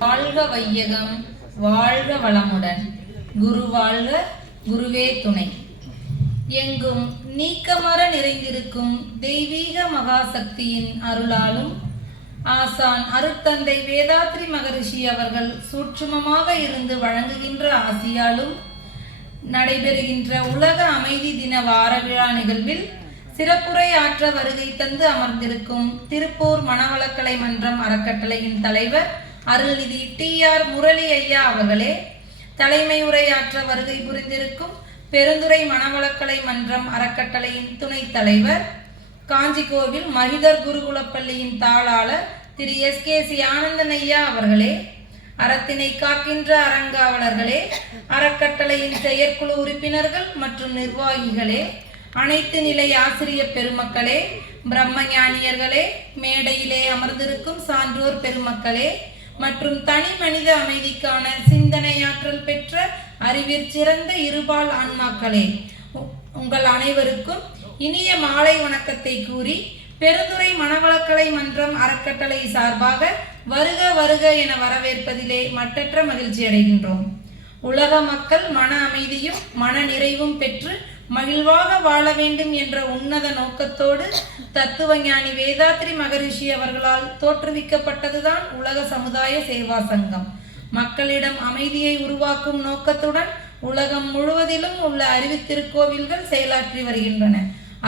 வாழ்க வையகம், வாழ்க வளமுடன். குரு வாழ்க, குருவே துணை. எங்கும் நீக்கமர நிறைந்திருக்கும் தெய்வீக மகாசக்தியின் அருளாலும் ஆசான் அருட்தந்தை வேதாத்ரி மகரிஷி அவர்கள் சூட்சுமமாக இருந்து வழங்குகின்ற ஆசியாலும் நடைபெறுகின்ற உலக அமைதி தின வார விழா நிகழ்வில் சிறப்புரை ஆற்ற வருகை தந்து அமர்ந்திருக்கும் திருப்பூர் மனவளக்கலை மன்றம் அறக்கட்டளையின் தலைவர் அருள்நிதி TR முரளி ஐயா அவர்களே, தலைமை உரையாற்ற வருகை புரிந்திருக்கும் பெருந்துறை மனவளக்கலை மன்றம் அறக்கட்டளையின் துணைத் தலைவர், காஞ்சிகோவில் மகிதர் குருகுலப்பள்ளியின் தாளாளர் திரு SKC ஆனந்தன் ஐயா அவர்களே, அறத்தினை காக்கின்ற அறங்காவலர்களே, அறக்கட்டளையின் செயற்குழு உறுப்பினர்கள் மற்றும் நிர்வாகிகளே, அனைத்து நிலை ஆசிரியர் பெருமக்களே, பிரம்மஞானியர்களே, மேடையிலே அமர்ந்திருக்கும் சான்றோர் பெருமக்களே மற்றும் தனி மனித அமைதிக்கான சிந்தனையாற்றல் பெற்ற அறிவிற் சிறந்த இருபால் ஆன்மாக்களே, உங்கள் அனைவருக்கும் இனிய மாலை வணக்கத்தை கூறி பெருந்துறை மனவளக்கலை மன்றம் அறக்கட்டளை சார்பாக வருக வருக என வரவேற்பதிலே மட்டற்ற மகிழ்ச்சி அடைகின்றோம். உலக மக்கள் மன அமைதியும் மன நிறைவும் பெற்று மகிழ்வாக வாழ வேண்டும் என்ற உன்னத நோக்கத்தோடு தத்துவ ஞானி வேதாத்ரி மகரிஷி அவர்களால் தோற்றுவிக்கப்பட்டதுதான் உலக சமுதாய சேவா சங்கம். மக்களிடம் அமைதியை உருவாக்கும் நோக்கத்துடன் உலகம் முழுவதிலும் உள்ள அறிவுத்திருக்கோவில்கள் செயலாற்றி வருகின்றன.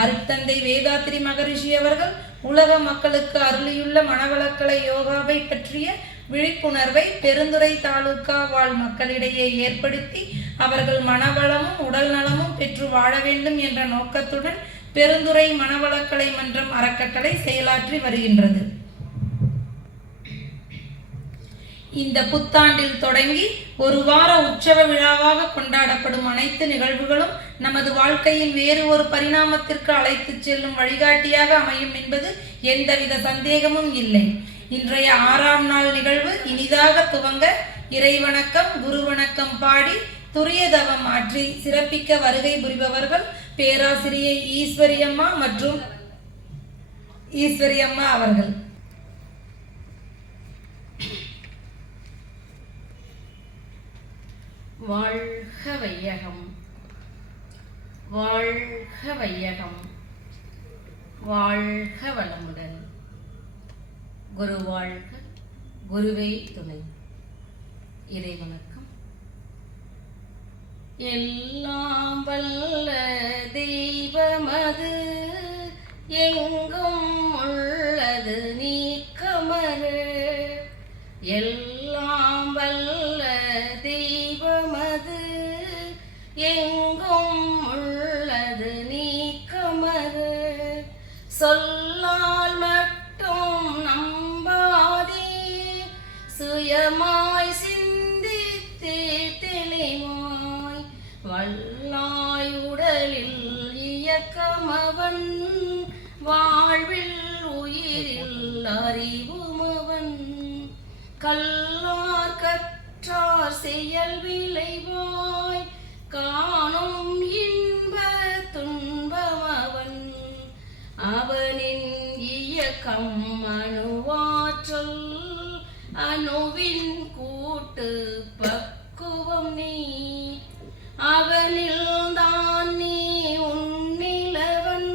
அருட்தந்தை வேதாத்ரி மகரிஷி அவர்கள் உலக மக்களுக்கு அருளியுள்ள மனவளக்கலை யோகாவை பற்றிய விழிப்புணர்வை பெருந்துறை தாலுகா வாழ் மக்களிடையே ஏற்படுத்தி அவர்கள் மனவளமும் உடல் நலமும் பெற்று வாழ வேண்டும் என்ற நோக்கத்துடன் பெருந்துறை மனவளக்கலை மன்றம் அறக்கட்டளை செயலாற்றி வருகின்றது. இந்த புத்தாண்டில் தொடங்கி ஒரு வார உற்சவ விழாவாக கொண்டாடப்படும் அனைத்து நிகழ்வுகளும் நமது வாழ்க்கையின் வேறு ஒரு பரிணாமத்திற்கு அழைத்து செல்லும் வழிகாட்டியாக அமையும் என்பது எந்தவித சந்தேகமும் இல்லை. இன்றைய 6ஆம் நாள் நிகழ்வு இனிதாக துவங்க இறைவணக்கம் குருவணக்கம் பாடி துரிய தவம் ஆற்றி சிறப்பிக்க வருகை புரிபவர்கள் பேராசிரியை ஈஸ்வரியம்மா அவர்கள். வாழ்க வையகம், வாழ்க வையகம், வாழ்க வளமுடன். குரு வாழ்க, குருவே துணை. இறைவணக்கம். எல்லாம் வல்ல தெய்வமது எங்கும் உள்ளது நீக்கமறு. எல்லாம் வல்ல தெய்வமது எங்கும் உள்ளது நீக்கமறு. சொல்லால் மட்டும் நம்பாதே, சுயமாய் சிந்தித்து தெளிவாய் வல்லாய் உடலில் இயக்கமவன், வாழ்வில் உயிரில் அறிவுமவன். கல்லார் கற்றார் செயல் விளைவாய் காணும் இன்ப துன்பமவன். அவனின் இயக்கம் அணுவாற்றல், அணுவின் கூட்டு பக்குவம் நீ. அவனில் தான் நீ உன்னிலவன்,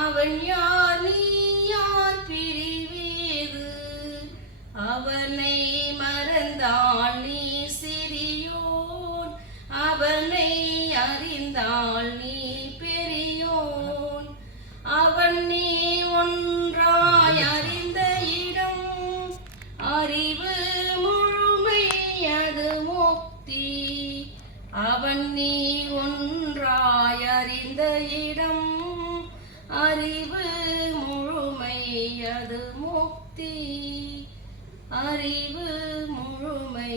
அவன் யார் நீ யார் பிரிவேது. அவனை மறந்தால் நீ சிறியோன், அவனை அறிந்தால் நீ பெரியோன். அவன் நீ ஒன்றாய் அறிந்த இடம், அறிவு முழுமை அது முக்தி. அவன் நீ ஒன்றாய் அறிந்த இடம், அறிவு முழுமை அது முக்தி. அறிவு முழுமை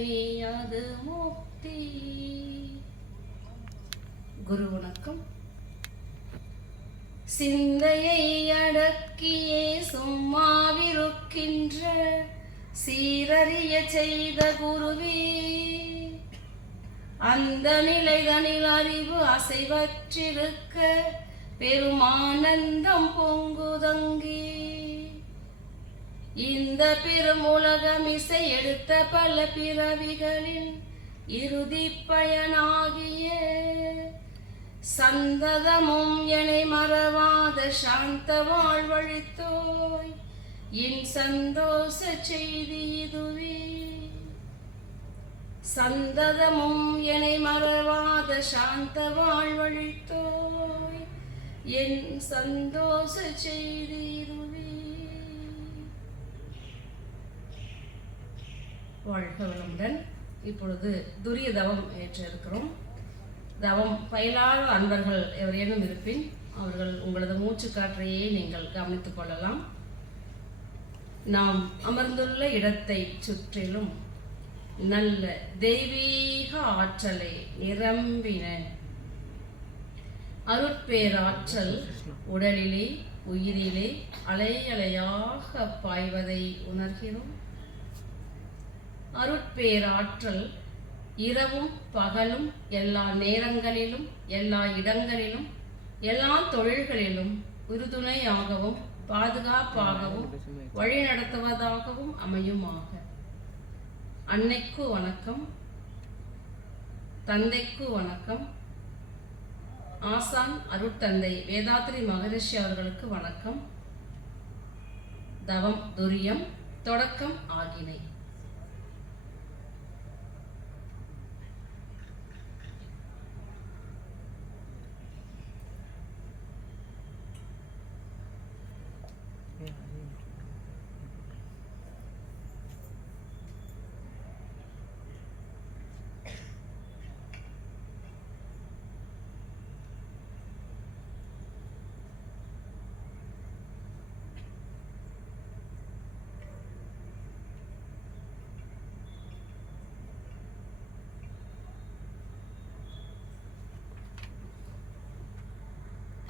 அது முக்தி. குரு வணக்கம். சிந்தையை அடக்கியே சும்மாவிருக்கின்ற சீரறிய செய்த குருவே, அந்த நிலைதனில் அறிவு அசைவற்றிருக்க பெருமானந்தம் பொங்குதங்கி. இந்த பெருமுலகம் இசை எடுத்த பல பிறவிகளின் இறுதி பயனாகிய சந்ததமும் எனை மறவாத சாந்த வாழ்வழித்தோய் என் சந்தோஷ செய்தி இதுவே. சந்ததமும் எனை மறவாத சாந்த வாழ்வழித்தோய் என் சந்தோஷ செய்தி இதுவே. வாழ்க வளமுடன். இப்பொழுது துரிய தவம் ஏற்ற இருக்கிறோம். தவம் பயிலாத அன்பர்கள் எவரேனும் இருப்பின் அவர்கள் உங்களது மூச்சு காற்றையே நீங்கள் கவனித்துக் கொள்ளலாம். நாம் அமர்ந்துள்ள இடத்தை சுற்றிலும் நல்ல தெய்வீக ஆற்றலை நிரம்பின அருட்பேராற்றல் உடலிலே உயிரிலே அலை அலையாக பாய்வதை உணர்கிறோம். அருட்பேராற்றல் இரவும் பகலும் எல்லா நேரங்களிலும் எல்லா இடங்களிலும் எல்லா தொழில்களிலும் உறுதுணையாகவும் பாதுகாப்பாகவும் வழிநடத்துவதாகவும் அமையுமாக. அன்னைக்கு வணக்கம், தந்தைக்கு வணக்கம், ஆசான் அருட்தந்தை வேதாத்ரி மகரிஷி அவர்களுக்கு வணக்கம். தவம் துரியம் தொடக்கம் ஆகினை.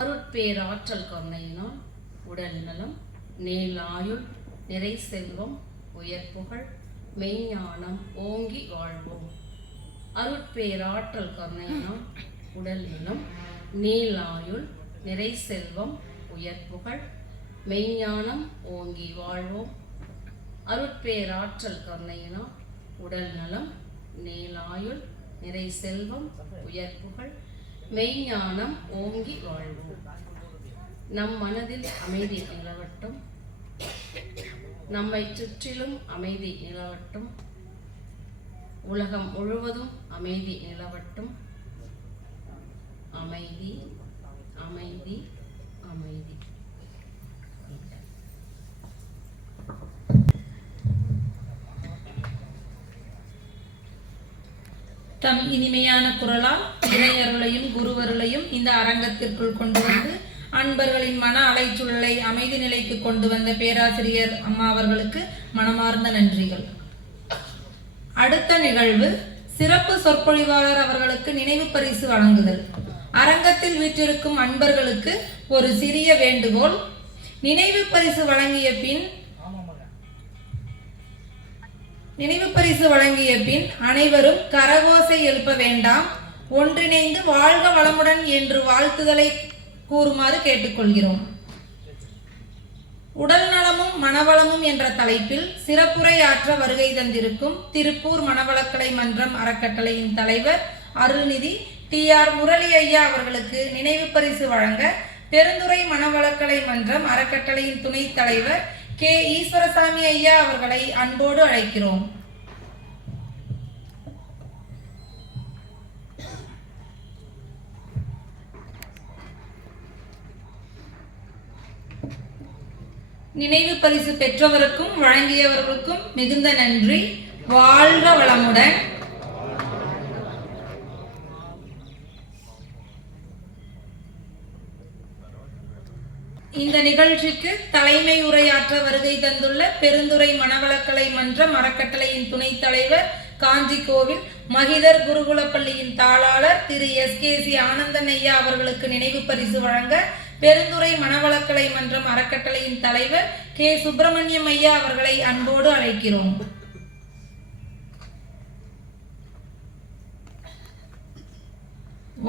அருட்பேராற்றல் கொண்டையினால் உடல் நலம், நீளாயுள், நிறை செல்வம், உயர் புகழ், மெய்ஞானம் ஓங்கி வாழ்வோம். அருட்பேராற்றல் கொண்டையினால் உடல் நலம், நீளாயுள், நிறை செல்வம், உயர் புகழ், மெய்ஞானம் ஓங்கி வாழ்வோம். அருட்பேராற்றல் கொண்டையினால் உடல் நலம், நீளாயுள், நிறை செல்வம், உயர் புகழ், மெய்ஞானம் ஓங்கி வாழ்வோம். நம் மனதில் அமைதி நிலவட்டும், நம்மை சுற்றிலும் அமைதி நிலவட்டும், உலகம் முழுவதும் அமைதி நிலவட்டும். அமைதி, அமைதி, அமைதி. தம் இனிமையான குரலால் இறையருளையும் குருவருளையும் இந்த அரங்கத்திற்குள் கொண்டு வந்து அன்பர்களின் மன அலைச்சூழலை அமைதி நிலைக்கு கொண்டு வந்த பேராசிரியர் அம்மா அவர்களுக்கு மனமார்ந்த நன்றிகள். அடுத்த நிகழ்வு சிறப்பு சொற்பொழிவாளர் அவர்களுக்கு நினைவு பரிசு வழங்குதல். அரங்கத்தில் வீற்றிருக்கும் அன்பர்களுக்கு ஒரு சிறிய வேண்டுகோள். நினைவு பரிசு வழங்கிய பின் அனைவரும் கரகோசை எழுப்ப வேண்டாம். ஒன்றிணைந்து வாழ்க வளமுடன் என்று வாழ்த்துதலை கூறுமாறு கேட்டுக்கொள்கிறோம். உடல் நலமும் மனவளமும் என்ற தலைப்பில் சிறப்புரை ஆற்ற வருகை தந்திருக்கும் திருப்பூர் மனவளக்கலை மன்றம் அறக்கட்டளையின் தலைவர் அருள்நிதி TR முரளி ஐயா அவர்களுக்கு நினைவு பரிசு வழங்க பெருந்துறை மனவளக்கலை மன்றம் அறக்கட்டளையின் துணைத் தலைவர் K ஈஸ்வரசாமி ஐயா அவர்களை அன்போடு அழைக்கிறோம். நினைவு பரிசு பெற்றவருக்கும் வழங்கியவர்களுக்கும் மிகுந்த நன்றி. வாழ்க வளமுடன். இந்த நிகழ்ச்சிக்கு தலைமை உரையாற்ற வருகை தந்துள்ள பெருந்துறை மனவளக்கலை மன்றம் அறக்கட்டளையின் துணைத் தலைவர், காஞ்சி கோவில் மகிதர் குருகுலப்பள்ளியின் தாளாளர் திரு SKC ஆனந்தன் ஐயா அவர்களுக்கு நினைவு பரிசு வழங்க பெருந்துறை மனவளக்கலை மன்றம் அறக்கட்டளையின் தலைவர் K சுப்பிரமணியம் ஐயா அவர்களை அன்போடு அழைக்கிறோம்.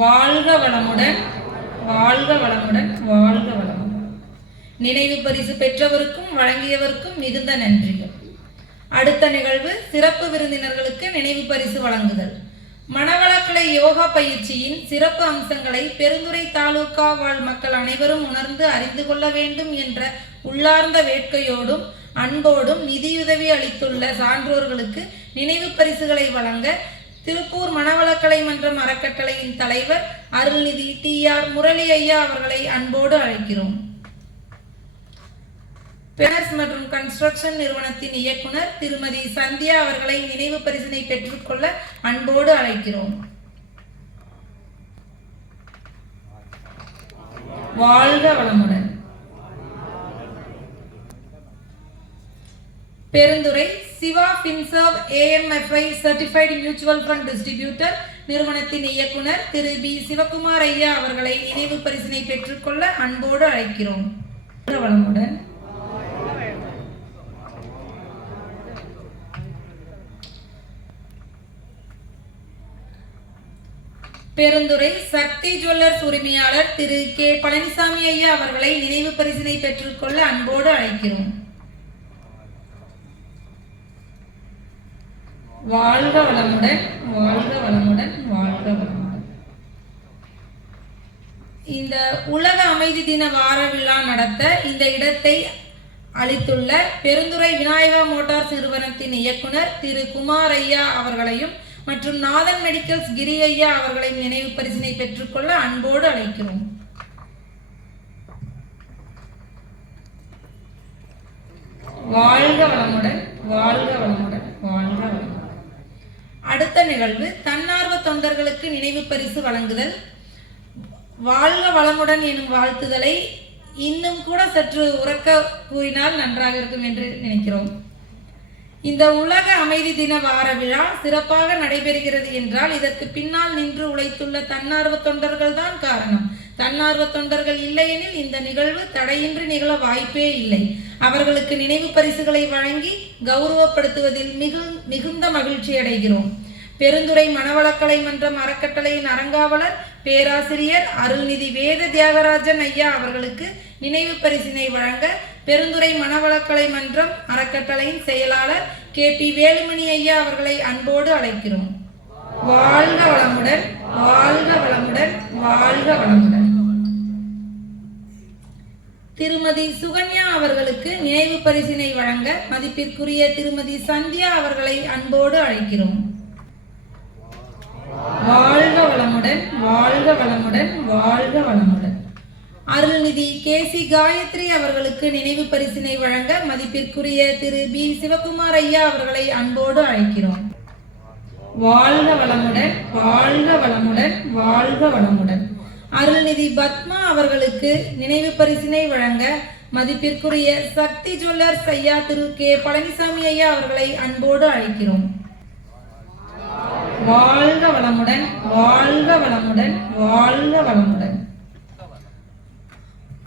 வாழ்க வளமுடன். வாழ்க வளமுடன், வாழ்க வளமுடன். நினைவு பரிசு பெற்றவருக்கும் வழங்கியவருக்கும் மிகுந்த நன்றிகள். அடுத்த நிகழ்வு சிறப்பு விருந்தினர்களுக்கு நினைவு பரிசு வழங்குதல். மனவளக்கலை யோகா பயிற்சியின் சிறப்பு அம்சங்களை பெருந்துறை தாலுகா வாழ் மக்கள் அனைவரும் உணர்ந்து அறிந்து கொள்ள வேண்டும் என்ற உள்ளார்ந்த வேட்கையோடும் அன்போடும் நிதியுதவி அளித்துள்ள சான்றோர்களுக்கு நினைவு பரிசுகளை வழங்க திருப்பூர் மனவளக்கலை மன்றம் அறக்கட்டளையின் தலைவர் அருள்நிதி TR முரளி ஐயா அவர்களை அன்போடு அழைக்கிறோம். பிளர்ஸ் மற்றும் கன்ஸ்ட்ரக்ஷன் நிறுவனத்தின் இயக்குனர் திருமதி சந்தியா அவர்களை நினைவு பரிசினை பெற்றுக்கொள்ள அன்போடு அழைக்கிறோம். வாழ்க வளமுடன். Perundurai Siva Finserv AMFI certified mutual fund distributor நிறுவனத்தின் இயக்குனர் திரு B சிவகுமார் ஐயா அவர்களை நினைவு பரிசினை பெற்றுக்கொள்ள அன்போடு அழைக்கிறோம். வளமுடன். பெருந்துறை சக்தி ஜுவல்லர்ஸ் உரிமையாளர் திரு K பழனிசாமி ஐயா அவர்களை நினைவு பரிசினை பெற்றுக்கொள்ள அன்போடு அழைக்கிறோம். வாழ்க வளமுடன், வாழ்க வளமுடன், வாழ்க வளமுடன். இந்த உலக அமைதி தின வார விழா நடத்த இந்த இடத்தை அளித்துள்ள பெருந்துறை விநாயகா மோட்டார்ஸ் நிறுவனத்தின் இயக்குனர் திரு குமார் ஐயா அவர்களையும் மற்றும் நாதன் மெடிக்கல்ஸ் கிரி ஐயா அவர்களின் நினைவு பரிசினை பெற்றுக்கொள்ள அன்போடு அழைக்கிறோம். வாழ்க வளமுடன், வாழ்க வளமுடன், வாழ்க வளமுடன். அடுத்த நிகழ்வு தன்னார்வ தொண்டர்களுக்கு நினைவு பரிசு வழங்குதல். வாழ்க வளமுடன் எனும் வாழ்த்துதலை இன்னும் கூட சற்று உரக்க கூறினால் நன்றாக இருக்கும் என்று நினைக்கிறோம். இந்த உலக அமைதி தின வார விழா சிறப்பாக நடைபெறுகிறது என்றால் இதற்கு பின்னால் நின்று உழைத்துள்ள தன்னார்வ தொண்டர்கள் தான் காரணம். தன்னார்வ தொண்டர்கள் இல்லையெனில் இந்த நிகழ்வு தடையின்றி நிகழ வாய்ப்பே இல்லை. அவர்களுக்கு நினைவு பரிசுகளை வழங்கி கௌரவப்படுத்துவதில் மிகுந்த மகிழ்ச்சி அடைகிறோம். பெருந்துறை மனவளக்கலை மன்றம் அறக்கட்டளையின் அறங்காவலர் பேராசிரியர் அருள்நிதி வேத தியாகராஜன் ஐயா அவர்களுக்கு நினைவு பரிசினை வழங்க பெருந்துறை மனவளக்கலை மன்றம் அறக்கட்டளையின் செயலாளர் KP வேலுமணி ஐயா அவர்களை அன்போடு அழைக்கிறோம். வாழ்க வளமுடன், வாழ்க வளமுடன், வாழ்க வளமுடன். திருமதி சுகன்யா அவர்களுக்கு நினைவு பரிசினை வழங்க மதிப்பிற்குரிய திருமதி சந்தியா அவர்களை அன்போடு அழைக்கிறோம். வாழ்க வளமுடன், வாழ்க வளமுடன், வாழ்க வளமுடன். அருள்நிதி KC காயத்ரி அவர்களுக்கு நினைவு பரிசினை வழங்க மதிப்பிற்குரிய திரு B சிவகுமார் ஐயா அவர்களை அன்போடு அழைக்கிறோம். வாழ்க வளமுடன், வாழ்க வளமுடன், வாழ்க வளமுடன். அருள்நிதி பத்மா அவர்களுக்கு நினைவு பரிசினை வழங்க மதிப்பிற்குரிய சக்தி ஜுவல்லர்ஸ் ஐயா திரு K பழனிசாமி ஐயா அவர்களை அன்போடு அழைக்கிறோம். வாழ்க வளமுடன், வாழ்க வளமுடன், வாழ்க வளமுடன்.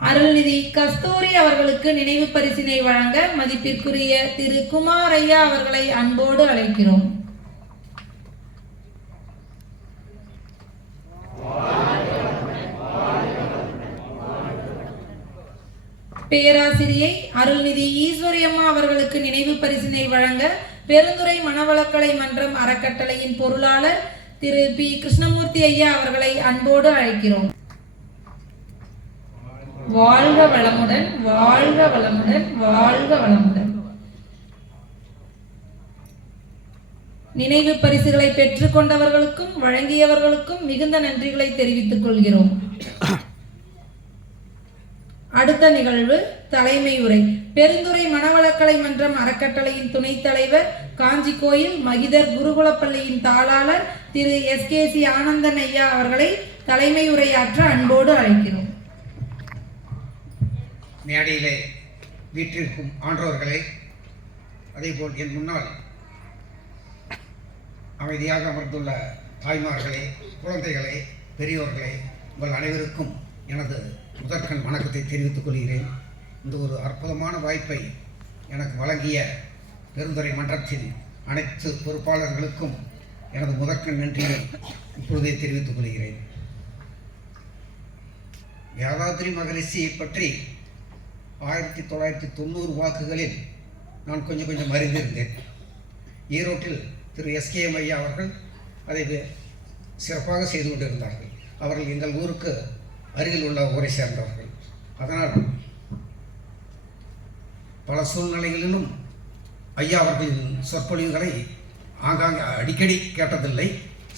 அருள்நிதி கஸ்தூரி அவர்களுக்கு நினைவு பரிசினை வழங்க மதிப்பிற்குரிய திரு குமார் ஐயா அவர்களை அன்போடு அழைக்கிறோம். பேராசிரியை அருள்நிதி ஈஸ்வரியம்மா அவர்களுக்கு நினைவு பரிசினை வழங்க பெருந்துறை மனவளக்கலை மன்றம் அறக்கட்டளையின் பொருளாளர் திரு P கிருஷ்ணமூர்த்தி ஐயா அவர்களை அன்போடு அழைக்கிறோம். வாழ்க வளமுடன், வாழ்க வளமுடன், வாழ்க வளமுடன். நினைவு பரிசுகளை பெற்றுக் கொண்டவர்களுக்கும் வழங்கியவர்களுக்கும் மிகுந்த நன்றிகளை தெரிவித்துக் கொள்கிறோம். அடுத்த நிகழ்வு தலைமை உரை. பெருந்துறை மனவளக்கலை மன்றம் அறக்கட்டளையின் துணைத் தலைவர் காஞ்சி கோயில் மகிதர் குருகுலப்பள்ளியின் தாளாளர் திரு SKC ஆனந்தன் ஐயா அவர்களை தலைமை உரையாற்ற அன்போடு அழைக்கிறோம். மேடையிலே வீற்றிருக்கும் ஆன்றோர்களே, அதேபோல் என் முன்னால் அமைதியாக அமர்ந்துள்ள தாய்மார்களே, குழந்தைகளே, பெரியோர்களே, உங்கள் அனைவருக்கும் எனது முதற்கண் வணக்கத்தை தெரிவித்துக் கொள்கிறேன். இந்த ஒரு அற்புதமான வாய்ப்பை எனக்கு வழங்கிய பெருந்துறை மன்றத்தின் அனைத்து பொறுப்பாளர்களுக்கும் எனது முதற்கண் நன்றியை இப்பொழுதே தெரிவித்துக் கொள்கிறேன். வேதாத்ரி மகரிஷியை பற்றி 1990 வாக்குகளில் நான் கொஞ்சம் அறிந்திருந்தேன். ஈரோட்டில் திரு SKM ஐயா அவர்கள் அதை சிறப்பாக செய்து கொண்டிருந்தார்கள். அவர்கள் எங்கள் ஊருக்கு அருகில் உள்ள ஊரை சேர்ந்தவர்கள். அதனால் பல சூழ்நிலைகளிலும் ஐயா அவர்களின் சொற்பொழிவுகளை ஆங்காங்கே அடிக்கடி கேட்டதில்லை,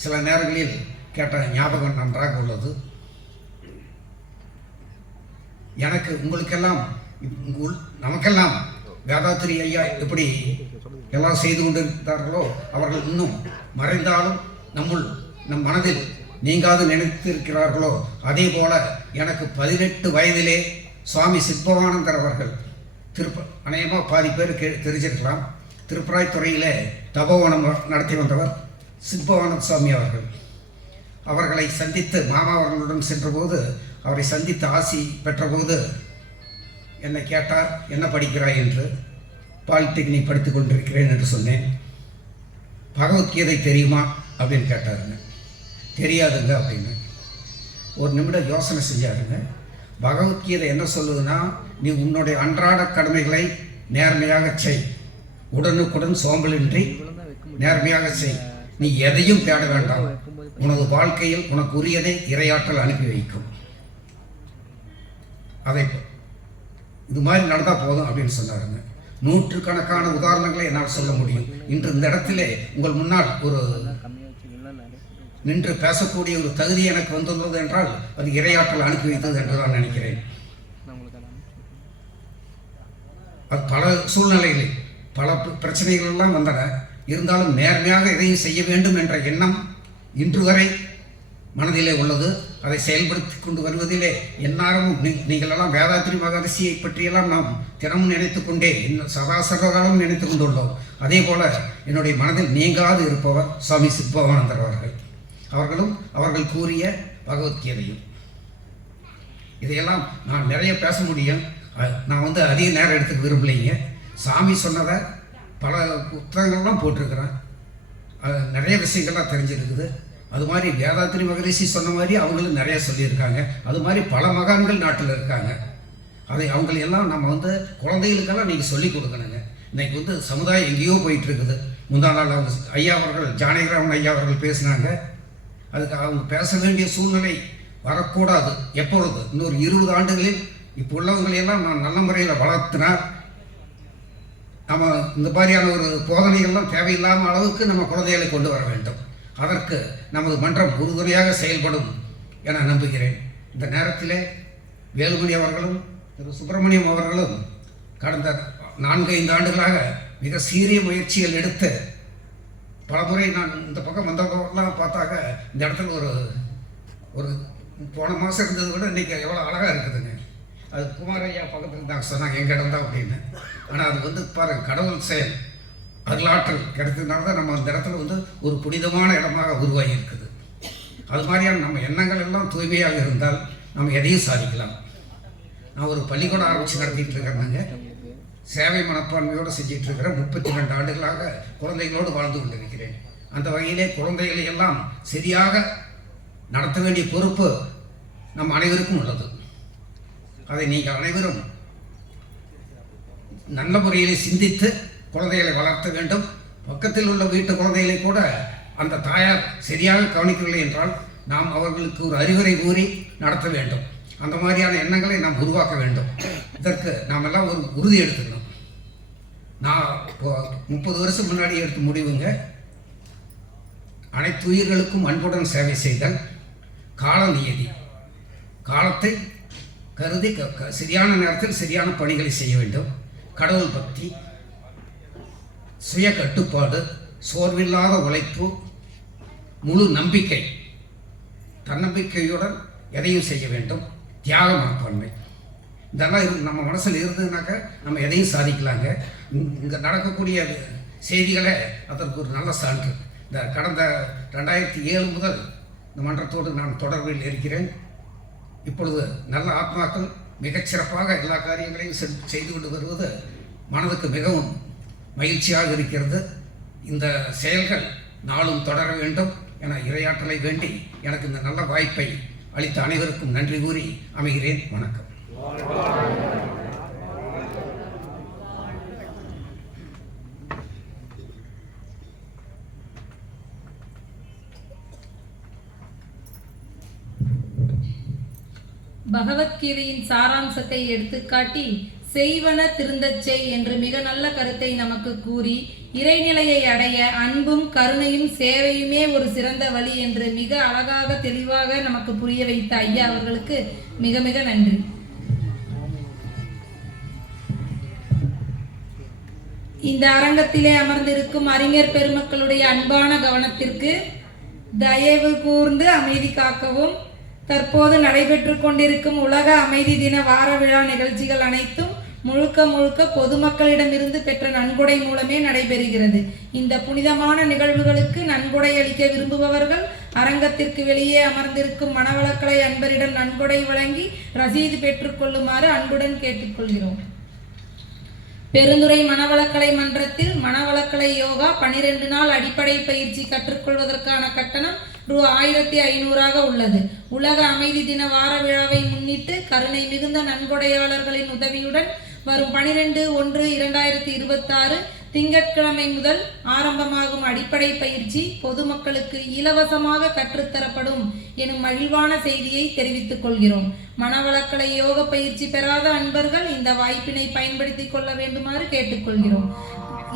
சில நேரங்களில் கேட்ட ஞாபகம் நன்றாக உள்ளது. எனக்கு உங்களுக்கெல்லாம் நமக்கெல்லாம் வேதாத்ரி ஐயா எப்படி எல்லாம் செய்து கொண்டிருந்தார்களோ அவர்கள் இன்னும் மறைந்தாலும் நம் மனதில் நீங்காது நினைத்திருக்கிறார்களோ அதே போல எனக்கு 18 வயதிலே சுவாமி சித்பவானந்தர் அவர்கள் அநேகமாக பாதி பேர் தெரிஞ்சிருக்கலாம், திருப்பராய்த்துறையில் தபோவனம் நடத்தி வந்தவர் சித்பவானந்த சுவாமி அவர்களை சந்தித்து மாமா அவர்களுடன் சென்றபோது அவரை சந்தித்து ஆசி பெற்றபோது என்னை கேட்டார், என்ன படிக்கிறாய் என்று. பாலிடெக்னிக் படித்து கொண்டிருக்கிறேன் என்று சொன்னேன். பகவத்கீதை தெரியுமா அப்படின்னு கேட்டாருங்க. தெரியாதுங்க அப்படின்னு. ஒரு நிமிடம் யோசனை செஞ்சாருங்க. பகவத்கீதை என்ன சொல்லுதுன்னா, நீ உன்னுடைய அன்றாட கடமைகளை நேர்மையாக செய், உடனுக்குடன் சோம்பலின்றி நேர்மையாக செய், நீ எதையும் தேட வேண்டாம், உனது வாழ்க்கையில் உனக்கு உரியதை இறையாற்றல் அனுப்பி வைக்கும், அதை இது மாதிரி நடந்தால் போதும் அப்படின்னு சொன்னாருங்க. நூற்றுக்கணக்கான உதாரணங்களை என்னால் சொல்ல முடியும். இன்று இந்த இடத்திலே உங்கள் முன்னால் ஒரு நின்று பேசக்கூடிய ஒரு தகுதி எனக்கு வந்துள்ளது என்றால் அது இறையாற்றல் அனுப்பி வைத்தது என்று நான் நினைக்கிறேன். அது பல சூழ்நிலைகளில் பல பிரச்சனைகள் எல்லாம் வந்தன. இருந்தாலும் நேர்மையாக எதையும் செய்ய வேண்டும் என்ற எண்ணம் இன்று வரை மனதிலே உள்ளது. அதை செயல்படுத்தி கொண்டு வருவதிலே எந்நேரமும் நீங்களெல்லாம் வேதாத்ரி மகரிஷியை பற்றியெல்லாம் நாம் தினமும் நினைத்து கொண்டே சதாசர்வகாலம் நினைத்து கொண்டுள்ளோம். அதே போல என்னுடைய மனதில் நீங்காது இருப்பவர் சுவாமி சித்பவானந்தர் அவர்களும் அவர்கள் கூறிய பகவத்கீதையும். இதையெல்லாம் நான் நிறைய பேச முடியும். நான் அதிக நேரம் எடுத்துக்க விரும்பலைங்க. சாமி சொன்னதை பல புத்தகங்கள்லாம் போட்டிருக்கிறேன். நிறைய விஷயங்கள்லாம் தெரிஞ்சிருக்குது. அது மாதிரி வேதாத்ரி மகரிஷி சொன்ன மாதிரி அவங்களும் நிறைய சொல்லியிருக்காங்க. அது மாதிரி பல மகான்கள் நாட்டில் இருக்காங்க. அதை அவங்களெல்லாம் நம்ம குழந்தைகளுக்கெல்லாம் நீங்கள் சொல்லிக் கொடுக்கணுங்க. இன்றைக்கி சமுதாயம் எங்கேயோ போயிட்டுருக்குது. முந்தா நாள் அவங்க ஐயா அவர்கள் ஜானகிராமன் ஐயா அவர்கள் பேசினாங்க. அதுக்கு அவங்க பேச வேண்டிய சூழ்நிலை வரக்கூடாது. எப்பொழுது இன்னொரு 20 ஆண்டுகளில் இப்போ உள்ளவங்களையெல்லாம் நான் நல்ல முறையில் வளர்த்தினார். நம்ம இந்த மாதிரியான ஒரு போதனைகள்லாம் தேவையில்லாமல் அளவுக்கு நம்ம குழந்தைகளை கொண்டு வர வேண்டும். அதற்கு நமது மன்றம் உறுதுணையாக செயல்படும் என நம்புகிறேன். இந்த நேரத்திலே வேலுமணி அவர்களும் திரு சுப்பிரமணியம் அவர்களும் கடந்த 4-5 ஆண்டுகளாக மிக சீரிய முயற்சிகள் எடுத்து பலமுறை நான் இந்த பக்கம் வந்தவங்கெல்லாம் பார்த்தாக்க இந்த இடத்துல ஒரு போன மாதம் இருந்தது விட இன்றைக்கி எவ்வளோ அழகாக இருக்குதுங்க. அது குமாரையா பக்கத்தில் இருந்தாங்க, சொன்னாங்க எங்கள் இடம் தான் அப்படின்னு. ஆனால் அது பாருங்கள், கடவுள் செயல், அருளாற்றல் கிடைத்ததுனால தான் நம்ம அந்த இடத்துல ஒரு புனிதமான இடமாக உருவாகி இருக்குது. அது மாதிரியான நம்ம எண்ணங்கள் எல்லாம் தூய்மையாக இருந்தால் நம்ம எதையும் சாதிக்கலாம். நான் ஒரு பள்ளிக்கூடம் ஆரம்பித்து நடத்திட்டு இருக்கிறேங்க. சேவை மனப்பான்மையோடு செஞ்சிட்டு இருக்கிறேன். 32 ஆண்டுகளாக குழந்தைகளோடு வாழ்ந்து கொண்டிருக்கிறேன். அந்த வகையிலே குழந்தைகளை எல்லாம் சரியாக நடத்த வேண்டிய பொறுப்பு நம் அனைவருக்கும் உள்ளது. அதை நீங்கள் அனைவரும் நல்ல முறையிலே சிந்தித்து குழந்தைகளை வளர்த்த வேண்டும். பக்கத்தில் உள்ள வீட்டு குழந்தைகளை கூட அந்த தாயார் சரியாக கவனிக்கவில்லை என்றால் நாம் அவர்களுக்கு ஒரு அறிவுரை கூறி நடத்த வேண்டும். அந்த மாதிரியான எண்ணங்களை நாம் உருவாக்க வேண்டும். இதற்கு நாம் எல்லாம் ஒரு உறுதி எடுத்துக்கணும். நான் 30 வருஷம் முன்னாடி எடுத்த முடிவுங்க. அனைத்து உயிர்களுக்கும் அன்புடன் சேவை செய்தல், கால நியதி, காலத்தை கருதி சரியான நேரத்தில் சரியான பணிகளை செய்ய வேண்டும், கடவுள் பக்தி, சுய கட்டுப்பாடு, சோர்வில்லாத உழைப்பு, முழு நம்பிக்கை, தன்னம்பிக்கையுடன் எதையும் செய்ய வேண்டும், தியாக மனப்பான்மை, இதெல்லாம் நம்ம மனசில் இருந்ததுனாக்க நம்ம எதையும் சாதிக்கலாங்க. இங்கே நடக்கக்கூடிய செய்திகளை அதற்கு ஒரு நல்ல சான்று. இந்த கடந்த 2007 முதல் இந்த மன்றத்தோடு நான் தொடர்பில் இருக்கிறேன். இப்பொழுது நல்ல ஆத்மாக்கள் மிகச்சிறப்பாக எல்லா காரியங்களையும் செய்து கொண்டு வருவது மனதுக்கு மிகவும் மகிழ்ச்சியாக இருக்கிறது. இந்த செயல்கள் நாளும் தொடர வேண்டும் என இறையாற்றலை வேண்டி எனக்கு இந்த நல்ல வாய்ப்பை அளித்த அனைவருக்கும் நன்றி கூறி அமைகிறேன். வணக்கம். பகவத்கீதையின் சாராம்சத்தை எடுத்துக்காட்டி செய்வன திருந்தச் செய் என்று மிக நல்ல கருத்தை நமக்கு கூறி இறைநிலையை அடைய அன்பும் கருணையும் சேவையுமே ஒரு சிறந்த வழி என்று மிக அழகாக தெளிவாக நமக்கு புரிய வைத்த ஐயா அவர்களுக்கு மிக மிக நன்றி. இந்த அரங்கத்திலே அமர்ந்திருக்கும் அறிஞர் பெருமக்களுடைய அன்பான கவனத்திற்கு தயவு கூர்ந்து அமைதி காக்கவும். தற்போது நடைபெற்று கொண்டிருக்கும் உலக அமைதி தின வார விழா நிகழ்ச்சிகள் அனைத்தும் முழுக்க முழுக்க பொதுமக்களிடமிருந்து பெற்ற நன்கொடை மூலமே நடைபெறுகிறது. இந்த புனிதமான நிகழ்வுகளுக்கு நன்கொடை அளிக்க விரும்புபவர்கள் அரங்கத்திற்கு வெளியே அமர்ந்திருக்கும் மனவளக்கலை அன்பரிடம் நன்கொடை வழங்கி ரசீது பெற்றுக்கொள்ளுமாறு அன்புடன் கேட்டுக்கொள்கிறோம். பெருந்துறை மனவளக்கலை மன்றத்தில் மனவளக்கலை யோகா 12 நாள் அடிப்படை பயிற்சி கற்றுக்கொள்வதற்கான கட்டணம் ரூ.1500 உள்ளது. உலக அமைதி தின வார விழாவை முன்னிட்டு கருணை மிகுந்த நன்கொடையாளர்களின் உதவியுடன் வரும் 12/1/2026 திங்கட்கிழமை முதல் ஆரம்பமாகும் அடிப்படை பயிற்சி பொதுமக்களுக்கு இலவசமாக கற்றுத்தரப்படும் எனும் மகிழ்வான செய்தியை தெரிவித்துக் கொள்கிறோம். மனவளக்கலை யோக பயிற்சி பெறாத அன்பர்கள் இந்த வாய்ப்பினை பயன்படுத்திக் கொள்ள வேண்டுமாறு கேட்டுக்கொள்கிறோம்.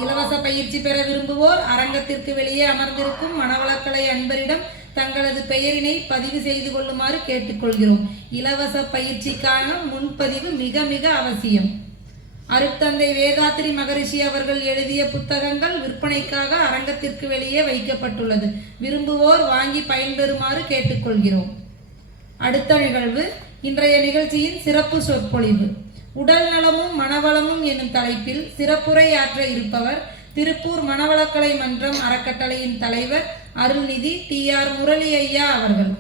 இலவச பயிற்சி பெற விரும்புவோர் அரங்கத்திற்கு வெளியே அமர்ந்திருக்கும் மனவளக்கலை அன்பரிடம் தங்களது பெயரினை பதிவு செய்து கொள்ளுமாறு கேட்டுக்கொள்கிறோம். இலவச பயிற்சிக்கான முன்பதிவு மிக மிக அவசியம். அருட்தந்தை வேதாத்ரி மகரிஷி அவர்கள் எழுதிய புத்தகங்கள் விற்பனைக்காக அரங்கத்திற்கு வெளியே வைக்கப்பட்டுள்ளது. விரும்புவோர் வாங்கி பயன்பெறுமாறு கேட்டுக்கொள்கிறோம். அடுத்த நிகழ்வு இன்றைய நிகழ்ச்சியின் சிறப்பு சொற்பொழிவு. உடல் நலமும் மனவளமும் எனும் தலைப்பில் சிறப்புரையாற்ற இருப்பவர் திருப்பூர் மனவளக்கலை மன்றம் அறக்கட்டளையின் தலைவர் அருள்நிதி TR முரளி ஐயா அவர்கள்.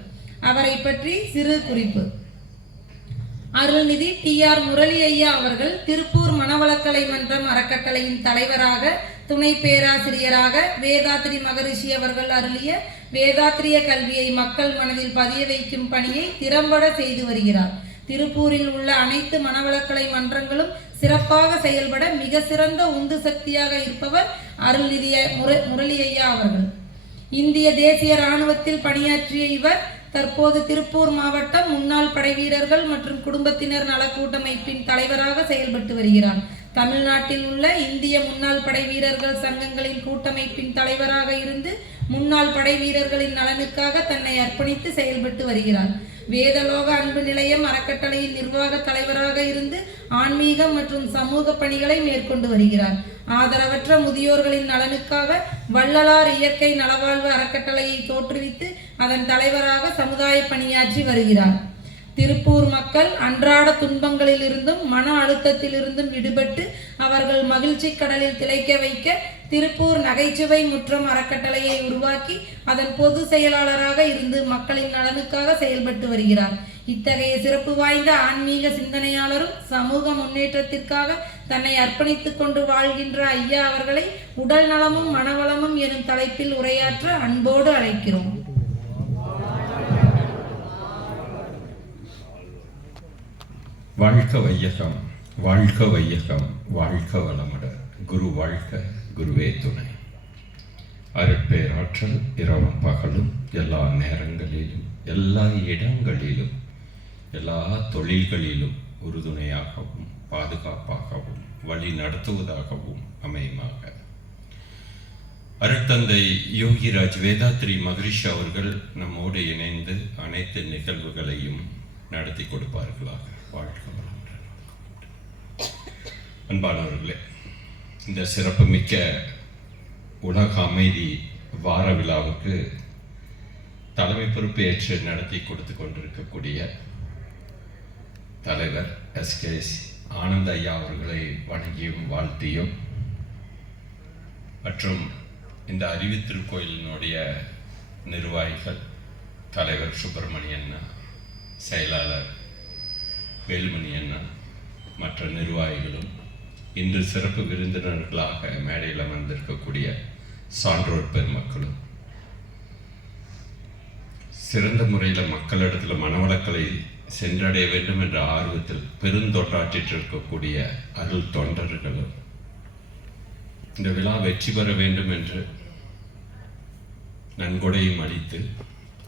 அவரை பற்றி சிறு குறிப்பு. அருள்நிதி TR முரளி ஐயா அவர்கள் திருப்பூர் மனவளக்கலை மன்றம் அறக்கட்டளையின் தலைவராக, துணை பேராசிரியராக வேதாத்ரி மகரிஷி அவர்கள் அருளிய வேதாத்திரிய கல்வியை மக்கள் மனதில் பதிய வைக்கும் பணியை திறம்பட செய்து வருகிறார். திருப்பூரில் உள்ள அனைத்து மனவளக்கலை மன்றங்களும் சிறப்பாக செயல்பட மிக சிறந்த உந்து சக்தியாக இருப்பவர் அருள்நிதி முரளி ஐயா அவர்கள். இந்திய தேசிய இராணுவத்தில் பணியாற்றிய இவர் தற்போது திருப்பூர் மாவட்டம் முன்னாள் படை வீரர்கள் மற்றும் குடும்பத்தினர் நல கூட்டமைப்பின் தலைவராக செயல்பட்டு வருகிறார். தமிழ்நாட்டில் உள்ள இந்திய முன்னாள் படை வீரர்கள் சங்கங்களின் கூட்டமைப்பின் தலைவராக இருந்து முன்னாள் படை வீரர்களின் நலனுக்காக தன்னை அர்ப்பணித்து செயல்பட்டு வருகிறார். வேதலோக அன்பு நிலையம் அறக்கட்டளையின் நிர்வாக தலைவராக இருந்து ஆன்மீகம் மற்றும் சமூக பணிகளை மேற்கொண்டு வருகிறார். ஆதரவற்ற முதியோர்களின் நலனுக்காக வள்ளலார் இயற்கை நலவாழ்வு அறக்கட்டளையை தோற்றுவித்து அதன் தலைவராக சமுதாய பணியாற்றி வருகிறார். திருப்பூர் மக்கள் அன்றாட துன்பங்களில் இருந்தும் மன அழுத்தத்திலிருந்தும் விடுபட்டு அவர்கள் மகிழ்ச்சி கடலில் திளைக்க வைக்க திருப்பூர் நகைச்சுவை முற்றம் அறக்கட்டளையை உருவாக்கி அதன் பொது செயலாளராக இருந்து மக்களின் நலனுக்காக செயல்பட்டு வருகிறார். இத்தகைய சிறப்பு வாய்ந்த ஆன்மீக சிந்தனையாளரும் சமூக முன்னேற்றத்திற்காக தன்னை அர்ப்பணித்துக் கொண்டு வாழ்கின்ற ஐயா அவர்களை உடல் நலமும் மனவளமும் எனும் தலைப்பில் உரையாற்ற அன்போடு அழைக்கிறோம். வாழ்க வையகம், வாழ்க வையகம், வாழ்க வளமுட. குரு வாழ்க, குருவே துணை. அருட்பேராற்றல் இரவும் பகலும் எல்லா நேரங்களிலும் எல்லா இடங்களிலும் எல்லா தொழில்களிலும் உறுதுணையாகவும் பாதுகாப்பாகவும் வழி நடத்துவதாகவும் அமையுமாக. அருட்தந்தை யோகிராஜ் வேதாத்ரி மகரிஷி அவர்கள் நம்மோடு இணைந்து அனைத்து நிகழ்வுகளையும் நடத்தி கொடுப்பார்களாக. வாழ்க வளமுடன். அன்பானவர்களே, இந்த சிறப்புமிக்க உலக அமைதி வார விழாவுக்கு தலைமை பொறுப்பு ஏற்று நடத்தி கொடுத்து கொண்டிருக்கக்கூடிய தலைவர் SKS ஆனந்த ஐயா அவர்களை வணங்கியும் வாழ்த்தியும், மற்றும் இந்த அறிவுத்திருக்கோயிலினுடைய நிர்வாகிகள் தலைவர் சுப்பிரமணியன், செயலாளர் வேலுமணி அண்ணா, மற்ற நிர்வாகிகளும், இன்று சிறப்பு விருந்தினர்களாக மேடையில் அமர்ந்திருக்கக்கூடிய சான்றோர் பெருமக்களும், சிறந்த முறையில் மக்களிடத்தில் மனவளக்கலை சென்றடைய வேண்டும் என்ற ஆர்வத்தில் பெருந்தொண்டாற்றிட்டு இருக்கக்கூடிய அருள் தொண்டர்களும் இந்த விழா வெற்றி பெற வேண்டும் என்று நன்கொடையும் அளித்து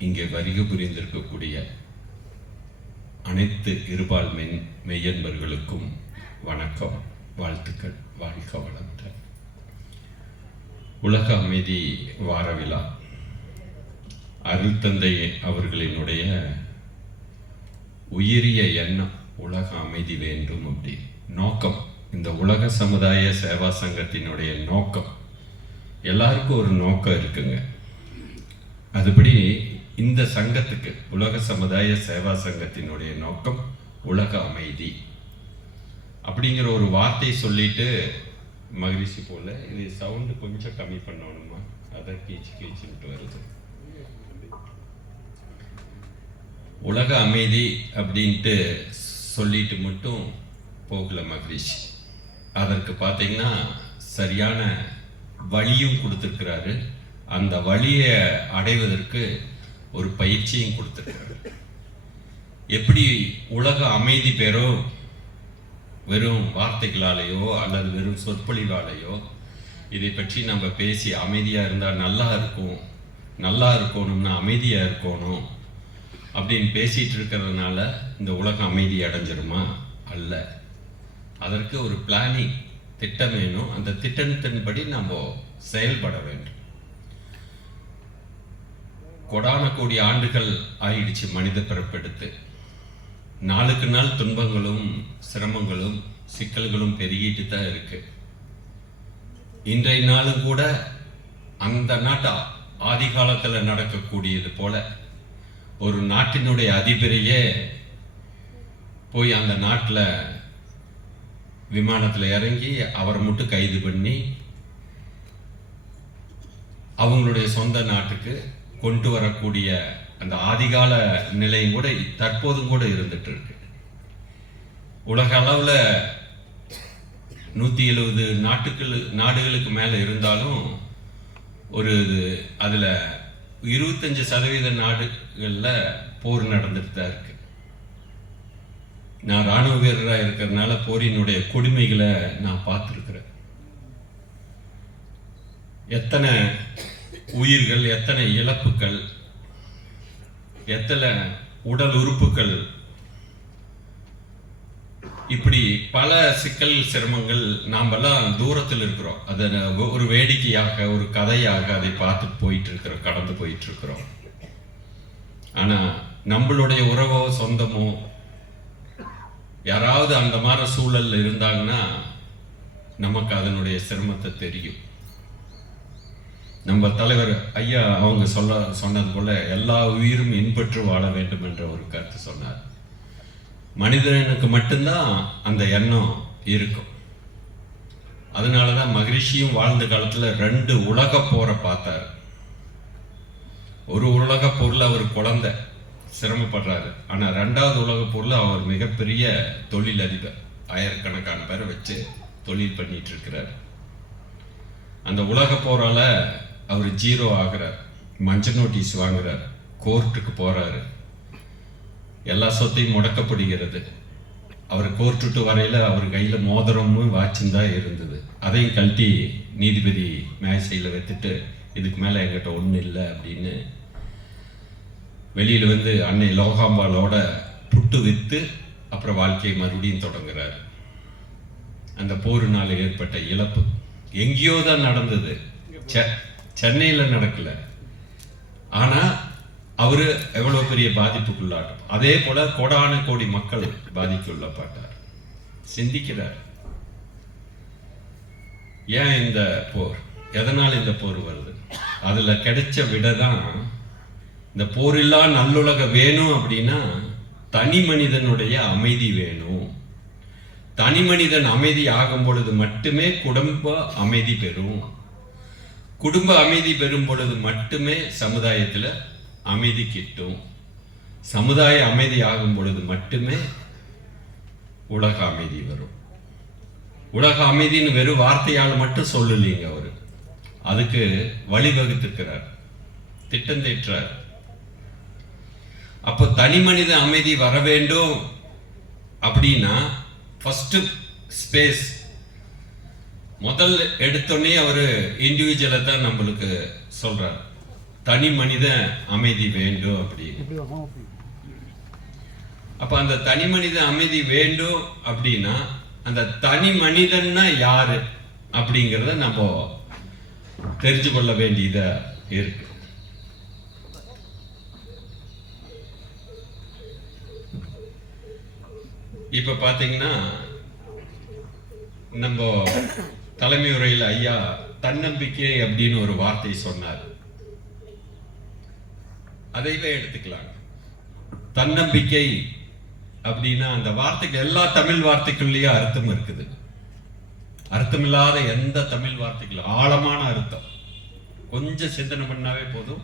இங்கே வருகை புரிந்திருக்கக்கூடிய அனைத்து இருபால் மெய்யன்பர்களுக்கும் வணக்கம், வாழ்த்துக்கள், வாழ்க வளமுடன். உலக அமைதி வார விழா அருள் தந்தை அவர்களினுடைய உயரிய எண்ணம் உலக அமைதி வேண்டும் அப்படி நோக்கம். இந்த உலக சமுதாய சேவா சங்கத்தினுடைய நோக்கம், எல்லாருக்கும் ஒரு நோக்கம் இருக்குங்க. அதுபடி இந்த சங்கத்துக்கு உலக சமுதாய சேவா சங்கத்தினுடைய நோக்கம் உலக அமைதி அப்படிங்கிற ஒரு வார்த்தை சொல்லிட்டு மகிழ்ச்சி போல இது சவுண்டு கொஞ்சம் கம்மி பண்ணணுமா, அதை கீச்சு கீச்சுட்டு வருது. உலக அமைதி அப்படின்ட்டு சொல்லிட்டு மட்டும் போகல மகிழ்ச்சி. அதற்கு பார்த்தீங்கன்னா சரியான வழியும் கொடுத்துருக்கிறாரு. அந்த வழியை அடைவதற்கு ஒரு பயிற்சியும் கொடுத்துருக்கிறாரு. எப்படி உலக அமைதி பெறும் வெறும் வார்த்தைகளாலேயோ அல்லது வெறும் சொற்பொழிவாலேயோ இதை பற்றி நம்ம பேசி அமைதியாக இருந்தால் நல்லா இருக்கணும்னா அமைதியாக இருக்கணும் அப்படின்னு பேசிகிட்டு இருக்கிறதுனால இந்த உலகம் அமைதி அடைஞ்சிருமா? அல்ல. அதற்கு ஒரு பிளானிங், திட்டம் வேணும். அந்த திட்டத்தின்படி நம்ம செயல்பட வேண்டும். கோடான கோடி ஆண்டுகள் ஆயிடுச்சு மனித பிறப்பெடுத்து. நாளுக்கு நாள் துன்பங்களும் சிரமங்களும் சிக்கல்களும் பெருகிட்டு தான் இருக்கு. இன்றைய நாளும் கூட அந்த நாட்டு ஆதி காலத்தில் நடக்கக்கூடியது போல ஒரு நாட்டினுடைய அதிபரையே போய் அந்த நாட்டில் விமானத்தில் இறங்கி அவரை மட்டும் கைது பண்ணி அவங்களுடைய சொந்த நாட்டுக்கு கொண்டு வரக்கூடிய அந்த ஆதிகால நிலையும் கூட தற்போதும் கூட இருந்துட்டு இருக்கு. உலக அளவில் 170 நாடுகளுக்கு மேலே இருந்தாலும் ஒரு அதில் 25% நாடுகளில் போர் நடந்துட்டு தான் இருக்கு. நான் இராணுவ வீரராக இருக்கிறதுனால போரினுடைய கொடுமைகளை நான் பார்த்துருக்குறேன். எத்தனை உயிர்கள், எத்தனை இழப்புகள், எத்தனை உடல் உறுப்புகள், இப்படி பல சிக்கல் சிரமங்கள். நாமெல்லாம் தூரத்தில் இருக்கிறோம். அதை ஒரு வேடிக்கையாக ஒரு கதையாக அதை பார்த்துட்டு போயிட்டு இருக்கிறோம், கடந்து போயிட்டு இருக்கிறோம். ஆனால் நம்மளுடைய உறவோ சொந்தமோ யாராவது அந்த மாதிரி சூழல்ல இருந்தாங்கன்னா நமக்கு அதனுடைய சிரமத்தை தெரியும். நம்ம தலைவர் ஐயா அவங்க சொன்னது போல எல்லா உயிரும் இன்பற்று வாழ வேண்டும் என்ற ஒரு கருத்து சொன்னார். மனிதனுக்கு மட்டும்தான் அந்த எண்ணம் இருக்கும். அதனாலதான் மகிழ்ச்சியும் வாழ்ந்த காலத்துல 2 உலக போரை பார்த்தார். ஒரு உலக போர்ல அவர் குழந்தை சிரமப்படுறாரு. ஆனா 2வது உலக போர்ல அவர் மிகப்பெரிய தொழில் அதிபர், ஆயிரக்கணக்கான பேரை வச்சு தொழில் பண்ணிட்டு இருக்கிறார். அந்த உலக போரால அவர் 0 ஆகிறார், மஞ்சள் நோட்டீஸ் வாங்குறார், கோர்ட்டுக்கு போறாரு, எல்லா சொத்தையும் முடக்கப்படுகிறது. அவர் கோர்ட்டுட்டு வரையில அவர் கையில மோதிரமும் வாட்சும் தான் இருந்தது. அதையும் கழட்டி நீதிபதி மேசையில் வைத்துட்டு இதுக்கு மேலே என்கிட்ட ஒன்றும் இல்லை அப்படின்னு வெளியில் வந்து அன்னை லோகாம்பாலோட புட்டு விற்று அப்புறம் வாழ்க்கையை மறுபடியும் தொடங்குறார். அந்த போரினால் ஏற்பட்ட இழப்பு எங்கேயோ தான் நடந்தது, சென்னையில் நடக்கல. ஆனால் அவரு எவ்வளோ பெரிய பாதிப்புக்குள்ளாட்டும். அதே போல கோடான கோடி மக்கள் பாதிக்குள்ளப்பட்டார். சிந்திக்கிறார், ஏன் இந்த போர், எதனால் இந்த போர் வருது? அதுல கிடைச்ச விட தான் இந்த போரில்லா நல்லுலக வேணும் அப்படின்னா தனி மனிதனுடைய அமைதி வேணும். தனி மனிதன் அமைதி ஆகும் பொழுது மட்டுமே குடும்ப அமைதி பெறும். குடும்ப அமைதி பெறும் பொழுது மட்டுமே சமுதாயத்தில் அமைதி கிட்டும். சமுதாய அமைதி ஆகும் பொழுது மட்டுமே உலக அமைதி வரும். உலக அமைதின்னு வெறும் வார்த்தையால் மட்டும் சொல்லலீங்க, அவரு அதுக்கு வழிவகுத்திருக்கிறார், திட்டம் தீட்டுறார். அப்போ தனி மனித அமைதி வர வேண்டும் அப்படின்னா ஃபர்ஸ்ட் ஸ்பேஸ் முதல் எடுத்தோடனே அவர் இண்டிவிஜுவலை தான் நம்மளுக்கு சொல்றார், தனி மனித அமைதி வேண்டும் அப்படின்னு. அப்ப அந்த தனி மனித அமைதி வேண்டும் அப்படின்னா அந்த தனி மனிதன்னா யாரு அப்படிங்கிறத நம்ம தெரிஞ்சு கொள்ள வேண்டியதா இருக்கு. இப்ப பாத்தீங்கன்னா நம்ம தலைமை உரையில் ஐயா தன்னம்பிக்கை அப்படின்னு ஒரு வார்த்தை சொன்னார். அதைவே எடுத்துக்கலாம். தன்னம்பிக்கை அப்படின்னா அந்த வார்த்தைக்கு எல்லா தமிழ் வார்த்தைக்குள்ளேயும் அர்த்தம் இருக்குது. அர்த்தமில்லாத எந்த தமிழ் வார்த்தைகளும் ஆழமான அர்த்தம். கொஞ்சம் சிந்தனை பண்ணாவே போதும்,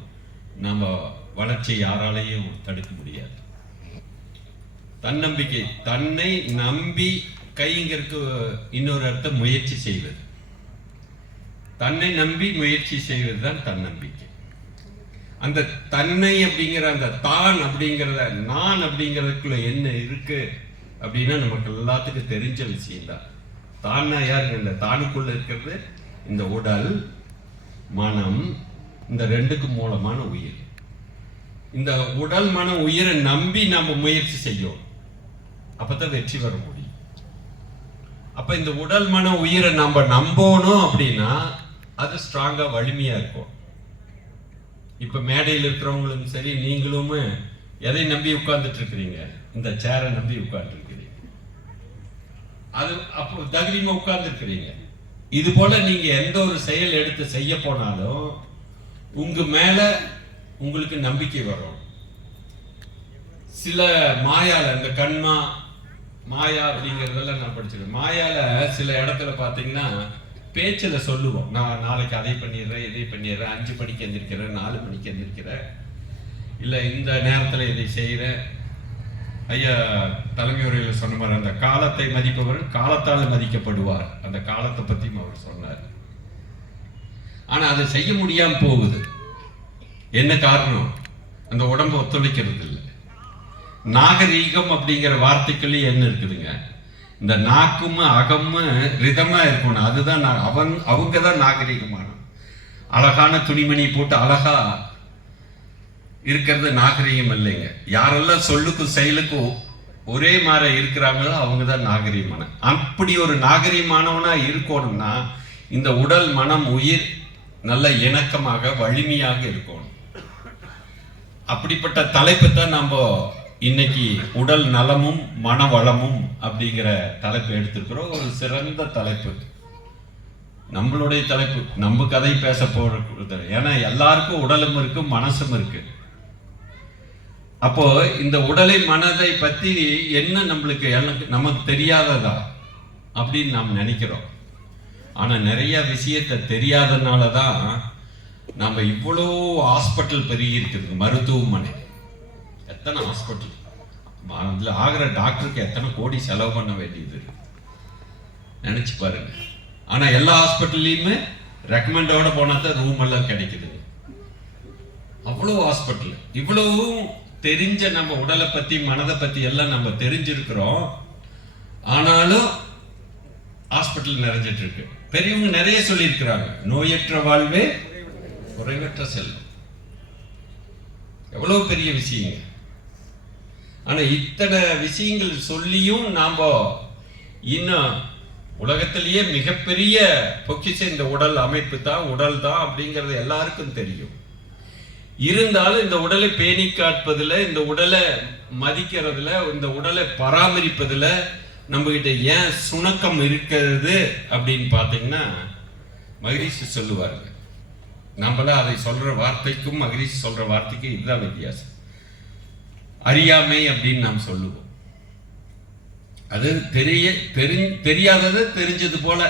நம்ம வளர்ச்சியை யாராலையும் தடுக்க முடியாது. தன்னம்பிக்கை, தன்னை நம்பி, கைங்கிறதுக்கு இன்னொரு அர்த்தம் முயற்சி செய்வது. தன்னை நம்பி முயற்சி செய்வது தான் தன்னம்பிக்கை. அந்த தன்னை அப்படிங்கிற அந்த தான் அப்படிங்கிறத, நான் அப்படிங்கிறதுக்குள்ள என்ன இருக்கு அப்படின்னா நமக்கு எல்லாத்துக்கும் தெரிஞ்ச விஷயம் தான். தான்னா யாருங்க? இந்த தானுக்குள்ள இருக்கிறது இந்த உடல், மனம், இந்த ரெண்டுக்கும் மூலமான உயிர். இந்த உடல், மனம், உயிரை நம்பி நம்ம முயற்சி செய்யும், அப்பதான் வெற்றி வர முடியும். அப்ப இந்த உடல், மன, உயிரை நம்ம நம்பணும் அப்படின்னா அது ஸ்ட்ராங்கா வலிமையா இருக்கும். இப்ப மேடையில் இருக்கிறவங்களும் சரி, நீங்களும் எதை நம்பி உட்கார்ந்துட்டு இருக்கிறீங்க? இந்த சேரை நம்பி உட்கார்ந்து இருக்கிறீங்க. அது அப்போ தைரியமா உட்கார்ந்து இருக்கிறீங்க. இது போல நீங்க எந்த ஒரு செயல் எடுத்து செய்ய போனாலும் உங்க மேல உங்களுக்கு நம்பிக்கை வரும். சில மாயால, இந்த கண்மா மாயா அப்படிங்கிறதெல்லாம் நான் படிச்சிருக்கேன். மாயால சில இடத்துல பாத்தீங்கன்னா பேச்சுல சொல்லுவோம், நான் நாளைக்கு அதை பண்ணிடுறேன், இதை பண்ணிடுறேன், 5 மணிக்கு எந்திரிக்கிறேன், 4 மணிக்கு எந்திரிக்கிறேன், இல்லை இந்த நேரத்தில் இதை செய்கிறேன். ஐயா தலைமை உரையில் சொன்ன மாதிரி அந்த காலத்தை மதிப்பவர் காலத்தால் மதிக்கப்படுவார், அந்த காலத்தை பற்றியும் அவர் சொன்னார். ஆனால் அதை செய்ய முடியாமல் போகுது. என்ன காரணம்? அந்த உடம்பு ஒத்துழைக்கிறது இல்லை. நாகரீகம் அப்படிங்கிற வார்த்தைக்குள்ளேயே என்ன இருக்குதுங்க? இந்த நாக்கும் அகமும் ரிதமா இருக்கணும். அதுதான் அவங்க தான் நாகரீகமான. அழகான துணிமணி போட்டு அழகா இருக்கிறது நாகரீகம் இல்லைங்க. யாரெல்லாம் சொல்லுக்கும் செயலுக்கும் ஒரே மாதிரி இருக்கிறாங்களோ அவங்க தான் நாகரீகமான. அப்படி ஒரு நாகரீகமானவனா இருக்கணும்னா இந்த உடல், மனம், உயிர் நல்ல இணக்கமாக வலிமையாக இருக்கணும். அப்படிப்பட்ட தலைப்பு தான் நம்ம இன்னைக்கு உடல் நலமும் மன வளமும் அப்படிங்கிற தலைப்பு எடுத்திருக்கிறோம். ஒரு சிறந்த தலைப்பு, நம்மளுடைய தலைப்பு. நம்ம கதை பேச போறது, ஏன்னா எல்லாருக்கும் உடலும் இருக்கு, மனசும் இருக்கு. அப்போ இந்த உடலை, மனதை பத்தி என்ன நம்மளுக்கு நமக்கு தெரியாததா அப்படின்னு நாம் நினைக்கிறோம். ஆனா நிறைய விஷயத்தை தெரியாதனாலதான் நம்ம இவ்வளோ ஹாஸ்பிட்டல் பெருகி இருக்குது. மருத்துவமனை எத்தனை ஹாஸ்பிட்டல், அதுல ஆகிற டாக்டருக்கு எத்தனை கோடி செலவு பண்ண வேண்டியது நினைச்சு பாருங்க. ஆனா எல்லா ஹாஸ்பிட்டல்லையுமே ரெக்கமெண்டோட போனா தான் ரூம் எல்லாம் கிடைக்குது. அவ்வளோ ஹாஸ்பிட்டல், இவ்வளவும் தெரிஞ்ச நம்ம உடலை பத்தி, மனதை பத்தி எல்லாம் நம்ம தெரிஞ்சிருக்கிறோம். ஆனாலும் ஹாஸ்பிட்டல் நிறைஞ்சிட்டு இருக்கு. பெரியவங்க நிறைய சொல்லி இருக்கிறாங்க, நோயற்ற வாழ்வே குறைவற்ற செல்வம். எவ்வளவு பெரிய விஷயங்க. ஆனா இத்தனை விஷயங்கள் சொல்லியும் நாம இன்னும் உலகத்திலேயே மிகப்பெரிய பொக்கிஷம் இந்த உடல் அமைப்பு தான், உடல் தான் அப்படிங்கிறது எல்லாருக்கும் தெரியும். இருந்தாலும் இந்த உடலை பேணி காட்பதில், இந்த உடலை மதிக்கிறதுல, இந்த உடலை பராமரிப்பதில் நம்ம கிட்ட ஏன் சுணக்கம் இருக்கிறது அப்படின்னு பார்த்தீங்கன்னா, மகரிஷி சொல்லுவாருங்க. நம்மள அதை சொல்ற வார்த்தைக்கும் மகரிஷி சொல்ற வார்த்தைக்கும் இதுதான் வித்தியாசம். அறியாமை அப்படின்னு நாம் சொல்லுவோம். அது தெரியாதது தெரிஞ்சது போல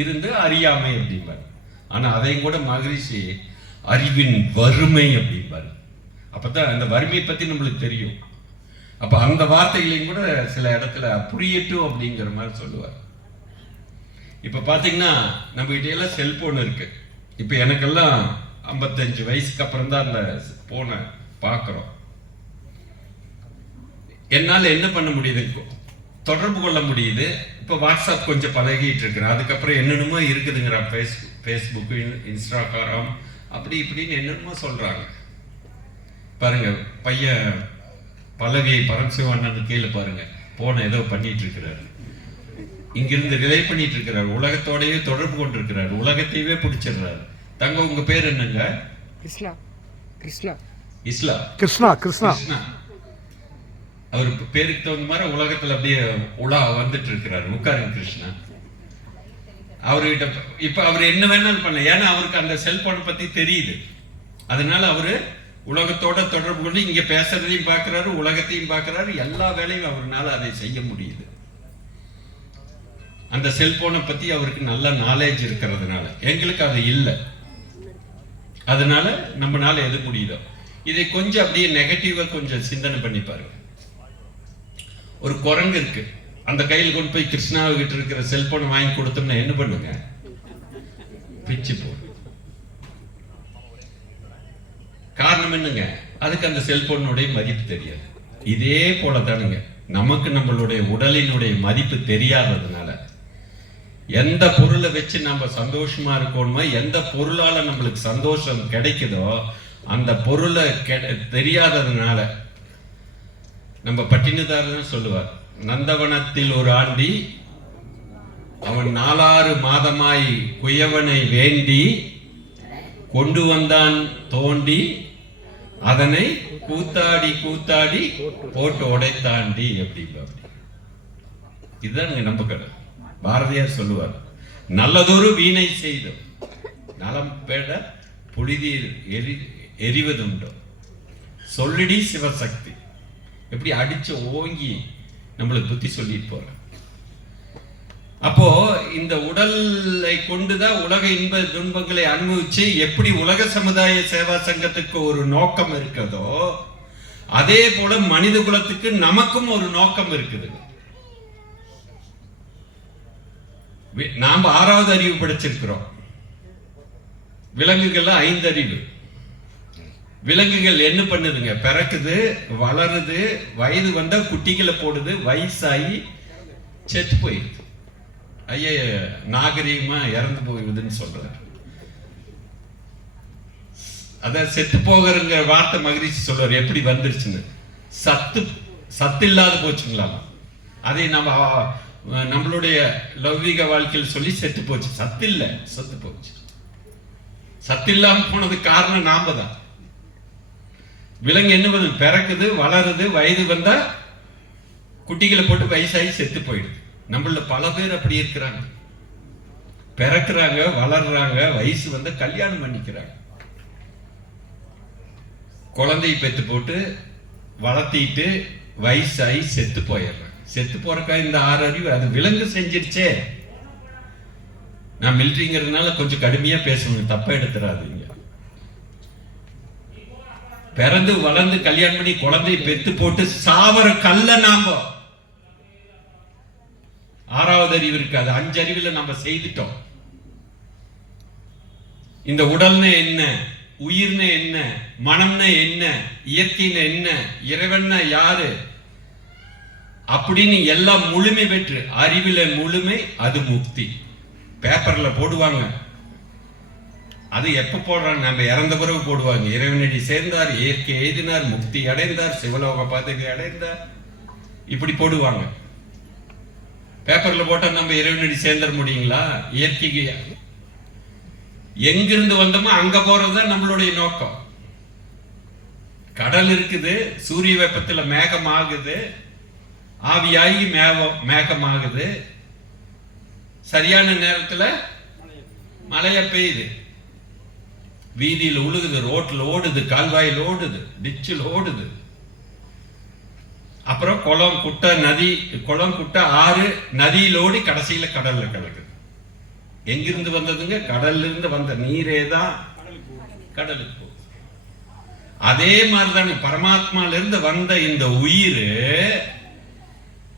இருந்து அறியாமை அப்படிம்பாரு. ஆனா அதையும் கூட மகரிஷி அறிவின் வறுமை அப்படிம்பாரு. அப்பதான் அந்த வறுமை பத்தி நம்மளுக்கு தெரியும். அப்ப அந்த வார்த்தைகளையும் கூட சில இடத்துல புரியட்டும் அப்படிங்கிற மாதிரி சொல்லுவார். இப்ப பாத்தீங்கன்னா நம்ம கிட்ட எல்லாம் செல்போன் இருக்கு. இப்ப எனக்கெல்லாம் 55 வயசுக்கு அப்புறம் தான் அந்த போனை பார்க்குறோம். என்னால் என்ன பண்ண முடியுது, தொடர்பு கொள்ள முடியுது. இப்போ வாட்ஸ்அப் கொஞ்சம் பழகிட்டு இருக்கிறேன். அதுக்கப்புறம் என்னென்னமோ இருக்குதுங்கிற ஃபேஸ்புக்கு, இன்ஸ்டாகிராம், அப்படி இப்படின்னு என்னென்னமோ சொல்கிறாங்க. பாருங்க, பையன் பல்லவியை பரமசிவண்ணன் கீழே பாருங்க, போன ஏதோ பண்ணிட்டு இருக்கிறாரு. இங்கிருந்து ரிலே பண்ணிட்டு இருக்கிறார், உலகத்தோடயே தொடர்பு கொண்டிருக்கிறார், உலகத்தையே பிடிச்சிடுறாரு. தங்க உங்க பேர் என்னங்க? கிருஷ்ணா. கிருஷ்ணா. இஸ்லாம். கிருஷ்ணா. கிருஷ்ணா. கிருஷ்ணா. அவர் பேருக்கு தகுந்த மாதிரி உலகத்துல அப்படியே உலா வந்துட்டு இருக்கிறாரு. உட்காருங்க கிருஷ்ணா. அவர்கிட்ட இப்ப அவர் என்ன வேணாலும் பண்ணல, ஏன்னா அவருக்கு அந்த செல்போனை பத்தி தெரியுது. அதனால அவரு உலகத்தோட தொடர்பு கொண்டு இங்க பேசுறதையும் பார்க்கிறாரு, உலகத்தையும் பார்க்கிறாரு. எல்லா வேலையும் அவர்னால அதை செய்ய முடியுது. அந்த செல்போனை பத்தி அவருக்கு நல்ல நாலேஜ் இருக்கிறதுனால. எங்களுக்கு அது இல்லை. அதனால நம்மளால எது முடியுதோ இதை கொஞ்சம் அப்படியே நெகட்டிவா கொஞ்சம் சிந்தனை பண்ணி பாருங்க. ஒரு குரங்கு இருக்கு, அந்த கையில் கொண்டு போய் கிருஷ்ணாவுக்கிட்ட இருக்கிற செல்போனை வாங்கி கொடுத்தோம்னா என்ன பண்ணுங்க? பிச்சு போடு. காரணம் என்னங்க? அதுக்கு அந்த செல்போனுடைய மதிப்பு தெரியாது. இதே போல தானுங்க நமக்கு நம்மளுடைய உடலினுடைய மதிப்பு தெரியாததுனால எந்த பொருளை வச்சு நம்ம சந்தோஷமா இருக்கணுமோ, எந்த பொருளால நம்மளுக்கு சந்தோஷம் கிடைக்குதோ அந்த பொருளை தெரியாததுனால நம்ம பட்டினதாரன் சொல்லுவார், நந்தவனத்தில் ஒரு ஆண்டி அவன் 4 மாதமாய் குயவனை வேண்டி கொண்டு வந்தான் தோண்டி, அதனை கூத்தாடி கூத்தாடி போட்டு உடைத்தாண்டி. அப்படி இதுதான் நம்ம கடை. பாரதியார் சொல்லுவார், நல்லதொரு வீணை செய்தோம் நலம் பேட புழுதியில் எரிவதுண்டோ சொல்லிடி சிவசக்தி. எப்படி அடிச்சு ஓங்கி நம்மளுக்கு புத்தி சொல்லிட்டு போற. அப்போ இந்த உடலை கொண்டுதான் உலக இன்ப துன்பங்களை அனுபவிச்சு எப்படி உலக சமுதாய சேவா சங்கத்துக்கு ஒரு நோக்கம் இருக்கிறதோ அதே போல மனித குலத்துக்கு நமக்கும் ஒரு நோக்கம் இருக்குது. நாம 6வது அறிவு படிச்சிருக்கிறோம். விலங்குகள் 5 அறிவு. விலங்குகள் என்ன பண்ணுதுங்க? பிறக்குது, வளருது, வயது வந்தா குட்டிகளை போடுது, வயசாகி செத்து போயிடுது. ஐய நாகரீகமா இறந்து போயிடுதுன்னு சொல்றாரு. அத செத்து போகிறங்கிற வார்த்தை மகிழ்ச்சி சொல்றாரு. எப்படி வந்துருச்சுன்னு, சத்து இல்லாத போச்சுங்களாமா. அதை நம்மளுடைய லௌகிக வாழ்க்கையில் சொல்லி செத்து போச்சு. சத்து இல்ல, செத்து போச்சு. சத்து இல்லாம போனதுக்கு காரணம் நாம தான். விலங்கு என்ன பண்ணுது? பிறக்குது, வளருது, வயது வந்தா குட்டிகளை போட்டு வயசாகி செத்து போயிடுது. நம்மள பல பேர் அப்படி இருக்கிறாங்க. பிறக்கிறாங்க, வளர்றாங்க, வயசு வந்து கல்யாணம் பண்ணிக்கிறாங்க, குழந்தையை பெற்று போட்டு வளர்த்திட்டு வயசாகி செத்து போயிடுறாங்க. செத்து போறக்கா இந்த 6 அறிவு அது விலங்கு செஞ்சிருச்சே. நான் மிலிட்டரிங்கிறதுனால கொஞ்சம் கடுமையா பேசணும், தப்பா எடுத்துறாதீங்க. பிறந்து வளர்ந்து கல்யாணம் பண்ணி குழந்தையை பெத்து போட்டு சாவர கல்ல நாம 6வது அறிவு இருக்கு. அது 5 அறிவுல நம்ம செய்துட்டோம். இந்த உடல்னு என்ன, உயிர்னு என்ன, மனம்னு என்ன, இயற்கைன்னு என்ன, இறைவன் யாரு அப்படின்னு எல்லாம் முழுமை பெற்று அறிவில முழுமை, அது முக்தி. பேப்பர்ல போடுவாங்க. அது எப்ப போடுறாங்க? நம்ம இறந்த பிறகு போடுவாங்க. இறைவனடி சேர்ந்தார், இயற்கை எழுதினார், முக்தி அடைந்தார், சிவலோக பதவி அடைந்தார், இப்படி போடுவாங்க. பேப்பர்ல போட்டா நம்ம இறைவனடி சேர்ந்துட முடியுங்களா? இயற்கைக்கு எங்கிருந்து வந்தோமோ அங்க போறதுதான் நம்மளுடைய நோக்கம். கடல் இருக்குது, சூரிய வெப்பத்துல மேகம் ஆகுது, ஆவியாகி மேகமாகுது, சரியான நேரத்துல மழைய பெய்யுது, வீதியில் உழுகுது, ரோட்ல ஓடுது, கால்வாயில் ஓடுது, டிச்சில் ஓடுது. அப்புறம் குளம் குட்டை நதி, குளம் குட்டை ஆறு, நதியில் ஓடி கடைசியில கடல்ல கலக்குது. எங்கிருந்து வந்ததுங்க? கடல்ல இருந்து வந்த நீரே தான் கடலுக்கு போகுது. அதே மாதிரிதானே பரமாத்மால இருந்து வந்த இந்த உயிர்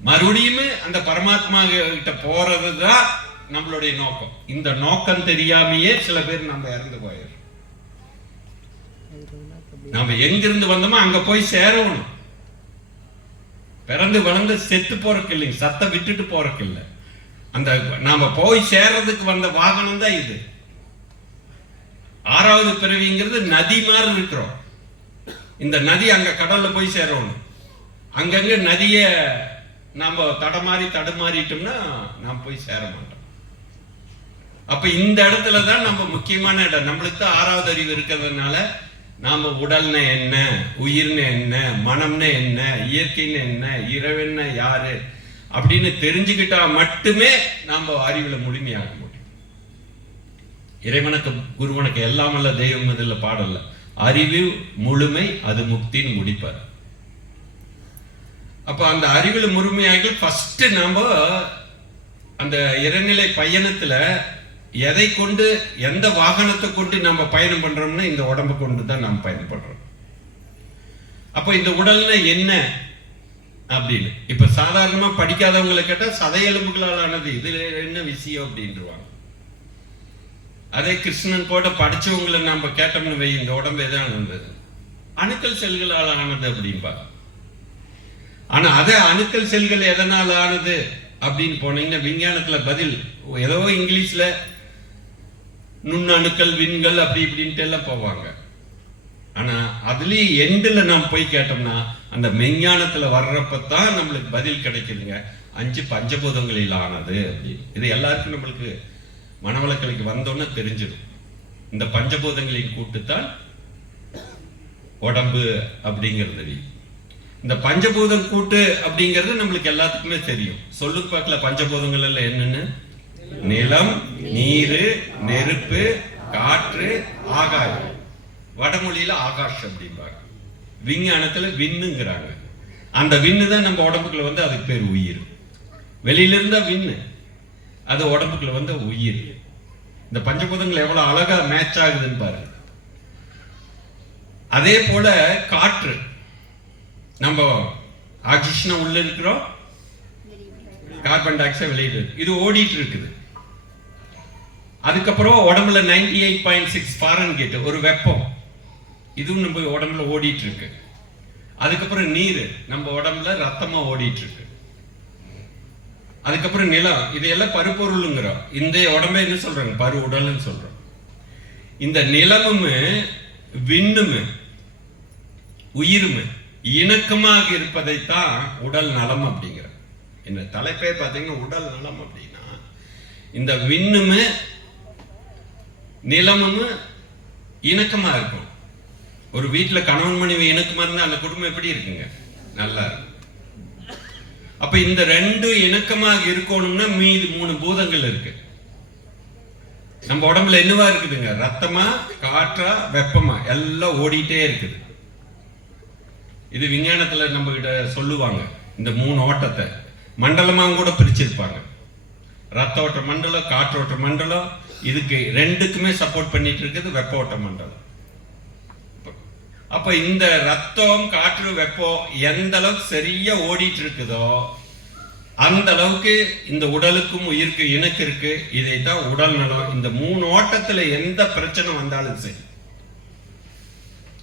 மறுபடியும் அந்த பரமாத்மா கிட்ட போறதுதான் நம்மளுடைய நோக்கம். இந்த நோக்கம் தெரியாமையே சில பேர் நம்ம இறந்து போயிடும். நம்ம எங்கிருந்து வந்தோமோ அங்க போய் சேரணும். பிறந்து வளர்ந்து செத்து போறக்கு இல்லைங்க, சத்தம் விட்டுட்டு போறக்கு இல்லை. அந்த நாம போய் சேர்றதுக்கு வந்த வாகனம் தான் இது. 6வது பிறவிங்கிறது நதி மாதிரி இருக்கிறோம். இந்த நதி அங்க கடல்ல போய் சேரணும். அங்கங்க நதிய நாம தடுமாறிட்டோம்னா நாம் போய் சேர மாட்டோம். அப்ப இந்த இடத்துல தான் நம்ம முக்கியமான இடம். நம்மளுக்கு தான் 6வது அறிவு இருக்கிறதுனால நாம உடல்னா என்ன, உயிர்னு என்ன, மனம்னு என்ன, இயற்கைன்னு என்ன, இறைவன் யாரு அப்படின்னு தெரிஞ்சுக்கிட்டா மட்டுமே நாம அறிவுல முழுமையாக முடியும். இறைவனுக்கு குருவனுக்கு எல்லாம் அல்ல தெய்வம் இதில் பாடல்ல, அறிவு முழுமை அது முக்தின்னு முடிப்பார். அப்ப அந்த அறிவுல முழுமையாக ஃபர்ஸ்ட் நாம அந்த இறைநிலை பயணத்துல எதை கொண்டு, எந்த வாகனத்தை கொண்டு நம்ம பயணம் பண்றோம்னா இந்த உடம்பை கொண்டு தான் நாம் பயணம் பண்றோம். அப்ப இந்த உடல்னா என்ன அப்படின்னு இப்ப சாதாரணமா படிக்காதவங்களை கேட்டா சதை எலும்புகளால் ஆனது, இதுல என்ன விஷயம் அப்படின்றாங்க. அதே கிருஷ்ணன் போட்ட படிச்சவங்களை நம்ம கேட்டோம்னு வை, இந்த உடம்பு எதான் இருந்தது, அணுக்கள் செல்களால் ஆனது அப்படின்பாங்க. ஆனா அதே அணுக்கள் செல்கள் எதனால் ஆனது அப்படின்னு போனீங்கன்னா விஞ்ஞானத்துல பதில் ஏதோ இங்கிலீஷ்ல நுண்ணணுக்கள், விண்கள் அப்படி இப்படின்ட்டு எல்லாம் போவாங்க. ஆனா அதுலயும் எண்டுல நாம் போய் கேட்டோம்னா அந்த மெஞ்ஞானத்துல வர்றப்பதான் நம்மளுக்கு பதில் கிடைக்குதுங்க. 5 பஞ்சபூதங்களில் ஆனது அப்படின்னு. இது எல்லாருக்கும் நம்மளுக்கு மனவளக்கலைக்கு வந்தோன்னு தெரிஞ்சிடும். இந்த பஞ்சபூதங்களின் கூட்டுத்தான் உடம்பு அப்படிங்கிறது. இந்த பஞ்சபூதம் கூட்டு அப்படிங்கிறது நம்மளுக்கு எல்லாத்துக்குமே தெரியும். சொல்லுக்கு பார்க்கல பஞ்சபூதங்கள் எல்லாம் என்னன்னு: நிலம், நீரு, நெருப்பு, காற்று, ஆகாயம். வடமொழியில ஆகாஷ் அப்படிம்பாங்க, விஞ்ஞானத்துல விண்ணுங்கிறாங்க. அந்த விண்ணு தான் நம்ம உடம்புக்குள்ள வந்து அதுக்கு பேர் உயிர். வெளியில இருந்தா விண்ணு, அது உடம்புக்குள்ள வந்து உயிர். இந்த பஞ்சபூதங்கள் எவ்வளவு அழகா மேட்ச் ஆகுதுன்னு பாருங்க. அதே போல காற்று, நம்ம ஆக்சிஜன் உள்ள இருக்கிறோம், கார்பன் டை ஆக்சைடு வெளியிட்டு, இது ஓடிட்டு இருக்குது. அதுக்கப்புறம் உடம்புல 98.6 ஃபாரன்ஹீட் ஒரு வெப்பம், இதுவும் நம்ம உடம்புல ஓடிட்டு இருக்கு. அதுக்கப்புறம் நீர் நம்ம உடம்புல ரத்தமா ஓடிட்டு இருக்கு. அதுக்கப்புறம் நிலம், இதையெல்லாம் பருப்பொருளுங்கிறோம். இந்த உடம்பை என்ன சொல்றாங்க? பரு உடல்னு சொல்றோம். இந்த நிலமும் விண்ணும் உயிருமே இணக்கமாக இருப்பதைத்தான் உடல் நலம் அப்படிங்கிற. இந்த தலைப்பே பார்த்தீங்கன்னா உடல் நலம் அப்படின்னா இந்த விண்ணுமே நிலமும் இணக்கமா இருக்கும். ஒரு வீட்டுல கணவன் மனைவி இணக்கமா இருந்தா அந்த குடும்பம் எப்படி இருக்குங்க? நல்லா இருக்கும். அப்ப இந்த 2 இணக்கமாக இருக்கணும்னா மீது 3 பூதங்கள் இருக்கு. நம்ம உடம்புல என்னவா இருக்குதுங்க? ரத்தமா, காற்றா, வெப்பமா எல்லாம் ஓடிட்டே இருக்குது. இது விஞ்ஞானத்துல நம்ம கிட்ட சொல்லுவாங்க. இந்த 3 ஓட்டத்தை மண்டலமாக கூட பிரிச்சிருப்பாங்க. ரத்த ஓட்ட மண்டலம், காற்றோட்ட மண்டலம், இதுக்கு 2க்குமே சப்போர்ட் பண்ணிட்டு இருக்குது வெப்ப ஓட்ட மண்டலம். அப்ப இந்த ரத்தம், காற்று, வெப்பம் எந்த அளவுக்கு சரியா ஓடிட்டு இருக்குதோ அந்த அளவுக்கு இந்த உடலுக்கும் உயிருக்கு இணக்கு இருக்கு. இதைத்தான் உடல் நலம். இந்த 3 ஓட்டத்துல எந்த பிரச்சனை வந்தாலும் சரி.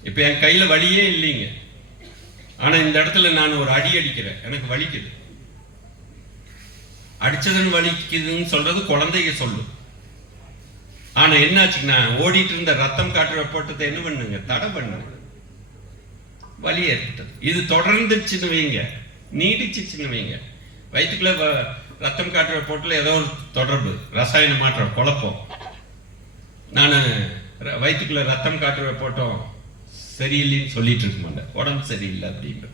இப்ப என் கையில வலியே இல்லைங்க, ஆனா இந்த இடத்துல நான் ஒரு அடி அடிக்கிறேன், எனக்கு வலிக்குது. அடிச்சதுன்னு வலிக்குதுன்னு சொல்றது குழந்தைங்க சொல்லும். ஆனா என்னாச்சுன்னா ஓடிட்டு இருந்த ரத்தம், காற்று, வெப்போட்டத்தை என்ன பண்ணுங்க? தடை பண்ணுங்க, வலி ஏற்பட்டது. இது தொடர்ந்துச்சுன்னு வைங்க, நீடிச்சுன்னு வைங்க, வயிற்றுக்குள்ள ரத்தம், காற்று, வெப்போட்டத்துல ஏதோ ஒரு தொடர்பு, ரசாயன மாற்றம், குழப்பம். நான் வயிற்றுக்குள்ள ரத்தம், காற்று, வெப்போட்டம் சரியில்லைன்னு சொல்லிட்டு இருக்க மாட்டேன், உடம்பு சரியில்லை அப்படின்ற.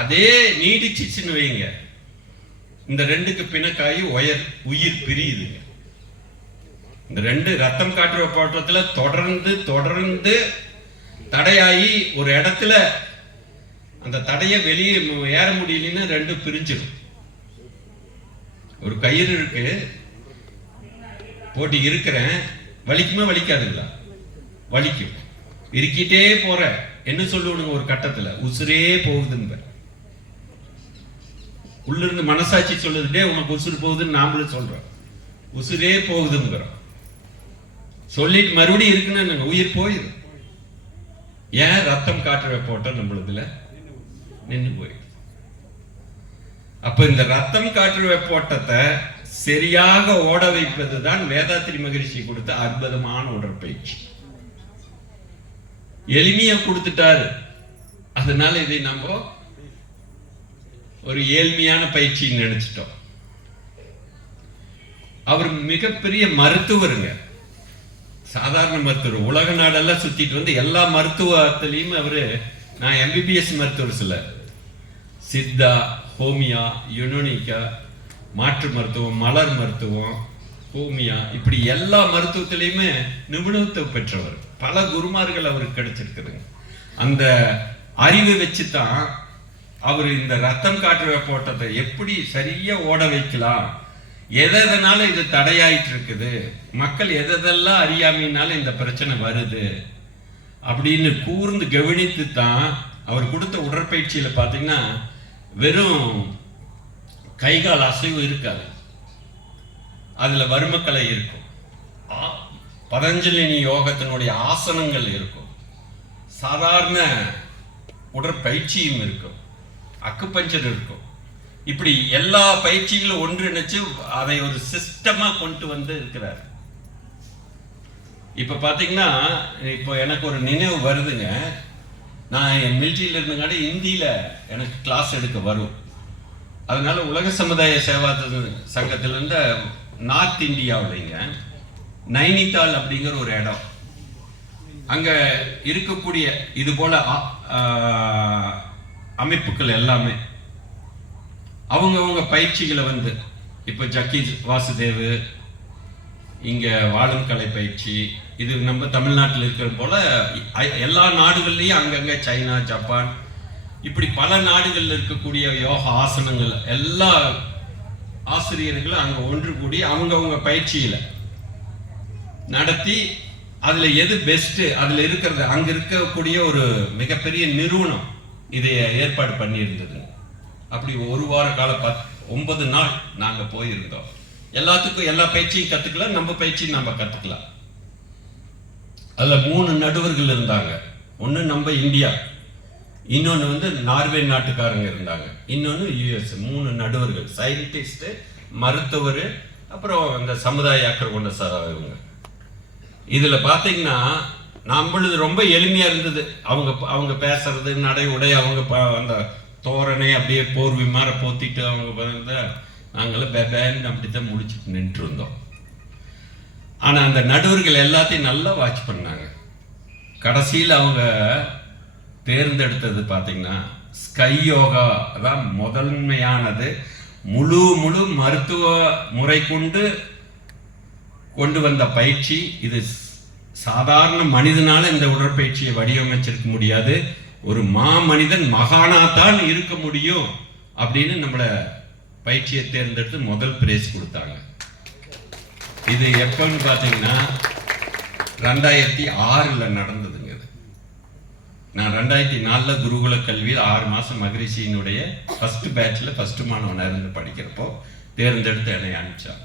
அதே நீடிச்சுன்னு வைங்க, இந்த 2க்கு பிணக்காயி உயிர் பிரியுதுங்க. இந்த 2 ரத்தம், காற்று, வெப்போட்டத்துல தொடர்ந்து தடையாகி ஒரு இடத்துல அந்த தடையை வெளியே ஏற முடியலன்னு 2 பிரிஞ்சிடும். ஒரு கயிறு இருக்கு, போட்டி இருக்கிறேன், வலிக்குமே வலிக்காதுங்களா? வலிக்கும். இருக்கிட்டே போற என்ன சொல்லுவனுங்க? ஒரு கட்டத்துல உசுரே போகுதுன்னு உள்ள இருந்து மனசாட்சி சொல்லுதுட்டே உனக்கு உசுறு போகுதுன்னு நாமளும் சொல்றோம். உசுரே போகுதுங்கிறோம். சொல்லிட்டு மறுபடியும் இருக்குன்னு உயிர் போயிடும். ஏன்? ரத்தம், காற்று, வெப்போட்டம் நம்மளுதுல நின்று போயிடுது. அப்ப இந்த ரத்தம் காற்று வெப்போட்டத்தை சரியாக ஓட வைப்பது தான் வேதாத்திரி மகரிஷி கொடுத்த அற்புதமான உடற்பயிற்சி. எளிமையா கொடுத்துட்டாரு, அதனால இதை நம்ம ஒரு ஏழ்மையான பயிற்சின்னு நினைச்சிட்டோம். அவர் மிகப்பெரிய மருத்துவருங்க, சாதாரண மருத்துவர். உலக நாடெல்லாம் சுத்திட்டு வந்து எல்லா மருத்துவத்திலையும் அவரு, நான் MBBS மருத்துவர் சில, சித்தா, ஹோமியா, யுனானிக்கா, மாற்று மருத்துவம், மலர் மருத்துவம், ஹோமியா, இப்படி எல்லா மருத்துவத்திலையுமே நிபுணத்துவம் பெற்றவர். பல குருமார்கள் அவருக்கு கிடைச்சிருக்குதுங்க. அந்த அறிவை வச்சுதான் அவர் இந்த ரத்தம் காற்று வெப்போட்டத்தை எப்படி சரியா ஓட வைக்கலாம், எதனால இது தடையாயிட்டு இருக்குது, மக்கள் எதெல்லாம் அறியாமையினால இந்த பிரச்சனை வருது அப்படின்னு கூர்ந்து கவனித்து தான் அவர் கொடுத்த உடற்பயிற்சியில பாத்தீங்கன்னா வெறும் கைகால் அசைவு இருக்காது, அதுல வர்மக்கலை இருக்கும், பதஞ்சலி யோகத்தினுடைய ஆசனங்கள் இருக்கும், சாதாரண உடற்பயிற்சியும் இருக்கும், அக்குபஞ்சர் இருக்கும். இப்படி எல்லா பயிற்சிகளும் ஒன்றிணைச்சு அதை ஒரு சிஸ்டமா கொண்டு வந்து இருக்கிறார். இப்ப பாத்தீங்கன்னா, இப்போ எனக்கு ஒரு நினைவு வருதுங்க. நான் என் மிலிட்ரியில இருந்தங்காட்டி இந்தியில எனக்கு கிளாஸ் எடுக்க வரும். அதனால உலக சமுதாய சேவா சங்கத்திலிருந்து நார்த் இந்தியாவில்ங்க நைனிதால் அப்படிங்கிற ஒரு இடம், அங்க இருக்கக்கூடிய இது போல அமைப்புகள் எல்லாமே அவங்க பயிற்சிகளை வந்து, இப்ப ஜக்கி வாசுதேவ் இங்க வாழும் கலை பயிற்சி, இது நம்ம தமிழ்நாட்டில் இருக்கிற போல எல்லா நாடுகள்லயும் அங்கங்க சைனா, ஜப்பான், இப்படி பல நாடுகள்ல இருக்கக்கூடிய யோகா ஆசனங்கள் எல்லா ஆசிரியர்களும் அங்க ஒன்று கூடி அவங்க பயிற்சியில நடத்தி, அதுல எது பெஸ்ட் அதுல இருக்கிறது, அங்க இருக்கக்கூடிய ஒரு மிகப்பெரிய நிறுவனம் இதை ஏற்பாடு பண்ணி இருந்தது. அப்படி ஒரு வார கால 9 நாள் நாங்க போயிருந்தோம். எல்லாத்துக்கும் எல்லா பயிற்சியும் கத்துக்கலாம், நம்ம பயிற்சியும் நம்ம கத்துக்கலாம். அதுல 3 நடுவர்கள் இருந்தாங்க. ஒண்ணு நம்ம இந்தியா, இன்னொன்னு வந்து நார்வே நாட்டுக்காரங்க இருந்தாங்க, இன்னொன்னு US. 3 நடுவர்கள், சயின்டிஸ்ட், மருத்துவர், அப்புறம் அந்த சமுதாய அக்கறை கொண்ட சார் இவங்க. இதுல பாத்தீங்கன்னா நம்மளது ரொம்ப எளிமையா இருந்தது. அவங்க பேசுறது, நடை, உடை, அவங்க அந்த தோரணை அப்படியே போர்வி மாற போத்திட்டு அவங்க வந்து நாங்களும் பேன்னு அப்படித்தான் முடிச்சுட்டு நின்று இருந்தோம். ஆனா அந்த நடுவர்கள் எல்லாத்தையும் நல்லா வாட்ச் பண்ணாங்க. கடைசியில் அவங்க தேர்ந்தெடுத்தது பாத்தீங்கன்னா ஸ்கை யோகா தான் முதன்மையானது. முழு மருத்துவ முறை கொண்டு வந்த பயிற்சி இது. சாதாரண மனிதனால இந்த உடற்பயிற்சியை வடிவமைச்சிருக்க முடியாது, ஒரு மனிதன் மகானாத்தான் இருக்க முடியும் அப்படின்னு நம்மள பயிற்சியை தேர்ந்தெடுத்து முதல் பிரைஸ் கொடுத்தாங்க. இது எப்பன்னு பாத்தீங்கன்னா 2006 நடந்ததுங்க. நான் 2004 குருகுல கல்வியில் 6 மாசம் மகரிஷியினுடைய ஃபர்ஸ்ட் பேட்ச்ல ஃபர்ஸ்ட் மாணவனா இருந்து படிக்கிறப்போ தேர்ந்தெடுத்து என்னை அனுப்பிச்சாங்க.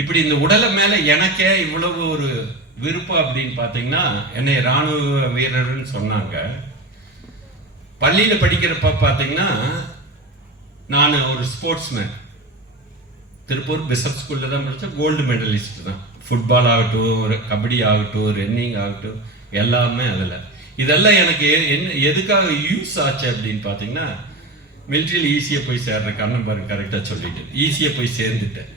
இப்படி இந்த உடலை மேல எனக்கே இவ்வளவு ஒரு விருப்பம் அப்படின்னு பாத்தீங்கன்னா, என்னை ராணுவ வீரர்னு சொன்னாங்க. பள்ளியில படிக்கிறப்ப பாத்தீங்கன்னா நான் ஒரு ஸ்போர்ட்ஸ்மேன். திருப்பூர் பிஷப் ஸ்கூல்ல தான் படித்தேன். கோல்டு மெடலிஸ்ட் தான். ஃபுட்பால் ஆகட்டும், கபடி ஆகட்டும், ரன்னிங் ஆகட்டும், எல்லாமே அதில். இதெல்லாம் எனக்கு எதுக்காக யூஸ் ஆச்சு அப்படின்னு பார்த்தீங்கன்னா, மிலிட்ரியில் ஈஸியாக போய் சேர்றேன். கண்ணன் பாருங்க, கரெக்டாக சொல்லிட்டு ஈஸியாக போய் சேர்ந்துட்டேன்.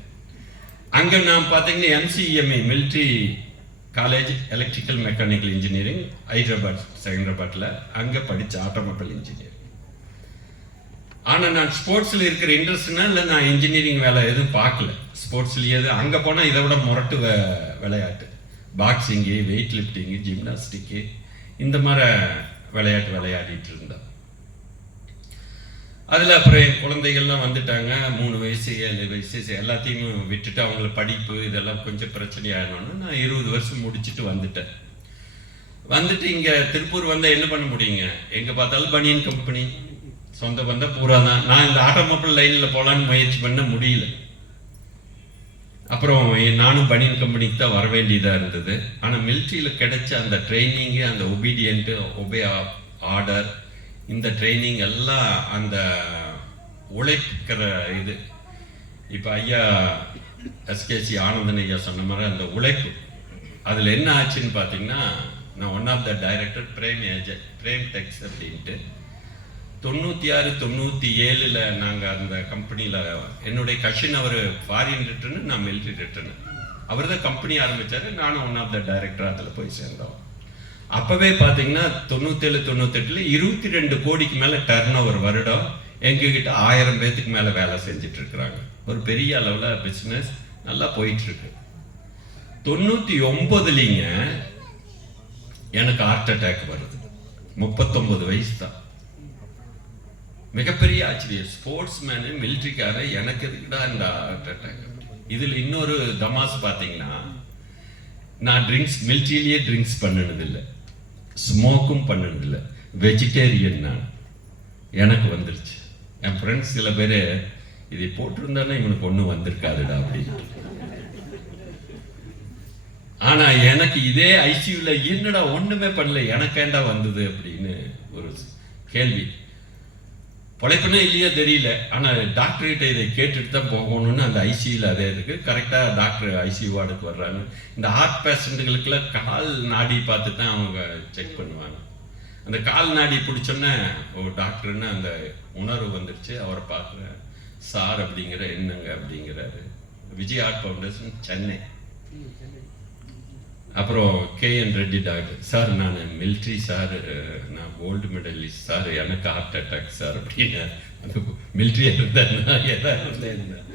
அங்கே நான் பார்த்தீங்கன்னா MCEME military college electrical mechanical engineering ஹைதராபாத்தில் அங்கே படித்த ஆட்டோமொபைல் இன்ஜினியரிங். ஆனால் நான் ஸ்போர்ட்ஸில் இருக்கிற இன்ட்ரெஸ்ட்னா இல்லை, நான் இன்ஜினியரிங் வேலை எதுவும் பார்க்கல. ஸ்போர்ட்ஸ்லேயே அங்கே போனால் இதை விட முரட்டு விளையாட்டு, பாக்ஸிங்கு, வெயிட் லிஃப்டிங்கு, ஜிம்னாஸ்டிக்கு, இந்த மாதிரி விளையாட்டு விளையாடிட்டு இருந்தேன். அதில் அப்புறம் என் குழந்தைகள்லாம் வந்துட்டாங்க. 3 வயசு 7 வயசு எல்லாத்தையும் விட்டுட்டு அவங்கள படிப்பு இதெல்லாம் கொஞ்சம் பிரச்சனையாகணும்னு நான் 20 வருஷம் முடிச்சுட்டு வந்துட்டு இங்கே திருப்பூர் வந்தால் என்ன பண்ண முடியுங்க? எங்கே பார்த்தாலும் பனியன் கம்பெனி, சொந்த பந்த பூரா தான். நான் இந்த ஆட்டோமொபைல் லைனில் போகலான்னு முயற்சி பண்ண முடியல. அப்புறம் நானும் பனியன் கம்பெனிக்கு தான் வர வேண்டியதாக இருந்தது. ஆனால் மிலிட்ரியில் கிடைச்ச அந்த ட்ரைனிங்கு, அந்த ஒபீடியன்ட்டு, ஒபே ஆர்டர், இந்த ட்ரைனிங் எல்லாம் அந்த உழைக்கிற இது. இப்போ ஐயா எஸ்கேசி ஆனந்தன் ஐயா சொன்ன மாதிரி அந்த உழைப்பு அதில் என்ன ஆச்சுன்னு பார்த்தீங்கன்னா, நான் one of the director Prem Tex அப்படின்ட்டு 96 97 நாங்கள் அந்த கம்பெனியில் என்னுடைய கஷின் அவர் ஃபாரின் ரிட்டர்னு, நான் மிலிட்ரி ரிட்டர்னு. அவர் தான் கம்பெனி ஆரம்பித்தார், நானும் ஒன் ஆஃப் த டைரக்டர் அதில் போய் சேர்ந்தோம். அப்போவே பார்த்தீங்கன்னா 97 98 22 கோடிக்கு மேலே டர்ன் ஓவர் வருடம் எங்ககிட்ட 1000 பேத்துக்கு மேலே வேலை செஞ்சுட்டு இருக்கிறாங்க. ஒரு பெரிய அளவில் பிஸ்னஸ் நல்லா போயிட்டுருக்கு. 99 எனக்கு ஹார்ட் அட்டாக் வருது. 39 வயசு தான். மிகப்பெரிய ஆச்சரியம். ஸ்போர்ட்ஸ் மேனு மிலிட்ரிக்கார எனக்கு எதுக்குடா இந்த ஹார்ட் அட்டாக். இதில் இன்னொரு தமாஸ் பார்த்தீங்கன்னா, நான் மிலிட்ரியிலேயே ட்ரிங்க்ஸ் பண்ணினதில்லை, ஸ்மோக்கும் பண்ணினதில்லை, வெஜிடேரியன். நான் எனக்கு வந்துருச்சு. என் ஃப்ரெண்ட்ஸ் சில பேர் இதை போட்டிருந்தானே இவனுக்கு ஒன்றும் வந்திருக்காதுடா அப்படின்ட்டு. ஆனா எனக்கு இதே ஐசியூவில் என்னடா ஒண்ணுமே பண்ணல, எனக்கேண்டா வந்தது அப்படின்னு ஒரு கேள்வி. பொழைப்புனே இல்லையா தெரியல. ஆனா டாக்டர்கிட்ட இதை கேட்டுட்டு தான் போகணும்னு அந்த ஐசியூவில் அதே இருக்கு. கரெக்டாக டாக்டர் ஐசியூ வார்டுக்கு வர்றாங்க. இந்த ஹார்ட் பேஷண்ட்டுகளுக்கெல்லாம் கால் நாடி பார்த்து தான் அவங்க செக் பண்ணுவாங்க. அந்த கால் நாடி பிடிச்சோன்னே ஒரு டாக்டர்னு அந்த உணர்வு வந்துடுச்சு. அவரை பார்க்குறேன். சார் அப்படிங்கிற என்னங்க அப்படிங்கிறாரு. Vijay heart foundation Chennai. அப்புறம் கேஎன் ரெட்டி டாக்டர். சார் நான் மிலிட்ரி சார், நான் கோல்டு மெடலிஸ்ட் சார், எனக்கு ஹார்ட் அட்டாக் சார் அப்படின்னு. மிலிட்ரியாக இருந்தேன்னா எதாவது இருந்தேன்.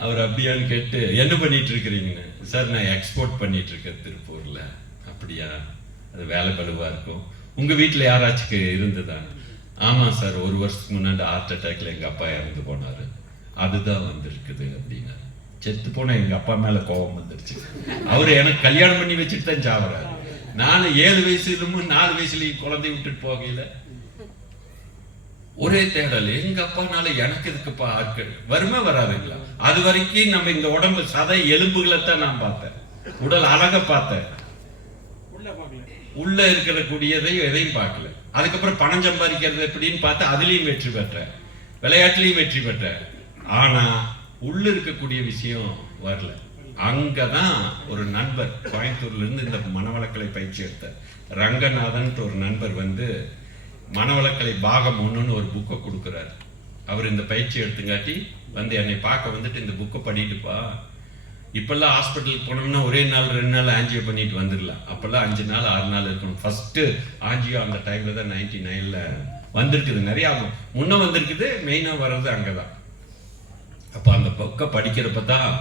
அவர் அப்படியான்னு கேட்டு என்ன பண்ணிட்டு இருக்கிறீங்கன்னு. சார் நான் எக்ஸ்போர்ட் பண்ணிட்டு இருக்கேன் திருப்பூரில். அப்படியா, அது வேலை பலுவாக இருக்கும். உங்கள் வீட்டில் யாராச்சுக்கு இருந்ததா? ஆமாம் சார், 1 வருஷத்துக்கு முன்னாடி ஹார்ட் அட்டாக்ல எங்கள் அப்பா இறந்து போனார், அதுதான் வந்திருக்குது அப்படின்னா. செத்து போன எங்கள் அப்பா மேலே கோபம் வந்துருச்சு. அவர் எனக்கு கல்யாணம் பண்ணி வச்சுட்டு தான் சாவறாரு. நான் 7 வயசுலும் 4 வயசுலையும் குழந்தை விட்டுட்டு போகையில் ஒரே தேடல். எங்க அப்பானால எனக்கு இதுக்குப்பா ஆட்கள் வருமே வராதுங்களா? அது வரைக்கும் நம்ம இந்த உடம்பு சதை எலும்புகளை தான் நான் பார்த்தேன், உடல் அழக பார்த்தேன், உள்ள இருக்கிற கூடியதை எதையும் பார்க்கல. அதுக்கப்புறம் பணம் சம்பாதிக்கிறது எப்படின்னு பார்த்து அதுலேயும் வெற்றி பெற்றேன், விளையாட்டுலையும் வெற்றி பெற்றேன். ஆனா உள்ள இருக்கக்கூடிய விஷயம் வரல. அங்கதான் ஒரு நண்பர் கோயம்புத்தூர்ல இருந்து இந்த மனவளக்கலை பயிற்சி எடுத்த ரங்கநாதன் ஒரு நண்பர் வந்து மனவளக்கலை பாகம் 1ன்னு ஒரு புக்கை கொடுக்குறாரு. அவர் இந்த பயிற்சி எடுத்துங்காட்டி வந்து என்னை பார்க்க வந்துட்டு இந்த புக்கை படிட்டுப்பா. இப்பெல்லாம் ஹாஸ்பிட்டலுக்கு போனோம்னா ஒரே நாள் 2 நாள் ஆஞ்சியோ பண்ணிட்டு வந்துடலாம். அப்பெல்லாம் 5 நாள் 6 நாள் இருக்கணும். ஃபர்ஸ்ட் ஆஞ்சியோ அந்த டைம்ல தான் 99ல் வந்திருக்குது. நிறைய முன்ன வந்திருக்குது, மெயினா வர்றது அங்கதான். அப்ப அந்த புக்கை படிக்கிறப்ப தான்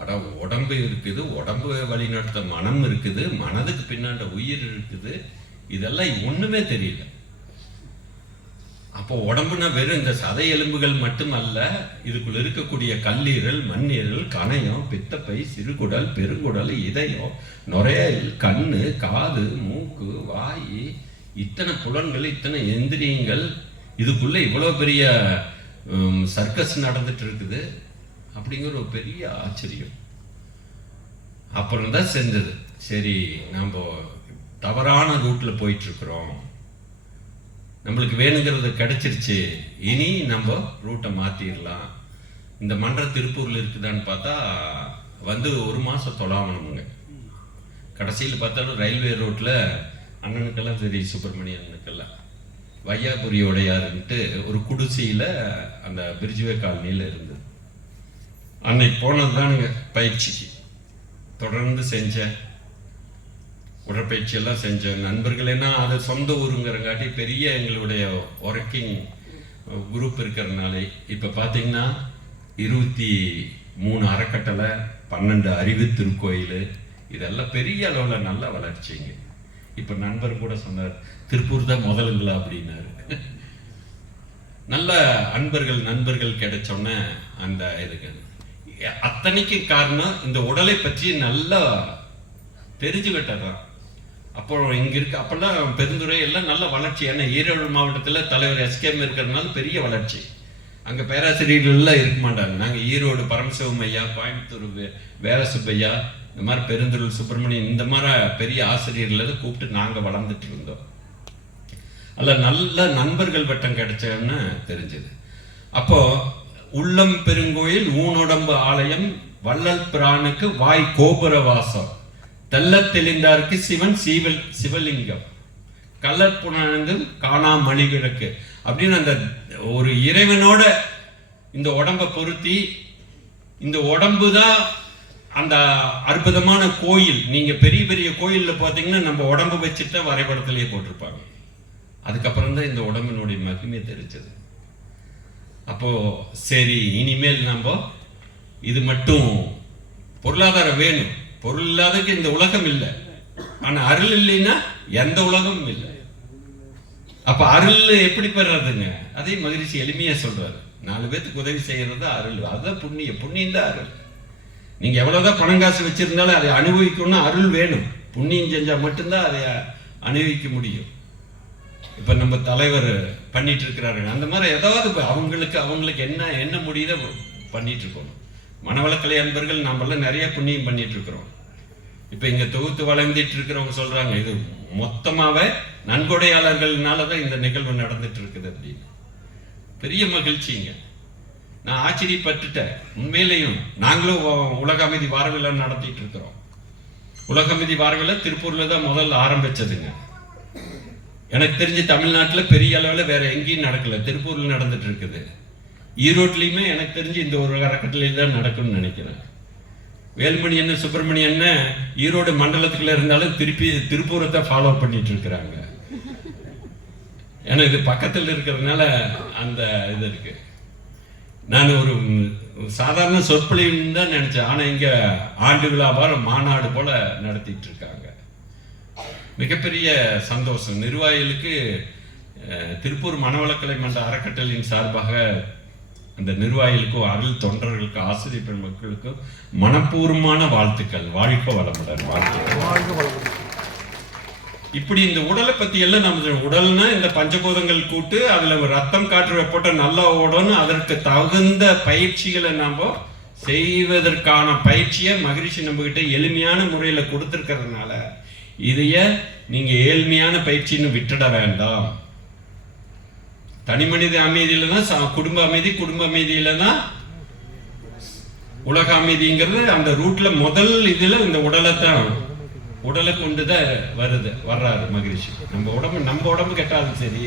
அட உடம்பு இருக்குது, உடம்பு வழிநடத்த மனம் இருக்குது, மனதுக்கு பின்னாண்ட உயிர் இருக்குது, இதெல்லாம் ஒண்ணுமே தெரியல. அப்போ உடம்புனா வெறும் இந்த சதை எலும்புகள் மட்டும் அல்ல, இதுக்குள்ள இருக்கக்கூடிய கல்லீரல், மண்ணீரல், கணையம், பித்தப்பை, சிறுகுடல், பெருங்குடல், இதயம், நுரையீரல், கண்ணு, காது, மூக்கு, வாய், இத்தனை புலன்கள், இத்தனை எந்திரியங்கள், இதுக்குள்ள இவ்வளவு பெரிய சர்க்கஸ் நடந்துட்டு இருக்குது அப்படிங்கிற ஒரு பெரிய ஆச்சரியம். அப்புறம் தான் செஞ்சது, சரி நம்ம தவறான ரூட்ல போயிட்டு இருக்கிறோம், நம்மளுக்கு வேணுங்கிறது கிடைச்சிருச்சு, இனி நம்ம ரூட்டை மாத்திரலாம். இந்த மன்ற திருப்பூர்ல இருக்குதான்னு பார்த்தா வந்து 1 மாசம் தொலாவணுங்க. கடைசியில் பார்த்தாலும் ரயில்வே ரோட்ல அண்ணனுக்கெல்லாம் சரி, சுப்பிரமணிய அண்ணனுக்கெல்லாம் வையாபுரியோடையாருன்ட்டு ஒரு குடிசையில அந்த பிரிஜுவே காலனியில் இருந்தது. அன்னைக்கு போனதுதானுங்க பயிற்சிக்கு. தொடர்ந்து செஞ்சேன், உடற்பயிற்சி எல்லாம் செஞ்சேன். நண்பர்கள் என்ன அது சொந்த ஊருங்கிறங்காட்டி பெரிய எங்களுடைய ஒர்க்கிங் குரூப் இருக்கிறதுனால இப்போ பார்த்தீங்கன்னா 23 அறக்கட்டளை, 12 அறிவு திருக்கோயில், இதெல்லாம் பெரிய அளவில் நல்ல வளர்ச்சிங்க. இப்போ நண்பர் கூட சொன்னார், திருப்பூர் தான் முதலுங்களா அப்படின்னாரு. நல்ல நண்பர்கள் கிடைச்சோன்னே அந்த இதுக்கு அத்தனைக்கு காரணம் இந்த உடலை பற்றி நல்லா தெரிஞ்சுக்கிட்டதான். அப்போ இங்க இருக்கு அப்பெல்லாம் பெருந்துறை எல்லாம் நல்ல வளர்ச்சி. ஏன்னா ஈரோடு மாவட்டத்தில் தலைவர் எஸ்கேம் இருக்கிறதுனால பெரிய வளர்ச்சி. அங்க பேராசிரியர்கள் எல்லாம் இருக்க மாட்டாங்க. நாங்க ஈரோடு பரமசிவம் ஐயா, கோயம்புத்தூர் வேல சுப்பையா, இந்த மாதிரி பெருந்துறை சுப்பிரமணியன், இந்த மாதிரி பெரிய ஆசிரியர்களை கூப்பிட்டு நாங்க வளர்ந்துட்டு இருந்தோம். அல்ல நல்ல நண்பர்கள் வட்டம் கிடைச்சன்னு தெரிஞ்சது. அப்போ உள்ளம் பெருங்கோயில் ஊனுடம்பு ஆலயம் வள்ளல் பிரானுக்கு வாய் கோபுர வாசம் தெல்ல தெளிந்தாருக்கு சிவன் சிவலிங்கம் கலர்புணர்ந்து காணா மணிவிளக்கு அப்படின்னு அந்த ஒரு இறைவனோட இந்த உடம்பை பொருத்தி, இந்த உடம்பு தான் அந்த அற்புதமான கோயில். நீங்க பெரிய பெரிய கோயில்ல பார்த்தீங்கன்னா நம்ம உடம்பு வச்சுட்டு வரைபடத்திலேயே போட்டிருப்பாங்க. அதுக்கப்புறம் தான் இந்த உடம்பினுடைய மகிமை தெரிஞ்சது. அப்போ சரி, இனிமேல் நம்ம இது மட்டும் பொருளாதாரம் வேணும், பொருள் இல்லாததுக்கு இந்த உலகம் இல்லை, ஆனா அருள் இல்லைன்னா எந்த உலகமும் இல்லை. அப்ப அருள் எப்படி பெறதுங்க? அதே மகிழ்ச்சி எளிமையா சொல்றாரு, 4 பேத்துக்கு உதவி செய்யறது அருள். அதுதான் புண்ணியம் தான் அருள். நீங்க எவ்வளவுதான் பணம் காசு வச்சிருந்தாலும் அதை அனுபவிக்கணும்னா அருள் வேணும். புண்ணியம் செஞ்சா மட்டும்தான் அதை அனுபவிக்க முடியும். இப்ப நம்ம தலைவர் பண்ணிட்டு இருக்கிறாரு, அந்த மாதிரி ஏதாவது அவங்களுக்கு என்ன முடியுதோ பண்ணிட்டு இருக்கோம். மனவளக்கலை அன்பர்கள் நாமெல்லாம் நிறைய புண்ணியம் பண்ணிட்டு இருக்கிறோம். இப்ப இங்க தொகுத்து வளர்ந்துட்டு இருக்கிறவங்க சொல்றாங்க, இது மொத்தமாவே நன்கொடையாளர்கள்னாலதான் இந்த நிகழ்வு நடந்துட்டு இருக்குது அப்படின்னு. பெரிய மகிழ்ச்சிங்க. நான் ஆச்சரியப்பட்டுட்டேன். உண்மையிலையும் நாங்களும் உலக அமைதி வார விழா நடத்திட்டு இருக்கிறோம். உலக அமைதி வார விழா திருப்பூர்ல தான் முதல்ல ஆரம்பிச்சதுங்க. எனக்கு தெரிஞ்சு தமிழ்நாட்டுல பெரிய அளவில் வேற எங்கேயும் நடக்கல, திருப்பூர்ல நடந்துட்டு இருக்குது. ஈரோட்லயுமே எனக்கு தெரிஞ்சு இந்த ஒரு அறக்கட்டளையில் தான் நடக்கும்னு நினைக்கிறேன். வேல்மணி என்ன சுப்பிரமணியன்னு ஈரோடு மண்டலத்துக்குள்ள இருந்தாலும் திருப்பூரத்தை ஃபாலோ பண்ணிட்டு இருக்கிறாங்க. ஏன்னா இது பக்கத்தில் இருக்கிறதுனால அந்த இது இருக்கு. நான் ஒரு சாதாரண சொற்பொழிவுன்னு தான் நினைச்சேன், ஆனா இங்க ஆண்டு விழாவார மாநாடு போல நடத்திட்டு இருக்காங்க. மிகப்பெரிய சந்தோஷம். நிர்வாகிகளுக்கு திருப்பூர் மனவளக்கலை மன்ற அறக்கட்டளையின் சார்பாக அந்த நிர்வாகிகளுக்கும் அருள் தொண்டர்களுக்கு ஆசிரியர் பெருமக்களுக்கும் மனப்பூர்வமான வாழ்த்துக்கள். வாழ்க வளமுடன். வாழ்த்துக்கள். இப்படி இந்த உடலை பத்தி எல்லாம் நம்ம உடல்னா இந்த பஞ்சபூதங்கள் கூட்டு, அதுல ரத்தம் காற்று வெப்போட்ட நல்லா ஓடணும். அதற்கு தகுந்த பயிற்சிகளை நம்ம செய்வதற்கான பயிற்சியை மகிழ்ச்சி நம்ம கிட்ட எளிமையான முறையில கொடுத்திருக்கிறதுனால இதைய நீங்க ஏழ்மையான பயிற்சின்னு விட்டுட வேண்டாம். தனி மனித அமைதியில தான் குடும்ப அமைதி, குடும்ப அமைதியில தான் உலக அமைதிங்கிறது. அந்த ரூட்ல முதல் இதுல இந்த உடலை கொண்டுதான் வர்றாரு மகிழ்ச்சி. நம்ம உடம்பு கெட்டாலும் சரி,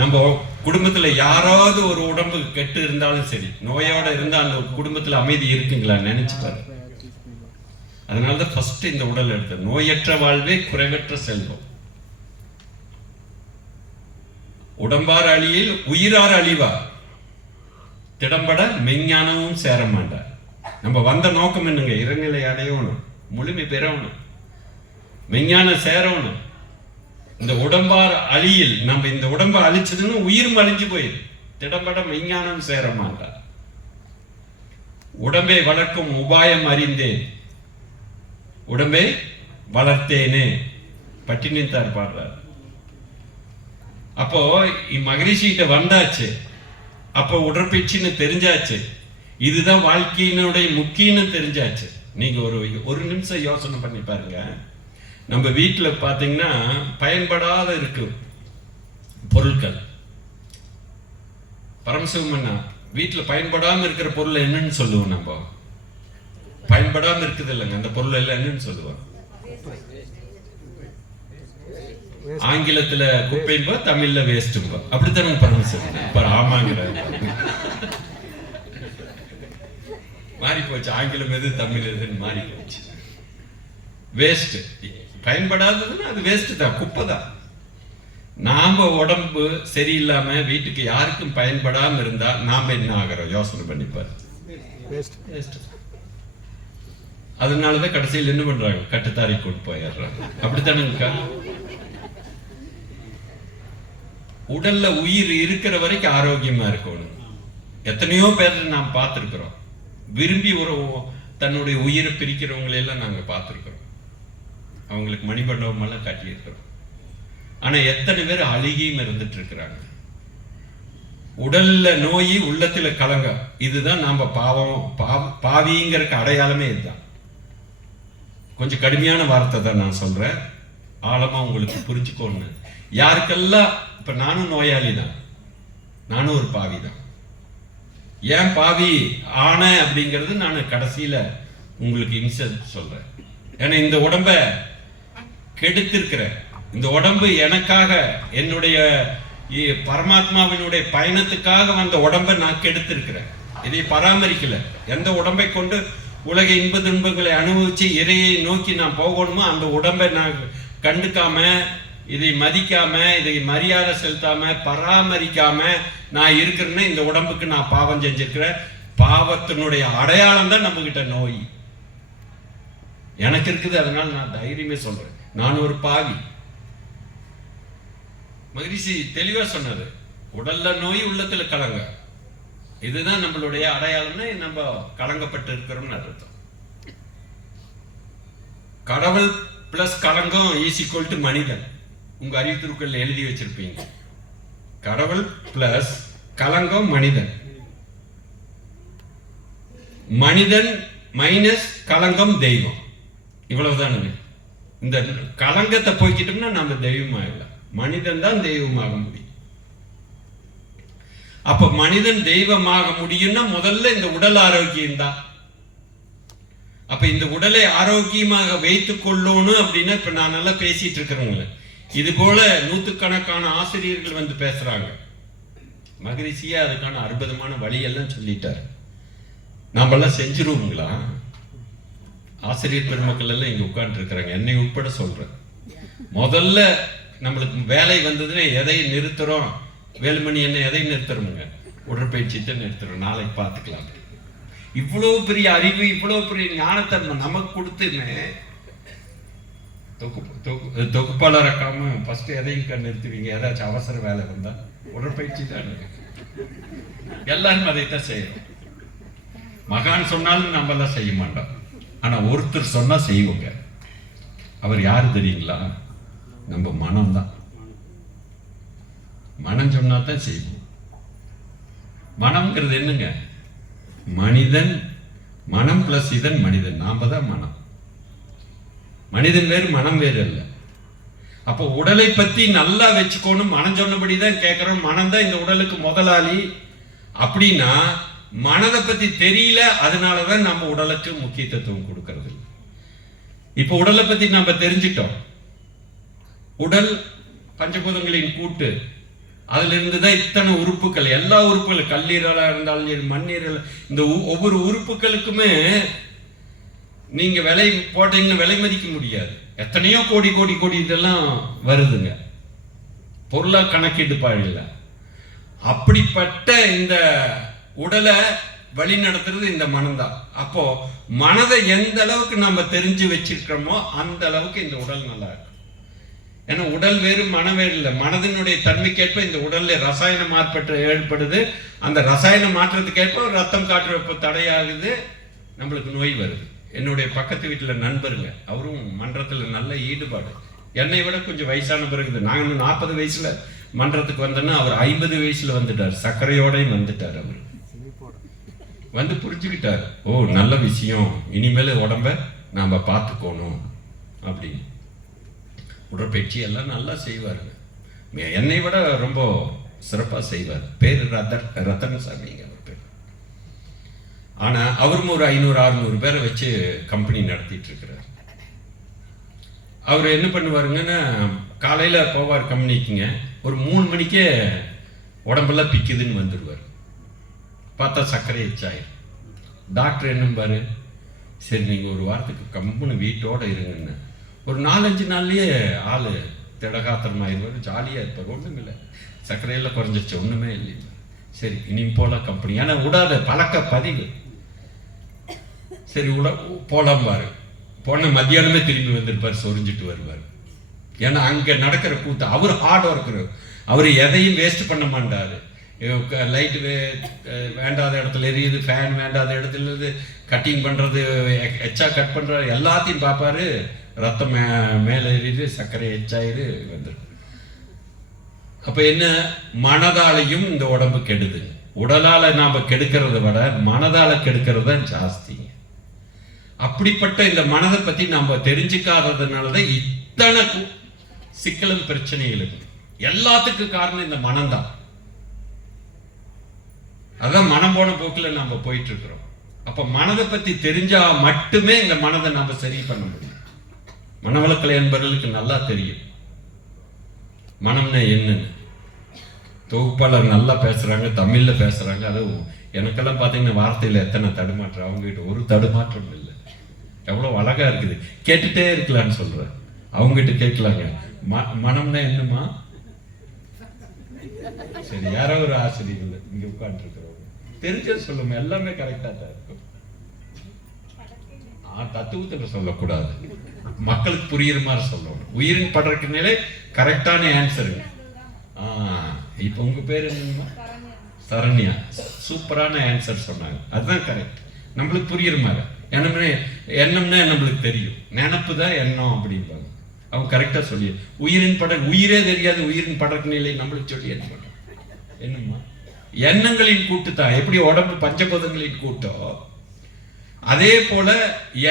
நம்ம குடும்பத்துல யாராவது ஒரு உடம்பு கெட்டு இருந்தாலும் சரி, நோயோட இருந்தா அந்த குடும்பத்துல அமைதி இருக்குங்களா நினைச்சு பாரு. அதனாலதான் ஃபர்ஸ்ட் இந்த உடல் எடுத்த நோயற்ற வாழ்வே குறைவற்ற செல்வம். உடம்பார் அழியில் உயிரார் அழிவார், திடம்பட மெஞ்ஞானமும் சேர மாட்டார். நம்ம வந்த நோக்கம் என்னங்க? இறைநிலை அடையணும், முழுமை பெறணும், மெஞ்ஞானம் சேரணும். இந்த உடம்பார் அழியில் நம்ம இந்த உடம்பை அழிச்சதுன்னு உயிரும் அழிஞ்சு போயிரு. திடம்பட மெஞ்ஞானம் சேர மாட்டார். உடம்பை வளர்க்கும் உபாயம் அறிந்தேன், உடம்பை வளர்த்தேனே பட்டினித்தார் பாடுறார். அப்போ மகரிஷிகிட்ட வந்தாச்சு, அப்போ உடற்பயிற்சின்னு தெரிஞ்சாச்சு, இதுதான் வாழ்க்கையினுடைய முக்கியம்னு தெரிஞ்சாச்சு. நீங்க ஒரு நிமிஷம் யோசனை பண்ணி பாருங்க. நம்ம வீட்டுல பாத்தீங்கன்னா பயன்படாத இருக்கு பொருட்கள். பரமசிவமன்னா வீட்டுல பயன்படாம இருக்கிற பொருள் என்னன்னு சொல்லுவோம்? நம்ம பயன்படாம இருக்குது இல்லைங்க, அந்த பொருள் எல்லாம் என்னன்னு சொல்லுவோம்? ஆங்கிலத்துல குப்பைம்பா, தமிழ்ல வேஸ்ட்டும்பா. அப்படித்தானே பரமசிவன் ஆமாங்கிற மாறி போச்சு. ஆங்கிலம் எது தமிழ் எதுன்னு மாறி போச்சு. வேஸ்ட் பயன்படாததுன்னா அது வேஸ்ட் தான், குப்பை தான். நாம உடம்பு சரியில்லாம வீட்டுக்கு யாருக்கும் பயன்படாம இருந்தா நாம என்ன ஆகிறோம்? யோசனை பண்ணிப்பாரு. அதனாலதான் கடைசியில் என்ன பண்றாங்க? கட்டுத்தாரி கொண்டு போயிடுறாங்க. அப்படித்தானுங்கக்கா? உடல்ல உயிர் இருக்கிற வரைக்கும் ஆரோக்கியமா இருக்கணும். எத்தனையோ பேர் நாம் பார்த்திருக்கிறோம். விரும்பி தன்னுடைய உயிரை பிரிக்கிறவங்களை எல்லாம் நாங்க பார்த்திருக்கிறோம். அவங்களுக்கு மணிமண்டபம் எல்லாம் காட்டியிருக்கிறோம். ஆனா எத்தனை பேர் அழுகியும் இருந்துட்டு இருக்கிறாங்க. உடல்ல நோய், உள்ளத்துல கலங்க. இதுதான் நாம பாவிங்கிறதுக்கு அடையாளமே இதுதான். கொஞ்சம் கடுமையான வார்த்தை தான் நான் சொல்றேன், ஆழமா உங்களுக்கு புரிஞ்சுக்கோன்னு. யாருக்கெல்லாம் இப்ப நானும் நோயாளி தான், நானும் ஒரு பாவி தான். ஏன் பாவி ஆன அப்படிங்கிறது நான் கடைசியில உங்களுக்கு இன்சல்ட் சொல்றேன். ஏன்னா இந்த உடம்ப கெடுத்திருக்கிறேன். இந்த உடம்பு எனக்காக, என்னுடைய பரமாத்மாவினுடைய பயணத்துக்காக வந்த உடம்பை நான் கெடுத்திருக்கிறேன். இதை பராமரிக்கல. எந்த உடம்பை கொண்டு உலக இன்ப துன்பங்களை அனுபவிச்சு இறையை நோக்கி நான் போகணுமோ அந்த உடம்பை நான் கண்டுக்காம, இதை மதிக்காம, இதை மரியாதை செலுத்தாம, பராமரிக்காம நான் இருக்கிறேன்னா இந்த உடம்புக்கு நான் பாவம் செஞ்சிருக்கிறேன். பாவத்தினுடைய அடையாளம் தான் நம்ம கிட்ட நோய் எனக்கு இருக்குது. அதனால நான் தைரியமே சொல்றேன், நான் ஒரு பாவி. மகிழ்ச்சி தெளிவா சொன்னது, உடல்ல நோய் உள்ளத்துல கலங்க. இதுதான் நம்மளுடைய அடையாளம்னு நம்ம கலங்கப்பட்டு இருக்கிறோம்னு அர்த்தம். கடவுள் பிளஸ் களங்கம் இஸ் ஈக்குவல் டு மனிதன். உங்க அறிவுத்திருக்குள்ள எழுதி வச்சிருப்பீங்க, கடவுள் பிளஸ் களங்கம் மனிதன், மனிதன் மைனஸ் களங்கம் தெய்வம். இவ்வளவுதானுங்க. இந்த களங்கத்தை போய்க்கிட்டோம்னா நம்ம தெய்வமாகலாம். மனிதன் தான் தெய்வமாக முடியும். அப்ப மனிதன் தெய்வமாக முடியும்னா முதல்ல இந்த உடல் ஆரோக்கியம் தான். அப்ப இந்த உடலை ஆரோக்கியமாக வைத்துக் கொள்ளணும் அப்படின்னா, இப்ப நான் நல்லா பேசிட்டு இருக்கிறவங்கள இது போல நூற்றுக்கணக்கான ஆசிரியர்கள் வந்து பேசுறாங்க. மகரிஷியா அதுக்கான அற்புதமான வழியெல்லாம் சொல்லிட்டாரு. நாமெல்லாம் செஞ்சிருவோங்களா? ஆசிரியர் பெருமக்கள் எல்லாம் இங்க உட்கார்ந்து இருக்கிறாங்க, என்னை உட்பட சொல்றேன். முதல்ல நம்மளுக்கு வேலை வந்ததுன்னா எதை நிறுத்துறோம்? வேலுமணி என்ன எதை நிறுத்துறோமுங்க? உடற்பயிற்சி தான் நிறுத்துறோம், நாளைக்கு பார்த்துக்கலாம். இவ்வளவு பெரிய அறிவு, இவ்வளவு பெரிய ஞானத்தன்மை நமக்கு கொடுத்துன்னு தொகுப்பாளராக்காம ஃபர்ஸ்ட் எதையும் நிறுத்துவீங்க? ஏதாச்சும் அவசர வேலை வந்தா உடற்பயிற்சி தான். எல்லாரும் அதைத்தான் செய்யறோம். மகான் சொன்னாலும் நம்ம எல்லாம் செய்ய மாட்டோம். ஆனா ஒருத்தர் சொன்னா செய்வோங்க. அவர் யாரு தெரியுங்களா? நம்ம மனம் தான். மனம் சொன்னா தான் செய்வோம். மனம்ங்கிறது என்னங்க? மனிதன். மனம் பிளஸ் இதன் மனிதன். நாம தான் மனம். மனிதன் வேறு, மனம் வேறு அல்ல. அப்போ உடலை பத்தி நல்லா வச்சுக்கணும். மனம் சொன்னபடிதான் கேட்கிறோம். மனம் தான் இந்த உடலுக்கு முதலாளி. அப்படின்னா மனதை பத்தி தெரியல, அதனாலதான் நம்ம உடலுக்கு முக்கியத்துவம் கொடுக்கறது. இப்ப உடலை பத்தி நம்ம தெரிஞ்சிட்டோம். உடல் பஞ்சபூதங்களின் கூட்டு. அதுல இருந்துதான் இத்தனை உறுப்புகள், எல்லா உறுப்புகளும், கல்லீரலா இருந்தாலும் சரி, மண்ணீரல், இந்த ஒவ்வொரு உறுப்புகளுக்குமே நீங்க விலை போட்டீங்கன்னு விலை மதிக்க முடியாது. எத்தனையோ கோடி கோடி கோடி இதெல்லாம் வருதுங்க, பொருளா கணக்கீட்டு பாழில்ல. அப்படிப்பட்ட இந்த உடலை வழி நடத்துறது இந்த மனம்தான். அப்போ மனதை எந்த அளவுக்கு நம்ம தெரிஞ்சு வச்சிருக்கிறோமோ அந்த அளவுக்கு இந்த உடல் நல்லா இருக்கும். ஏன்னா உடல் வேறு, மனம் வேறு இல்லை. மனதினுடைய தன்மைக்கேற்ப இந்த உடல்ல ரசாயன மாற்றம் ஏற்படுது. அந்த ரசாயன மாற்றத்துக்கேற்ப ரத்தம் காற்று வெப்ப தடையாகுது, நம்மளுக்கு நோய் வருது. என்னுடைய பக்கத்து வீட்டில் நண்பருங்க, அவரும் மன்றத்தில் நல்ல ஈடுபாடு. என்னை விட கொஞ்சம் வயசான பிறகு, நாங்கள் 40 வயசுல மன்றத்துக்கு வந்தோன்னா அவர் 50 வயசுல வந்துட்டார். சர்க்கரையோடையும் வந்துட்டார். அவர் வந்து புரிஞ்சுக்கிட்டார், ஓ நல்ல விஷயம், இனிமேல் உடம்ப நாம பார்த்துக்கணும் அப்படின்னு. உடற்பயிற்சி எல்லாம் நல்லா செய்வாருங்க. என்னை விட ரொம்ப சிறப்பாக செய்வார். பேர் ரத்தன் சாமிங்க அவர் பேர். ஆனா அவரும் ஒரு 500-600 பேரை வச்சு கம்பெனி நடத்திட்டு இருக்கிறார். அவர் என்ன பண்ணுவாருங்கன்னா, காலையில போவார் கம்பெனிக்குங்க, ஒரு 3 மணிக்கே உடம்பெல்லாம் பிக்குதுன்னு வந்துடுவார். பார்த்தா சர்க்கரை எச்சாயிரும். டாக்டர் என்னம்பாரு, சரி நீங்க ஒரு வாரத்துக்கு கம்பெனி வீட்டோட இருங்கன்னு. ஒரு 4-5 நாள்லயே ஆளு திடகாத்திரமாயிருவாரு, ஜாலியா இருப்பார். ஒண்ணும் இல்லை, சர்க்கரையெல்லாம் குறைஞ்சிருச்சு, ஒண்ணுமே இல்லை. சரி இனி போல கம்பெனி, ஏன்னா விடாத பழக்க பதிவு. சரி போலாம் பாரு. போன மத்தியானமே திரும்பி வந்திருப்பார், சொரிஞ்சிட்டு வருவார். ஏன்னா அங்க நடக்கிற கூத்து. அவர் ஹார்ட் ஒர்க்கர், அவர் எதையும் வேஸ்ட் பண்ண மாட்டாரு. லைட்டு வேண்டாத இடத்துல எரியுது, ஃபேன் வேண்டாத இடத்துல இருந்து கட்டிங் பண்றது, எச்சா கட் பண்றாரு, எல்லாத்தையும் பார்ப்பாரு. ரத்தம் மேலே எரியுது, சர்க்கரை எச்சாயிரு வந்துடும். அப்ப என்ன, மனதாலையும் இந்த உடம்பு கெடுதுங்க. உடலால நாம கெடுக்கிறத விட மனதால கெடுக்கிறது தான் ஜாஸ்திங்க. அப்படிப்பட்ட இந்த மனதை பத்தி நாம தெரிஞ்சுக்காததுனாலதான் இத்தனை சிக்கலும் பிரச்சனைகளுக்கு. எல்லாத்துக்கும் காரணம் இந்த மனம்தான். அதான் மனம் போன போக்கில் நம்ம போயிட்டு இருக்கிறோம். அப்ப மனதை பத்தி தெரிஞ்சா மட்டுமே இந்த மனதை நம்ம சரி பண்ண முடியும். மனவளக்கலை என்பவர்களுக்கு நல்லா தெரியும் மனம்னா என்னன்னு. தொகுப்பாளர் நல்லா பேசுறாங்க, தமிழ்ல பேசுறாங்க. அது எனக்கெல்லாம் பார்த்தீங்கன்னா வார்த்தையில எத்தனை தடுமாற்றம், அவங்ககிட்ட ஒரு தடுமாற்றம் இல்லை. எவ்வளவு அழகா இருக்குது, கேட்டுட்டே இருக்கலான்னு சொல்றேன். அவங்ககிட்ட கேட்கலாங்க, மனம்னா என்னமா? சரி, யாரோ ஒரு ஆசிரியர் இங்க உட்கார்ந்து இருக்கிறவங்க தெரிஞ்ச சொல்லுங்க, எல்லாமே கரெக்டா தான் இருக்கும். தத்துவத்துல சொல்லக்கூடாது, மக்களுக்கு புரியுற மாதிரி சொல்லணும். உயிரின் படற்கு நிலை கரெக்டான ஆன்சருங்க. இப்ப உங்க பேரு என்னமா? சரண்யா. சூப்பரான ஆன்சர் சொன்னாங்க, அதுதான் கரெக்ட். நம்மளுக்கு புரியுற மாதிரி. எண்ணம்னா நம்மளுக்கு தெரியும், நினப்பு தான் எண்ணம் அப்படிம்பாங்க. அவங்க கரெக்டா சொல்லி உயிரின் உயிரே தெரியாது உயிரின் படற்கு நிலை நம்மளுக்கு சொல்லி என்ன பண்ண என்னம்மா? எண்ணங்களின் கூட்டு தான். எப்படி உடம்பு பஞ்சபூதங்களின் கூட்டம், அதே போல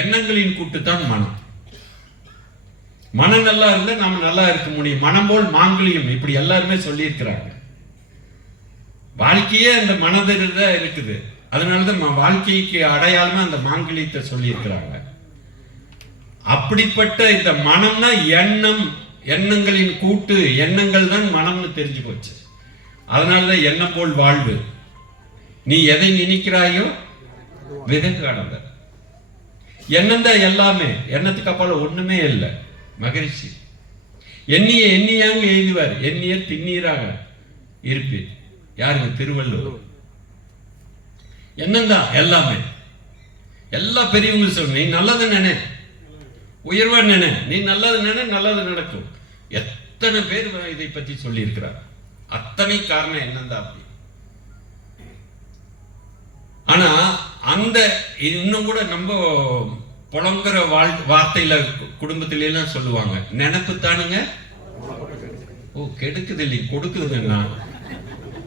எண்ணங்களின் கூட்டு தான் மனம். மனம் நல்லா இருந்தா நாம நல்லா இருக்க முடியும். மனம் போல் மாங்கலியம், இப்படி எல்லாருமே சொல்லி இருக்கிறாங்க. வாழ்க்கையே அந்த மனதில் தான் இருக்குது. அதனாலதான் வாழ்க்கைக்கு அடையாளமா அந்த மாங்கலியத்தை சொல்லி இருக்கிறாங்க. அப்படிப்பட்ட இந்த மனம்னா எண்ணம், எண்ணங்களின் கூட்டு, எண்ணங்கள் தான் மனம்னு தெரிஞ்சு போச்சு. அதனாலதான் எண்ணம் போல் வாழ்வு. நீ எதை நினைக்கிறாயோ விவேகானந்தர். எண்ணம் தான் எல்லாமே, எண்ணத்துக்கு அப்பால ஒண்ணுமே இல்லை. மகரிஷி எண்ணிய எண்ணியாங்க எழுதுவார், எண்ணியர் திண்ணீராக இருப்பீர். யாருங்க? திருவள்ளுவர். எண்ணம் தான் எல்லாமே. எல்லா பெரியவங்களும் சொல்லுங்க, நீ நல்லது நினை, உயர்வா நினை, நீ நல்லது நினை, நல்லது நடக்கும். எத்தனை பேர் இதை பற்றி சொல்லி இருக்கிறார். அத்தனை காரணம் என்னதான் அப்படி. ஆனா அந்த இன்னும் கூட நம்ம புலங்குற வார்த்தையில குடும்பத்தில எல்லாம் சொல்லுவாங்க, நினைப்பு தானுங்க கெடுக்குது இல்லை கொடுக்குதுங்கண்ணா.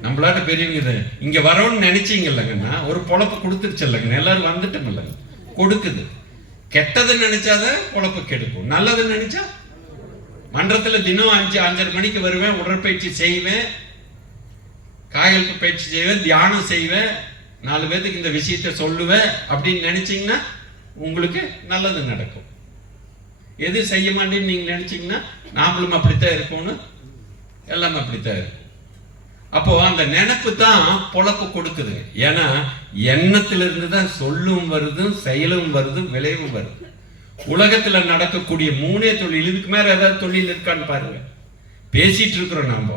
நம்மளாட்ட பெரியவங்க இங்க வரோன்னு நினைச்சீங்க இல்லைங்கண்ணா, ஒரு பொழப்பு கொடுத்துருச்சு இல்லைங்கண்ணா, எல்லாரும் வந்துட்டோம் இல்லைங்க. கொடுக்குது. கெட்டது நினைச்சாதான் பொழப்பு கெடுக்கும். நல்லது நினைச்சா மன்றத்துல தினம் 5-5:30 மணிக்கு வருவேன், உடற்பயிற்சி செய்வேன், காயல்பு பயிற்சி செய்வேன், தியானம் செய்வேன், 4 பேருக்கு இந்த விஷயத்த சொல்லுவேன் அப்படின்னு நினைச்சீங்கன்னா உங்களுக்கு நல்லது நடக்கும். எது செய்ய மாட்டேன்னு நீங்க நினைச்சீங்கன்னா நாமளும் அப்படித்தான் இருக்கோம்னு எல்லாம் அப்படித்தான் இருக்கும். அப்போ அந்த நினைப்பு தான் பொழப்பு கொடுக்குது. ஏன்னா எண்ணத்திலிருந்து தான் சொல்லும் வருது, செயலும் வருது, விளைவும் வருது. உலகத்துல நடக்கக்கூடிய 3 தொழில், இதுக்கு மேல ஏதாவது தொழில் இருக்கான்னு பாருங்க. பேசிட்டு இருக்கிறோம் நாம,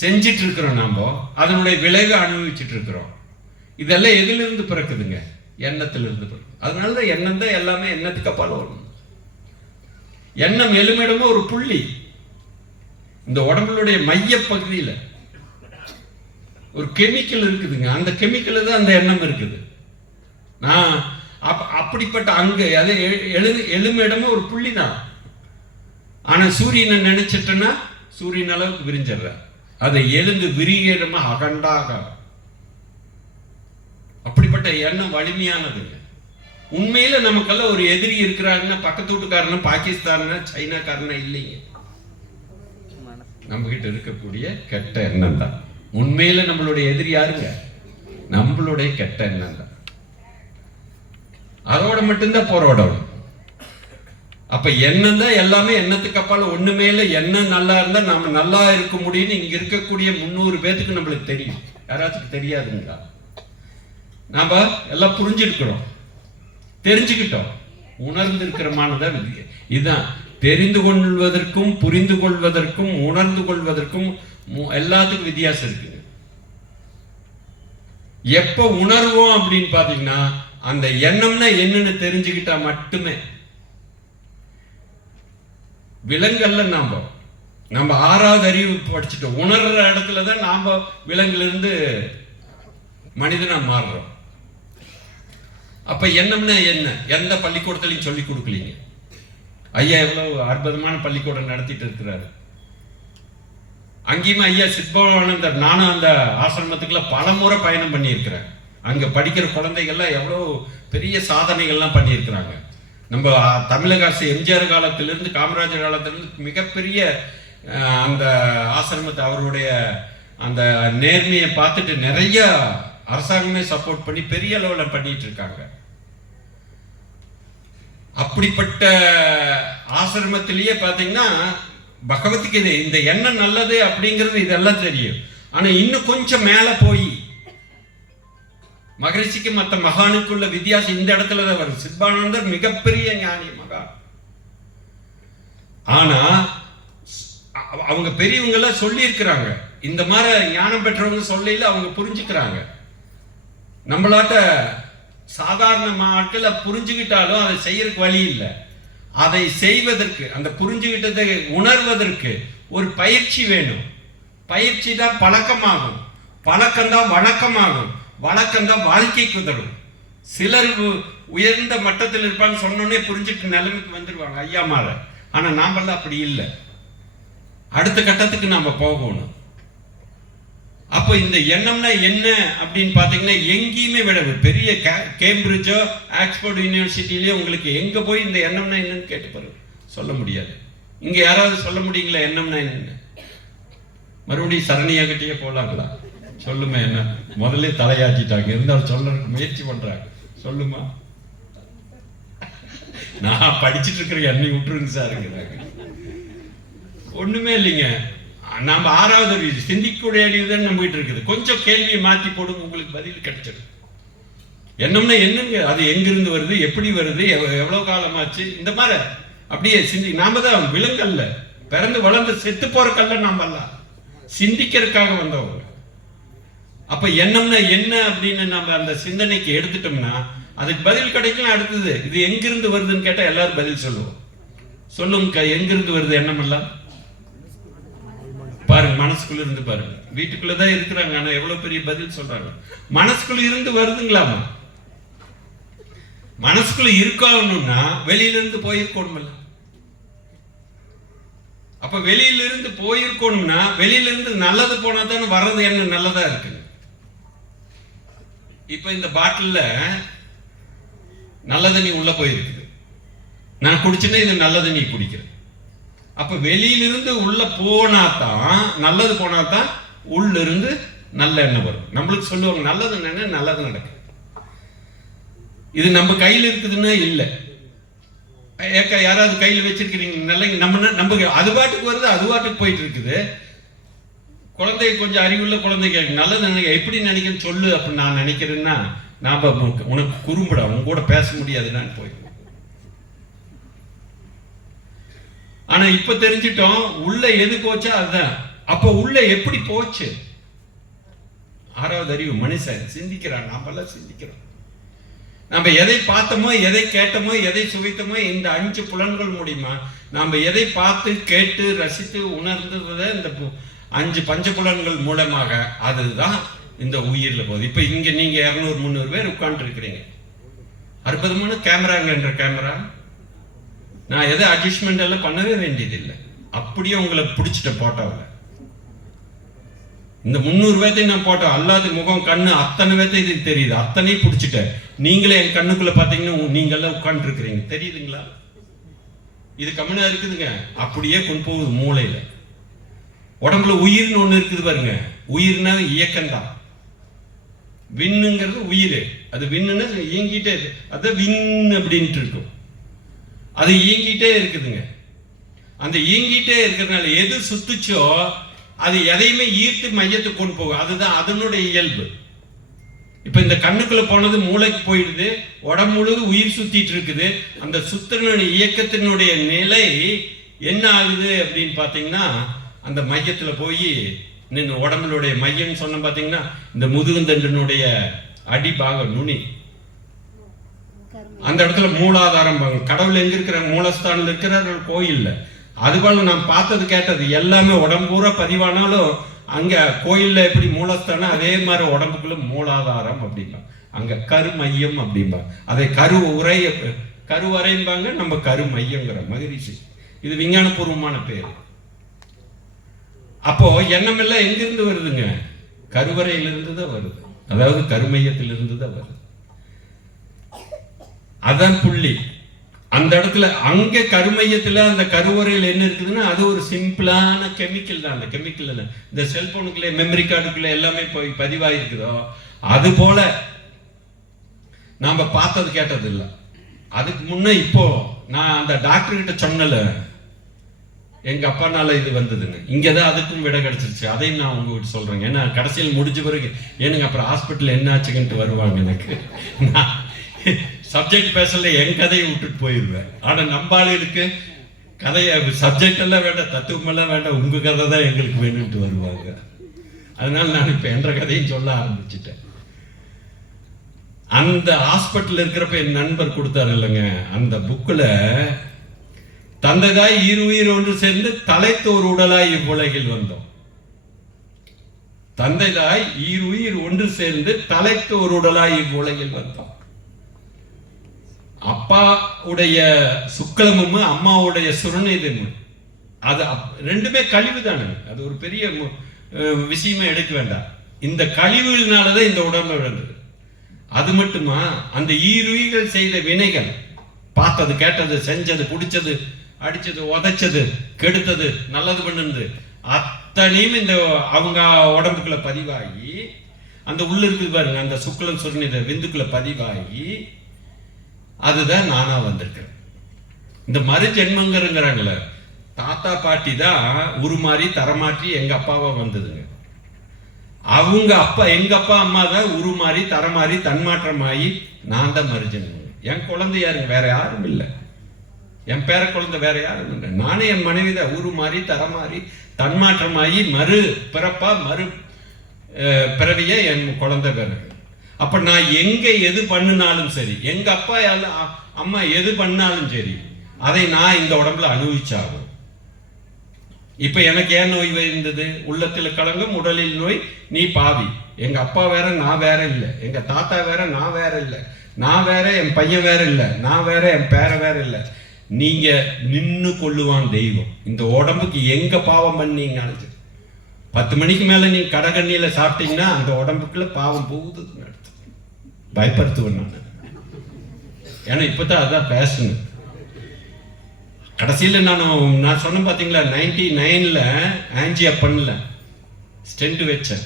செஞ்சிட்டு இருக்கிறோம் நாம, அதனுடைய விளைவை அனுபவிச்சுட்டு இருக்கிறோம். இதெல்லாம் எதிலிருந்து பிறக்குதுங்க? எண்ணத்திலிருந்து பிறகு. அதனாலதான் எண்ணம் தான் எல்லாமே. எண்ணத்துக்கு அப்பால வரும். எண்ணம் எழுமிடமும் ஒரு புள்ளி. இந்த உடம்புடைய மைய பகுதியில ஒரு கெமிக்கல் இருக்குதுங்க. அந்த கெமிக்கல் தான் அந்த எண்ணம் இருக்குது. நான் அப்படிப்பட்ட அங்க அதை எழுமிடமும் ஒரு புள்ளி தான். ஆனா சூரியனை நினைச்சிட்டேன்னா சூரியன் அளவுக்கு விரிஞ்சிடுற, அதை எழுந்து விரிகிடமா அகண்டாக. அப்படிப்பட்ட எண்ணம் வலிமையானதுங்க. உண்மையில நமக்கெல்லாம் ஒரு எதிரி இருக்கிறாங்கன்னா பக்கத்து வீட்டுக்காரன, பாகிஸ்தான, சைனாக்காரன இல்லைங்க. நம்ம கிட்ட இருக்கக்கூடிய கெட்ட எண்ணம் தான் உண்மையில நம்மளுடைய எதிரி. யாருங்க? நம்மளுடைய கெட்ட எண்ணம் தான். அதோட மட்டும்தான் போராடணும். அப்ப எண்ணம் தான் எல்லாமே. எண்ணத்துக்கு அப்பால ஒண்ணுமே இல்லை. எண்ணம் நல்லா இருந்தா நாம நல்லா இருக்க முடியும்னு இங்க இருக்கக்கூடிய 300 பேத்துக்கு நம்மளுக்கு தெரியும். யாராச்சும் தெரியாதுங்களா? நாம எல்லாம் புரிஞ்சிருக்கிறோம், தெரிஞ்சுக்கிட்டோம், உணர்ந்து இருக்கிறமானதான் இதுதான். தெரிந்து கொள்வதற்கும் புரிந்து கொள்வதற்கும் உணர்ந்து கொள்வதற்கும் எல்லாத்துக்கும் வித்தியாசம் இருக்குங்க. எப்ப உணர்வோம் அப்படின்னு பாத்தீங்கன்னா அந்த எண்ணம்னா என்னன்னு தெரிஞ்சுக்கிட்டா மட்டுமே. விலங்கல்ல நம்ம 6வது அறிவு படிச்சுட்டோம். உணர்ற இடத்துலதான் நாம விலங்குல இருந்து மனிதனா மாறுறோம். அப்ப எண்ணம்னா என்ன? எந்த பள்ளிக்கூடத்திலையும் சொல்லி கொடுக்கலீங்க. ஐயா எவ்வளவு அற்புதமான பள்ளிக்கூடம் நடத்திட்டு இருக்கிறாரு. அங்கேயுமே ஐயா சித்பவானந்தர், நானும் அந்த ஆசிரமத்துக்குள்ள பல முறை பயணம் பண்ணியிருக்கிறேன். அங்க படிக்கிற குழந்தைகள்லாம் எவ்வளவு பெரிய சாதனைகள்லாம் பண்ணியிருக்கிறாங்க. நம்ம தமிழக அரசு எம்ஜிஆர் காலத்திலிருந்து காமராஜர் காலத்திலிருந்து மிகப்பெரிய அந்த ஆசிரமத்தை அவருடைய அந்த நேர்மையை பார்த்துட்டு நிறைய அரசாங்கமே சப்போர்ட் பண்ணி பெரிய அளவில் பண்ணிட்டு இருக்காங்க. அப்படிப்பட்ட ஆசிரமத்திலேயே பார்த்தீங்கன்னா பகவத்கீதை இந்த எண்ணம் நல்லது அப்படிங்கிறது இதெல்லாம் தெரியும். ஆனா இன்னும் கொஞ்சம் மேல போய் மகரிஷிக்கு மற்ற மகானுக்குள்ள வித்தியாசம் இந்த இடத்துல தான் வரும். சித்பானந்தர் மிகப்பெரிய ஞானி மகா. ஆனா அவங்க பெரியவங்க எல்லாம் சொல்லி இருக்கிறாங்க, இந்த மாதிரி ஞானம் பெற்றவங்க சொல்லல அவங்க புரிஞ்சுக்கிறாங்க. நம்மளாட்ட சாதாரண ஆட்கள் புரிஞ்சுக்கிட்டாலும் அதை செய்யறதுக்கு வழி இல்லை. அதை செய்வதற்கு அந்த புரிஞ்சுக்கிட்டதை உணர்வதற்கு ஒரு பயிற்சி வேணும். பயிற்சி தான் பழக்கமாகும், பழக்கம்தான் வழக்கமாகும், வழக்கம்தான் வாழ்க்கைக்கு உதவும். சிலர் உயர்ந்த மட்டத்தில் இருப்பாங்க, சொன்னோன்னே புரிஞ்சுட்டு நிலைமைக்கு வந்துடுவாங்க ஐயா மாற. ஆனா நாமெல்லாம் அப்படி இல்லை, அடுத்த கட்டத்துக்கு நாம போகணும். அப்போ இந்த எண்ணம்னா என்ன அப்படின்னு பார்த்தீங்கன்னா எங்கேயுமே விட பெரிய கேம்பிரிட்ஜோ ஆக்ஸ்போர்ட் யூனிவர்சிட்டிலேயோ உங்களுக்கு எங்க போய் இந்த எண்ணம்னா என்னன்னு கேட்டு பாருங்க, சொல்ல முடியாது. இங்க யாராவது சொல்ல முடியுங்களா எண்ணம்னா என்னன்னு? மறுபடியும் சரணியாகிட்டே போலாங்களா? சொல்லுமா என்ன? முதல்ல தலையாட்டிட்டாங்க, இருந்தாலும் சொல்றதுக்கு முயற்சி பண்றாங்க. சொல்லுமா? நான் படிச்சுட்டு இருக்கிற எண்ணெய் விட்டுருங்க சாருங்கிறாங்க. ஒண்ணுமே இல்லைங்க. நாம 6வது அறிவு சிந்திக்கூடிய அறிவுதான் நம்பிட்டு இருக்குது. கொஞ்சம் கேள்வியை மாத்தி போடுங்க, உங்களுக்கு பதில் கிடைச்சிடும். என்னம்னா என்னங்க, அது எங்கிருந்து வருது, எப்படி வருது, எவ்வளவு காலமாச்சு, இந்த மாதிரி அப்படியே சிந்தி. நாம தான் விலங்கல்ல, பிறந்து வளர்ந்து செத்து போற கல்ல நாமெல்லாம் சிந்திக்கிறதுக்காக வந்தவங்க. அப்ப எண்ணம்னா என்ன அப்படின்னு நம்ம அந்த சிந்தனைக்கு எடுத்துட்டோம்னா அதுக்கு பதில் கிடைக்கலாம். அடுத்தது இது எங்கிருந்து வருதுன்னு கேட்டா எல்லாரும் பதில் சொல்லுவோம். சொல்லுங்க, எங்கிருந்து வருது எண்ணம் எல்லாம்? பாருங்க, மனசுக்குள்ள இருந்து பாருங்க. வீட்டுக்குள்ளதான் இருக்கிறாங்க, ஆனா எவ்வளவு பெரிய பதில் சொல்றாங்க. மனசுக்குள்ள இருந்து வருதுங்களாமா? மனசுக்குள்ள இருக்கணும்னா வெளியில இருந்து போயிருக்கணும்ல. அப்ப வெளியில இருந்து போயிருக்கணும்னா வெளியில இருந்து நல்லது போனா தானே வர்றது என்ன நல்லதா இருக்கு. இப்ப இந்த பாட்டில்ல நல்ல தண்ணி உள்ள போயிருக்குது, நான் குடிச்சுன்னா இது நல்ல தண்ணி குடிக்கிறேன். அப்ப வெளியிலிருந்து உள்ள போனாதான் நல்லது, போனாதான் உள்ள இருந்து நல்ல எண்ணம் வரும். நம்மளுக்கு சொல்லுவாங்க நல்லது என்ன, நல்லது நடக்கும். இது நம்ம கையில் இருக்குதுன்னா இல்லை. ஏக்கா யாராவது கையில் வச்சிருக்கிறீங்க நல்ல நம்ம அது பாட்டுக்கு வருது, அது பாட்டுக்கு போயிட்டு இருக்குது. குழந்தை கொஞ்சம் அறிவுள்ள குழந்தை கேட்கு நல்லது நினைக்க, எப்படி நினைக்கன்னு சொல்லு அப்படின்னு நான் நினைக்கிறேன்னா நாம உனக்கு குறும்புடா, உங்க கூட பேச முடியாதுன்னு போய். ஆனா இப்ப தெரிஞ்சிட்டோம் உள்ள எது போச்சா அதுதான். அப்ப உள்ள எப்படி போச்சு? 6வது அறிவு மனுஷன் சிந்திக்கிறான், நாம எல்லாம் சிந்திக்கிறோம். நம்ம எதை பார்த்தோமோ, எதை கேட்டோமோ, எதை சுவைத்தோமோ, இந்த 5 புலன்கள் மூலியமா நாம எதை பார்த்து கேட்டு ரசித்து உணர்ந்ததை இந்த 5 பஞ்சபுலன்கள் மூலமாக அதுதான் இந்த உயிர்ல போகுது. இப்ப இங்க நீங்க 200-300 பேர் உட்கார்ந்து இருக்கிறீங்க. அற்புதமான கேமராங்கன்ற கேமரா. நான் எதை அட்ஜஸ்ட்மெண்ட் எல்லாம் பண்ணவே வேண்டியது இல்லை, அப்படியே உங்களை பிடிச்சிட்ட போட்டோவில். இந்த 300 பேர்த்தையும் நான் போட்டோம், அல்லாத முகம் கண்ணு அத்தனை பேர்த்தையும் இது தெரியுது, அத்தனையும் பிடிச்சிட்டேன். நீங்களே என் கண்ணுக்குள்ள பாத்தீங்கன்னா நீங்க எல்லாம் உட்கார்ந்து இருக்கிறீங்க, தெரியுதுங்களா? இது கம்மியா இருக்குதுங்க. அப்படியே கொண்டு போகுது மூளையில. உடம்புல உயிர்னு ஒண்ணு இருக்குது பாருங்க. உயிர்னா இயக்கம்தான். விண்ணுங்கிறது உயிர், அது விண்ணுன்னு இயங்கிட்டே இருக்கு, அது விண் அப்படின்ட்டு இருக்கும். அது இயங்கிட்டே இருக்குதுங்க. அந்த இயங்கிட்டே இருக்கிறதுனால எது சுத்துச்சோ அது எதையுமே ஈர்த்து மையத்துக்கு கொண்டு போகும். அதுதான் அதனுடைய இயல்பு. இப்ப இந்த கண்ணுக்குள்ள போனது மூளைக்கு போயிடுது, உடம்பு முழுது உயிர் சுத்திட்டு இருக்குது. அந்த சுத்தினுடைய இயக்கத்தினுடைய நிலை என்ன ஆகுது அப்படின்னு பாத்தீங்கன்னா அந்த மையத்துல போய் நின்று உடம்புடைய மையம் சொன்ன பாத்தீங்கன்னா இந்த முதுகுந்தண்டினுடைய அடிபாகம் நுனி, அந்த இடத்துல மூலாதாரம். கடவுள் எங்க இருக்கிற மூலஸ்தானில் இருக்கிற கோயில்ல. அதுபோல நான் பார்த்தது கேட்டது எல்லாமே உடம்பூரா பதிவானாலும் அங்க கோயில்ல எப்படி மூலஸ்தானம் அதே மாதிரி உடம்புக்குள்ள மூலாதாரம் அப்படிம்பா, அங்க கருமையம் அப்படிம்பா. அதை கருவறைம்பாங்க, நம்ம கருமையங்கிற மகரிஷி. இது விஞ்ஞானபூர்வமான பேரு. அப்போ எண்ணம் எல்லாம் எங்கிருந்து வருதுங்க? கருவறையிலிருந்து தான் வருது, அதாவது கருமையத்திலிருந்து தான் வருது. அதான் புள்ளி. அந்த இடத்துல அங்கே கருமையத்தில் அந்த கருவறையில் என்ன இருக்குதுன்னா அது ஒரு சிம்பிளான கெமிக்கல் தான். அந்த கெமிக்கல் இந்த செல்போனுக்குள்ளே மெமரி கார்டுக்குள்ளே எல்லாமே போய் பதிவாயிருக்குதோ அது போல நாம பார்த்தது கேட்டது இல்லை. அதுக்கு முன்ன இப்போ நான் அந்த டாக்டர் கிட்ட சொன்னல எங்க அப்பானால இது வந்ததுன்னு, இங்கதான் அதுக்கும் விட கிடைச்சிருச்சு. அதையும் நான் உங்ககிட்ட சொல்றேங்க. ஏன்னா கடைசியில் முடிஞ்ச பிறகு எனக்கு அப்புறம் ஹாஸ்பிட்டல் என்ன ஆச்சுன்ட்டு வருவாங்க. எனக்கு நான் சப்ஜெக்ட் பேசல என் கதையை விட்டுட்டு போயிடுவேன். ஆனா நம்பாளுக்கு கதையை சப்ஜெக்ட் எல்லாம் வேண்டாம், தத்துவம் எல்லாம் வேண்டாம், உங்க கதை தான் எங்களுக்கு வேணும்ட்டு வருவாங்க. அதனால நான் இப்ப என்ற கதையும் சொல்ல ஆரம்பிச்சுட்டேன். அந்த ஹாஸ்பிட்டல் இருக்கிறப்ப என் நண்பர் கொடுத்தாரு இல்லைங்க, அந்த புக்கில் தந்தைதாய் ஈருயிர் ஒன்று சேர்ந்து தலைத்தோர் உடலாய் இவ்வுலகில் வந்தோம். தந்தைதாய் ஈருயிர் ஒன்று சேர்ந்து தலைத்தோர் உடலாய் இவ்வுலகில் வந்தோம். அப்பாவுடைய சுக்லமும் அம்மாவுடைய சுரநீதமும் அது ரெண்டுமே கழிவு தானே. அது ஒரு பெரிய விஷயமா எடுக்க வேண்டாம். இந்த கழிவுனாலதான் இந்த உடம்பு விழுந்தது. அது மட்டுமா, அந்த ஈருயிர்கள் செய்த வினைகள், பார்த்தது கேட்டது செஞ்சது பிடிச்சது அடிச்சது உதைச்சது கெடுத்தது நல்லது பண்ணுது அத்தனையும் இந்த அவங்க உடம்புக்குள்ள பதிவாகி அந்த உள்ள இருக்குது பாருங்க, அந்த சுக்லம் சுரணித விந்துக்குள்ள பதிவாகி அதுதான் நானா வந்திருக்கிறேன். இந்த மறு ஜென்மங்கிறாங்களே, தாத்தா பாட்டி தான் உருமாறி தரமாற்றி எங்க அப்பாவா வந்ததுங்க. அவங்க அப்பா எங்க அப்பா அம்மா தான் உருமாறி தரமாறி தன்மாற்றமாயி நான் தான் மறுஜென்மம். என் குழந்தை யாருங்க, வேற யாரும் இல்லை. என் பேர குழந்தை வேற யாரும் இல்லை. நானே என் மனைவி தான் உருமாறி தரமாறி தன்மாற்றமாயி மறு பிறப்பா மறு பிறவிய என் குழந்தை பிறகு. அப்ப நான் எங்க எது பண்ணினாலும் சரி, எங்க அப்பா அம்மா எது பண்ணாலும் சரி, அதை நான் இந்த உடம்புல அனுபவிச்சாகும். இப்ப எனக்கு ஏன் நோய் இருந்தது? உள்ளத்தில் களங்கம் உடலில் நோய் நீ பாவி. எங்க அப்பா வேற நான் வேற இல்லை, எங்க தாத்தா வேற நான் வேற இல்லை, நான் வேற என் பையன் வேற இல்லை, நான் வேற என் பேர வேற இல்லை. நீங்க நின்னு கொள்ளுவான் தெய்வம். இந்த உடம்புக்கு எங்க பாவம் பண்ணீங்கன்னாலும் 10 மணிக்கு மேல நீங்க கடகண்ணியில சாப்பிட்டீங்கன்னா அந்த உடம்புக்குள்ள பாவம் போகுதுன்னு அர்த்தம். பயப்படுத்துவேன் நான். ஏன்னா இப்பதான் அதான் பேசணும். கடைசியில் நான் சொன்ன பார்த்தீங்களா, 99ல் ஆஞ்சியா பண்ணல, ஸ்டெண்ட் வச்சேன்.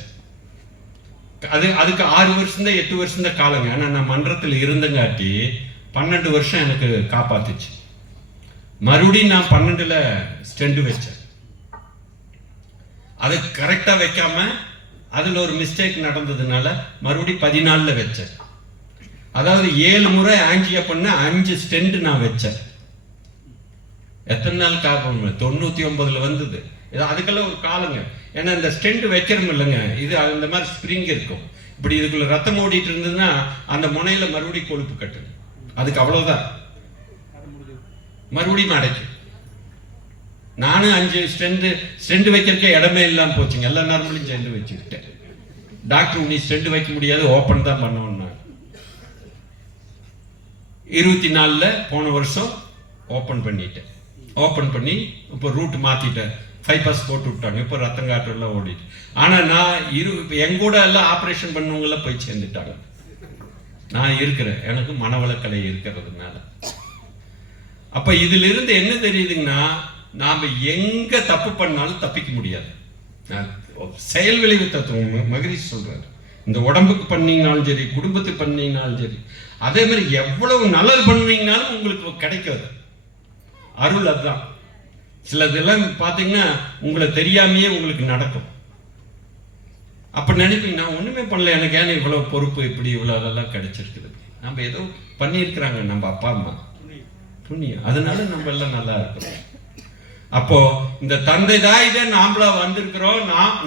அதுக்கு 6 வருஷம் தான் 8 வருஷம் தான் காலங்க. ஆனால் நான் மன்றத்தில் இருந்தங்காட்டி 12 வருஷம் எனக்கு காப்பாத்துச்சு. மறுபடியும் நான் 12ல் ஸ்டெண்ட் வச்சேன். அது கரெக்டாக வைக்காம அதில் ஒரு மிஸ்டேக் நடந்ததுனால மறுபடியும் 14ல் வச்சேன். அதாவது 7 முறை ஆஞ்சியா பண்ண 5 ஸ்டெண்ட் நான் வச்சேன். எத்தனை நாள் காப்போம்? 99ல் வந்தது. அதுக்கெல்லாம் ஒரு காலங்க. ஏன்னா இந்த ஸ்டெண்ட் வைக்கிறோம் இல்லைங்க, இது அந்த மாதிரி ஸ்ப்ரிங் இருக்கும். இப்படி இதுக்குள்ள ரத்தம் ஓடிட்டு இருந்ததுன்னா அந்த முனையில மறுபடியும் கொழுப்பு கட்டுது. அதுக்கு அவ்வளவுதான், மறுபடியும் அடைக்கும். நானும் 5 ஸ்டெண்ட் வைக்கிறதுக்கே இடமே இல்லாம போச்சுங்க. எல்லா நார்மலையும் ஸ்டெண்ட் வச்சுக்கிட்டேன். டாக்டர் நீ ஸ்டெண்ட் வைக்க முடியாது, ஓப்பன் தான் பண்ணோம்னா 24ல் போன வருஷம் ஓப்பன் பண்ணிட்டேன். ஓப்பன் பண்ணி இப்போ ரூட் மாற்றிட்டேன். 5 போட்டு விட்டாங்க. இப்போ ரத்தங்காற்றெல்லாம் ஓடிட்டு. ஆனால் நான் எங்கூட எல்லாம் ஆப்ரேஷன் பண்ணவங்களாம் போய் சேர்ந்துட்டாங்க. நான் இருக்கிறேன், எனக்கு மனவளக்கலை இருக்கிறதுனால. அப்போ இதிலிருந்து என்ன தெரியுதுங்கன்னா, நாம் எங்கே தப்பு பண்ணாலும் தப்பிக்க முடியாது. செயல் விளைவு தத்துவம் மகரிஷி சொல்றாரு. இந்த உடம்புக்கு பண்ணீங்கனாலும் சரி, குடும்பத்துக்கு பண்ணீங்கனாலும் சரி, அதே மாதிரி எவ்வளவு நல்லது பண்ணீங்கனாலும் உங்களுக்கு கிடைக்காது. அருள் அதுதான். சிலதெல்லாம் பார்த்தீங்கன்னா உங்களை தெரியாமையே உங்களுக்கு நடக்கும். அப்ப நினைப்பீங்க, நான் ஒண்ணுமே பண்ணல, எனக்கு ஏன்னா இவ்வளவு பொறுப்பு, இப்படி இவ்வளவு அதெல்லாம் கிடைச்சிருக்குது. நம்ம ஏதோ பண்ணியிருக்கிறாங்க நம்ம அப்பா அம்மா புண்ணியம், அதனால நம்ம எல்லாம் நல்லா இருக்கிறோம். அப்போ இந்த தந்தை தான் இதை நாமளா வந்திருக்கிறோம்,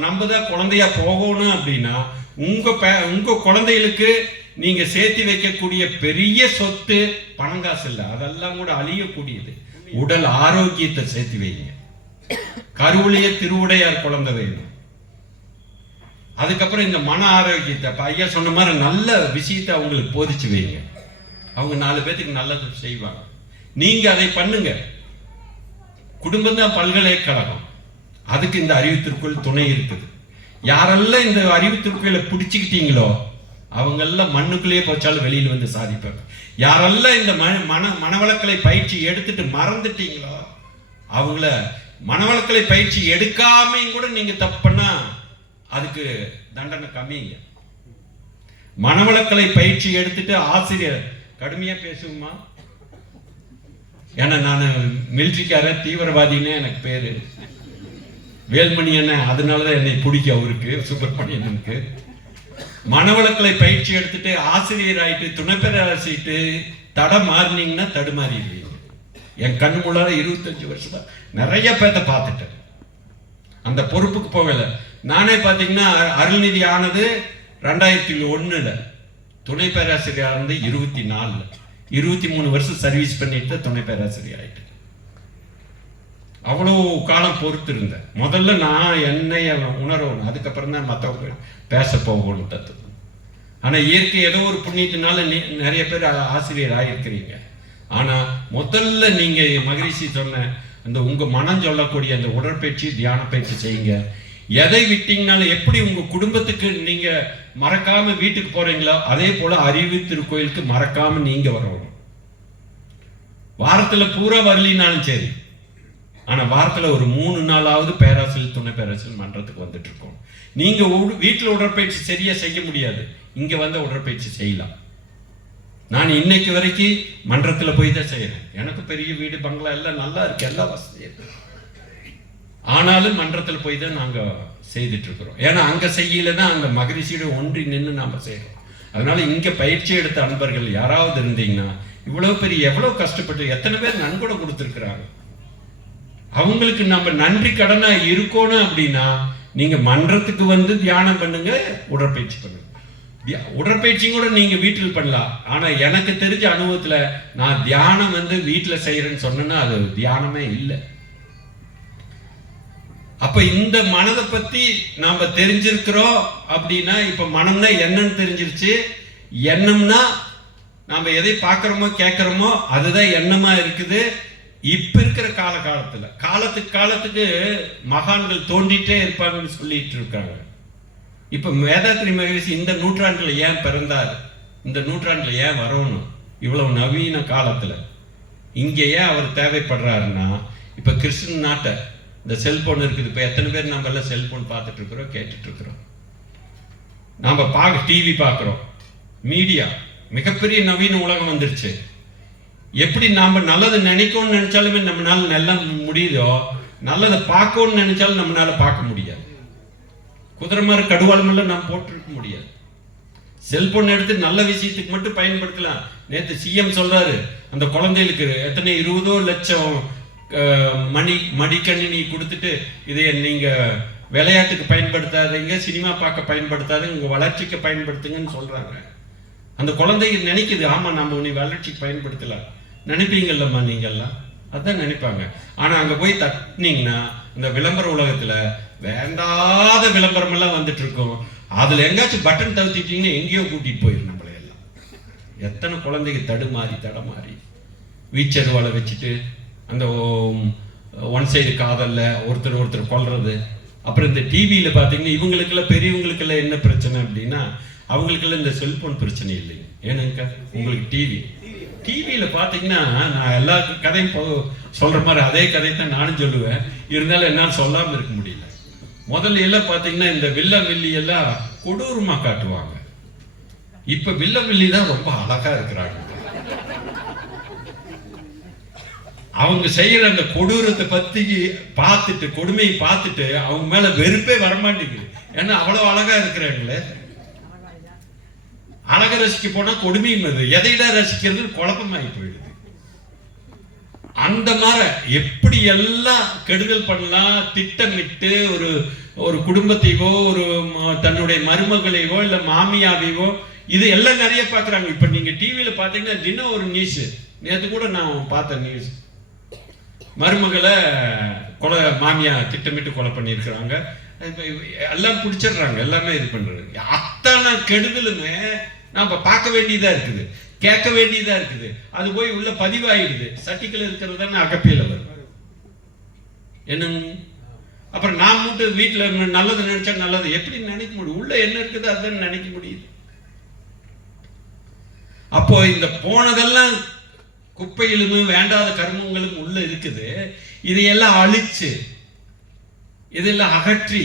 நம்ம தான் குழந்தையா போகணும். அப்படின்னா உங்க குழந்தைகளுக்கு நீங்க சேர்த்து வைக்கக்கூடிய பெரிய சொத்து பணங்காசு இல்லை, அதெல்லாம் கூட அழியக்கூடியது. உடல் ஆரோக்கியத்தை சேர்த்து வைங்க. கருவுளைய திருவுடையார் குழந்தை வேணும். அதுக்கப்புறம் இந்த மன ஆரோக்கியத்தை ஐயா சொன்ன மாதிரி நல்ல விஷயத்தை அவங்களுக்கு போதிச்சு வைங்க. அவங்க 4 பேத்துக்கு நல்லது செய்வாங்க. நீங்க அதை பண்ணுங்க. குடும்பம் தான் பல்கலைக்கழகம். அதுக்கு இந்த அறிவு திருக்குறள் துணை இருக்குது. யாரெல்லாம் இந்த அறிவு திருக்குறளை பிடிச்சுக்கிட்டீங்களோ அவங்கெல்லாம் மண்ணுக்குள்ளேயே போச்சாலும் வெளியில் வந்து சாதிப்பாங்க. யாரெல்லாம் இந்த மனவளக்கலை பயிற்சி எடுத்துட்டு மறந்துட்டீங்களோ அவங்கள மனவளக்கலை பயிற்சி எடுக்காமையும் கூட நீங்க தப்புனா அதுக்கு தண்டனை கம்மிங்க. மனவளக்கலை பயிற்சி எடுத்துட்டு ஆசிரியர் கடுமையா பேசுமா, ஏன்னா நான் மிலிட்ரிக்காரன் தீவிரவாதின்னு எனக்கு பேரு வேல்மணி அண்ணன், அதனாலதான் என்னை பிடிக்கும் அவருக்கு, சுப்பிரமணியனுக்கு. மனவளக்கலை பயிற்சி எடுத்துட்டு ஆசிரியர் ஆயிட்டு துணை பேராசிட்டு மாறினீங்கன்னா தடுமாறிடுவீங்க. என் கண்ணு முள்ளார 25 வருஷமா நிறைய பேர்த்த பார்த்துட்டேன். அந்த பொறுப்புக்கு போகல. நானே பார்த்தீங்கன்னா அருள்நிதி ஆனது 2001 துணை பேராசிரியர் ஆனது 24 23 வருஷம் சர்வீஸ் பண்ணிட்டு துணை பேராசிரியர் ஆயிட்டு. அவ்வளோ காலம் பொறுத்து இருந்தேன். முதல்ல நான் என்னைய உணரணும், அதுக்கப்புறம் தான் மற்றவங்க பேச போகணும் தத்துவம். ஆனால் இயற்கை ஏதோ ஒரு புண்ணியத்தினால நிறைய பேர் ஆசிரியர் ஆகியிருக்கிறீங்க. ஆனால் முதல்ல நீங்கள் மகரிஷி சொன்ன அந்த உங்கள் மனம் சொல்லக்கூடிய அந்த உடற்பயிற்சி தியான பயிற்சி செய்யுங்க. எதை விட்டீங்கனாலும் எப்படி உங்கள் குடும்பத்துக்கு நீங்கள் மறக்காம வீட்டுக்கு போறீங்களோ அதே போல அறிவு திருக்கோயிலுக்கு மறக்காம நீங்க வரணும். வாரத்தில் பூரா வரலினாலும் சரி, ஆனால் வாரத்தில் ஒரு 3 நாளாவது பேராசிரியர் துணை பேராசிரியர் மன்றத்துக்கு வந்துட்டு இருக்கோம். நீங்கள் வீட்டில் உடற்பயிற்சி சரியா செய்ய முடியாது, இங்கே வந்து உடற்பயிற்சி செய்யலாம். நான் இன்னைக்கு வரைக்கும் மன்றத்தில் போய் தான் செய்கிறேன். எனக்கு பெரிய வீடு பங்களா எல்லாம் நல்லா இருக்கு, எல்லா வசதியும் இருக்கு. ஆனாலும் மன்றத்தில் போய் தான் நாங்கள் செய்துட்டு இருக்கிறோம். ஏன்னா அங்கே செய்யலைன்னா அங்கே மகரிஷியோட ஒன்றி நின்று நாம் செய்கிறோம். அதனால இங்கே பயிற்சி எடுத்த அன்பர்கள் யாராவது இருந்தீங்கன்னா, இவ்வளோ பெரிய எவ்வளோ கஷ்டப்பட்டு எத்தனை பேர் நன்கொடை கொடுத்துருக்குறாங்க, அவங்களுக்கு நம்ம நன்றி கடனா இருக்கணும். அப்படின்னா நீங்க மன்றத்துக்கு வந்து தியானம் பண்ணுங்க, உடற்பயிற்சி பண்ணுங்க. உடற்பயிற்சியும் கூட நீங்க வீட்டில் பண்ணலாம். ஆனா எனக்கு தெரிஞ்ச அனுபவத்துல நான் தியானம் வந்து வீட்டில் செய்யறேன்னு சொன்னேன்னா அது தியானமே இல்லை. அப்ப இந்த மனதை பத்தி நாம தெரிஞ்சிருக்கிறோம் அப்படின்னா, இப்ப மனம்னா என்னன்னு தெரிஞ்சிருச்சு. எண்ணம்னா நாம எதை பார்க்கிறோமோ கேட்கிறோமோ அதுதான் எண்ணமா இருக்குது. இப்ப இருக்கிற காலத்துக்கு மகான்கள் தோண்டிட்டே இருப்பாங்கன்னு சொல்லிட்டு இருக்காங்க. இப்ப வேதாத்ரி மகரிஷி இந்த நூற்றாண்டுல ஏன் பிறந்தார், இந்த நூற்றாண்டுல ஏன் வரணும், இவ்வளவு நவீன காலத்துல இங்க ஏன் அவர் தேவைப்படுறாருன்னா, இப்ப கிருஷ்ணன் நாட்டை இந்த செல்போன் இருக்குது. இப்ப எத்தனை பேர் நம்ம எல்லாம் செல்போன் பார்த்துட்டு இருக்கிறோம், கேட்டுட்டு இருக்கிறோம். நாம டிவி பார்க்கிறோம், மீடியா மிகப்பெரிய நவீன உலகம் வந்துருச்சு. எப்படி நாம நல்லது நினைக்கணும்னு நினைச்சாலுமே நம்மளால நல்ல முடியுதோ, நல்லதை பார்க்கணும்னு நினைச்சாலும் நம்மளால பார்க்க முடியாது. குதிரை மாதிரி கடுவாளமெல்லாம் நாம் போட்டிருக்க முடியாது. செல்போன் எடுத்து நல்ல விஷயத்துக்கு மட்டும் பயன்படுத்தலாம். நேற்று சிஎம் சொல்றாரு, அந்த குழந்தைகளுக்கு எத்தனை 20 லட்சம் மடிக்கணினி கொடுத்துட்டு இதை நீங்க விளையாட்டுக்கு பயன்படுத்தாதீங்க, சினிமா பார்க்க பயன்படுத்தாதீங்க, உங்க வளர்ச்சிக்கு பயன்படுத்துங்கன்னு சொல்றாங்க. அந்த குழந்தை நினைக்குது, ஆமா நம்ம உன்னை வளர்ச்சிக்கு பயன்படுத்தலாம் நினைப்பீங்கல்லம்மா நீங்கெல்லாம், அதான் நினைப்பாங்க. ஆனா அங்க போய் தட்டினீங்கன்னா இந்த விளம்பர உலகத்துல வேண்டாத விளம்பரம் எல்லாம் வந்துட்டு இருக்கும். அதுல எங்காச்சும் பட்டன் தவிர்த்திட்டீங்கன்னா எங்கேயோ கூட்டிட்டு போயிடும் நம்மளை எல்லாம். எத்தனை குழந்தைங்க தடமாறி வீச்சருவாலை வச்சுட்டு அந்த ஒன் சைடு காதல்ல ஒருத்தர் கொல்றது. அப்புறம் இந்த டிவியில பாத்தீங்கன்னா இவங்களுக்கெல்லாம் பெரியவங்களுக்கெல்லாம் என்ன பிரச்சனை அப்படின்னா, அவங்களுக்கெல்லாம் இந்த செல்போன் பிரச்சனை இல்லைங்க. ஏன்னாக்கா உங்களுக்கு டிவியில பாத்தீங்கன்னா, நான் எல்லா கதையும் சொல்ற மாதிரி அதே கதையை தான் நானும் சொல்லுவேன். இருந்தாலும் என்னால சொல்லாம இருக்க முடியல. முதல்ல எல்லாம் பாத்தீங்கன்னா இந்த வில்ல வில்லி எல்லாம் கொடூரமா காட்டுவாங்க. இப்ப வில்ல வில்லி தான் ரொம்ப அழகா இருக்கிறாங்க. அவங்க செய்யற அந்த கொடூரத்தை பத்தி பார்த்துட்டு, கொடுமையை பார்த்துட்டு அவங்க மேல வெறுப்பே வரமாட்டேங்குது. ஏன்னா அவ்வளவு அழகா இருக்கிறாங்களே. அழக ரசிக்க போனா கொடுமையும் அது எதையிட ரசிக்கிறது குழப்பமாகி போயிடுது. அந்த மாதிரி எப்படி எல்லாம் கெடுதல் பண்ணலாம் திட்டமிட்டு ஒரு குடும்பத்தையோ ஒரு தன்னுடைய மருமகளையோ இல்ல மாமியாவையோ இது எல்லாம் நிறைய பாக்குறாங்க. இப்ப நீங்க டிவியில பாத்தீங்கன்னா தினம் ஒரு நியூஸ், நேற்று கூட நான் பார்த்தேன் நியூஸ், மருமகளை மாமியா திட்டமிட்டு கொலை பண்ணியிருக்கிறாங்க. எல்லாம் பிடிச்சிடுறாங்க, எல்லாமே இது பண்றது. அத்தனை கெடுதலுமே நாம பார்க்க வேண்டியதா இருக்குது, கேட்க வேண்டியதா இருக்குது. அது போய் உள்ள பதிவாயிடுது. சட்டிக்கல் இருக்கிறது தானே அகப்பியில வரும் என்னங்க. அப்புறம் நான் மட்டும் வீட்டுல நல்லது நினைச்சா நல்லது எப்படி நினைக்க முடியும்? உள்ள என்ன இருக்குது அதுதான் நினைக்க முடியுது. அப்போ இந்த போனதெல்லாம் குப்பையிலும் வேண்டாத கர்மங்களும் உள்ள இருக்குது. இதையெல்லாம் அழிச்சு இதெல்லாம் அகற்றி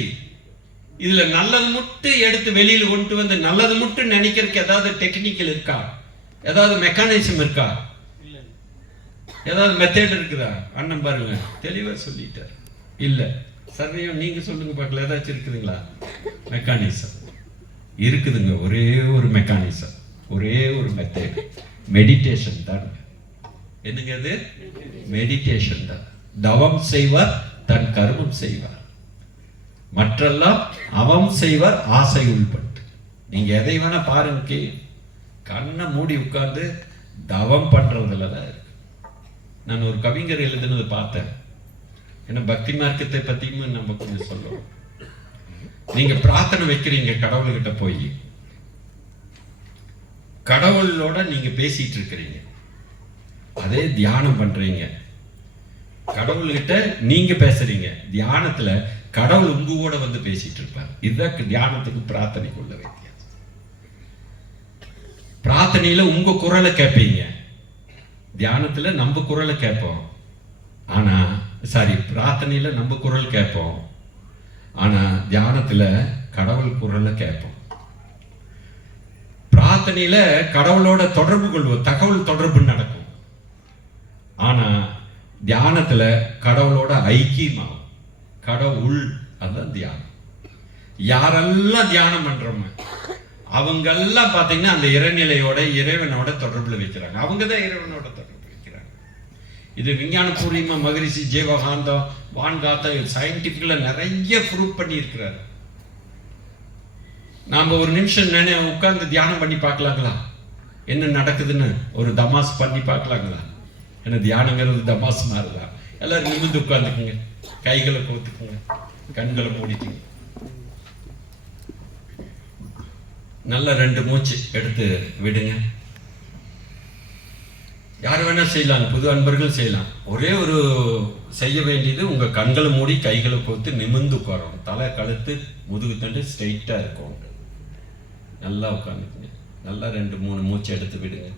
இதுல நல்லது மட்டும் எடுத்து வெளியில கொண்டு வந்து நல்லது மட்டும் நினைக்கிறதுக்கு ஏதாவது டெக்னிக்கல் இருக்கா? ஏதாவது மெக்கானிசம் இருக்கா? ஏதாவது மெத்தட் இருக்குதா? அண்ணன் பாருங்க தெளிவா சொல்லிட்டார். இல்ல சரியா நீங்க சொல்லுங்க பார்க்கல, ஏதாச்சும் இருக்குதுங்களா? மெக்கானிசம் இருக்குதுங்க. ஒரே ஒரு மெக்கானிசம், ஒரே ஒரு மெத்தட், மெடிடேஷன் தான். என்னங்க அது? மெடிடேஷன் தான். தவம் செய்வார் தன் கர்மம் செய்வார், மற்றெல்லாம் அவம் செய்வார் ஆசை உள்பட்டு. நீங்க எதை வேணா பாருங்க, கண்ணை மூடி உட்கார்ந்து தவம் பண்றதுல தான் இருக்கு. நான் ஒரு கவிஞர் எழுதுனது பார்த்தேன். ஏன்னா பக்தி மார்க்கத்தை பத்தியும் நம்ம கொஞ்சம் சொல்லுவோம். நீங்க பிரார்த்தனை வைக்கிறீங்க கடவுள்கிட்ட போய், கடவுளோட நீங்க பேசிட்டு இருக்கிறீங்க, அதே தியானம் பண்றீங்க. கடவுள்கிட்ட நீங்க பேசுறீங்க, தியானத்துல கடவுள் உங்க கூட வந்து பேசிட்டு இருப்பார். இதுதான் தியானத்துக்கு பிரார்த்தனைக்கு உள்ள வித்தியாசம். பிரார்த்தனையில உங்க குரலை கேட்பீங்க, தியானத்துல நம்ம குரலை கேட்போம். ஆனா பிரார்த்தனையில நம்ம குரல் கேட்போம், ஆனா தியானத்துல கடவுள் குரலை கேட்போம். பிரார்த்தனையில கடவுளோட தொடர்பு கொள்வோம், தகவல் தொடர்பு நடக்கும். ஆனா தியானத்துல கடவுளோட ஐக்கியமாகும். கடவுள் அதுதான் தியானம். யாரெல்லாம் தியானம் பண்றோமோ அவங்கெல்லாம் பாத்தீங்கன்னா அந்த இறைநிலையோட இறைவனோட தொடர்புல வைக்கிறாங்க. அவங்கதான் இறைவனோட தொடர்பு வைக்கிறாங்க. இது விஞ்ஞான பூர்வமா மகரிஷி ஜீவகாந்தம் வான்காத்த சயின்டிபிக்ல நிறைய ப்ரூவ் பண்ணி இருக்கிறாரு. நாம ஒரு நிமிஷம் உட்கார்ந்து தியானம் பண்ணி பார்க்கலாங்களா? என்ன நடக்குதுன்னு ஒரு தமாஸ் பண்ணி பார்க்கலாங்களா? ஏன்னா தியானங்கிறது தமாஸ் மாதிரிதான். எல்லாரும் நிமிர்ந்து உட்காந்துக்குங்க, கைகளை கோத்துக்குங்க, கண்களை மூடிக்குங்க. நல்ல 2 மூச்சு எடுத்து விடுங்க. யார் வேணா செய்யலாம், புது அன்பர்கள் செய்யலாம். ஒரே ஒரு செய்ய வேண்டியது, உங்க கண்களை மூடி கைகளை கோத்து நிமிர்ந்து உட்காரணும். தலை கழுத்து முதுகு தண்டு ஸ்ட்ரெயிட்டா இருக்கும். நல்லா உட்காந்துக்குங்க. நல்லா 2-3 மூச்சு எடுத்து விடுங்க.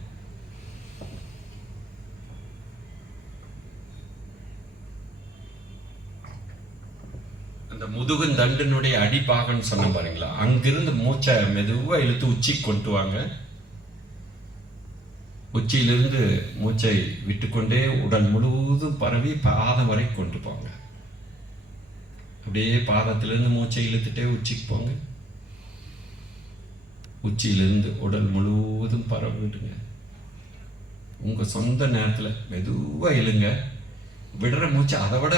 அந்த முதுகு தண்டினுடைய அடிப்பாகன்னு சொன்ன பாருங்களா, அங்கிருந்து மூச்சை மெதுவா இழுத்து உச்சி கொண்டு வாங்க. உச்சியிலிருந்து மூச்சை விட்டுக்கொண்டே உடல் முழுவதும் பரவி பாதம் வரை கொண்டு போங்க. அப்படியே பாதத்திலிருந்து மூச்சை இழுத்துட்டே உச்சிக்கு போங்க. உச்சியிலிருந்து உடல் முழுவதும் பரவிடுங்க. உங்க சொந்த நேரத்துல மெதுவா இழுங்க. விடுற மூச்சை அதை விட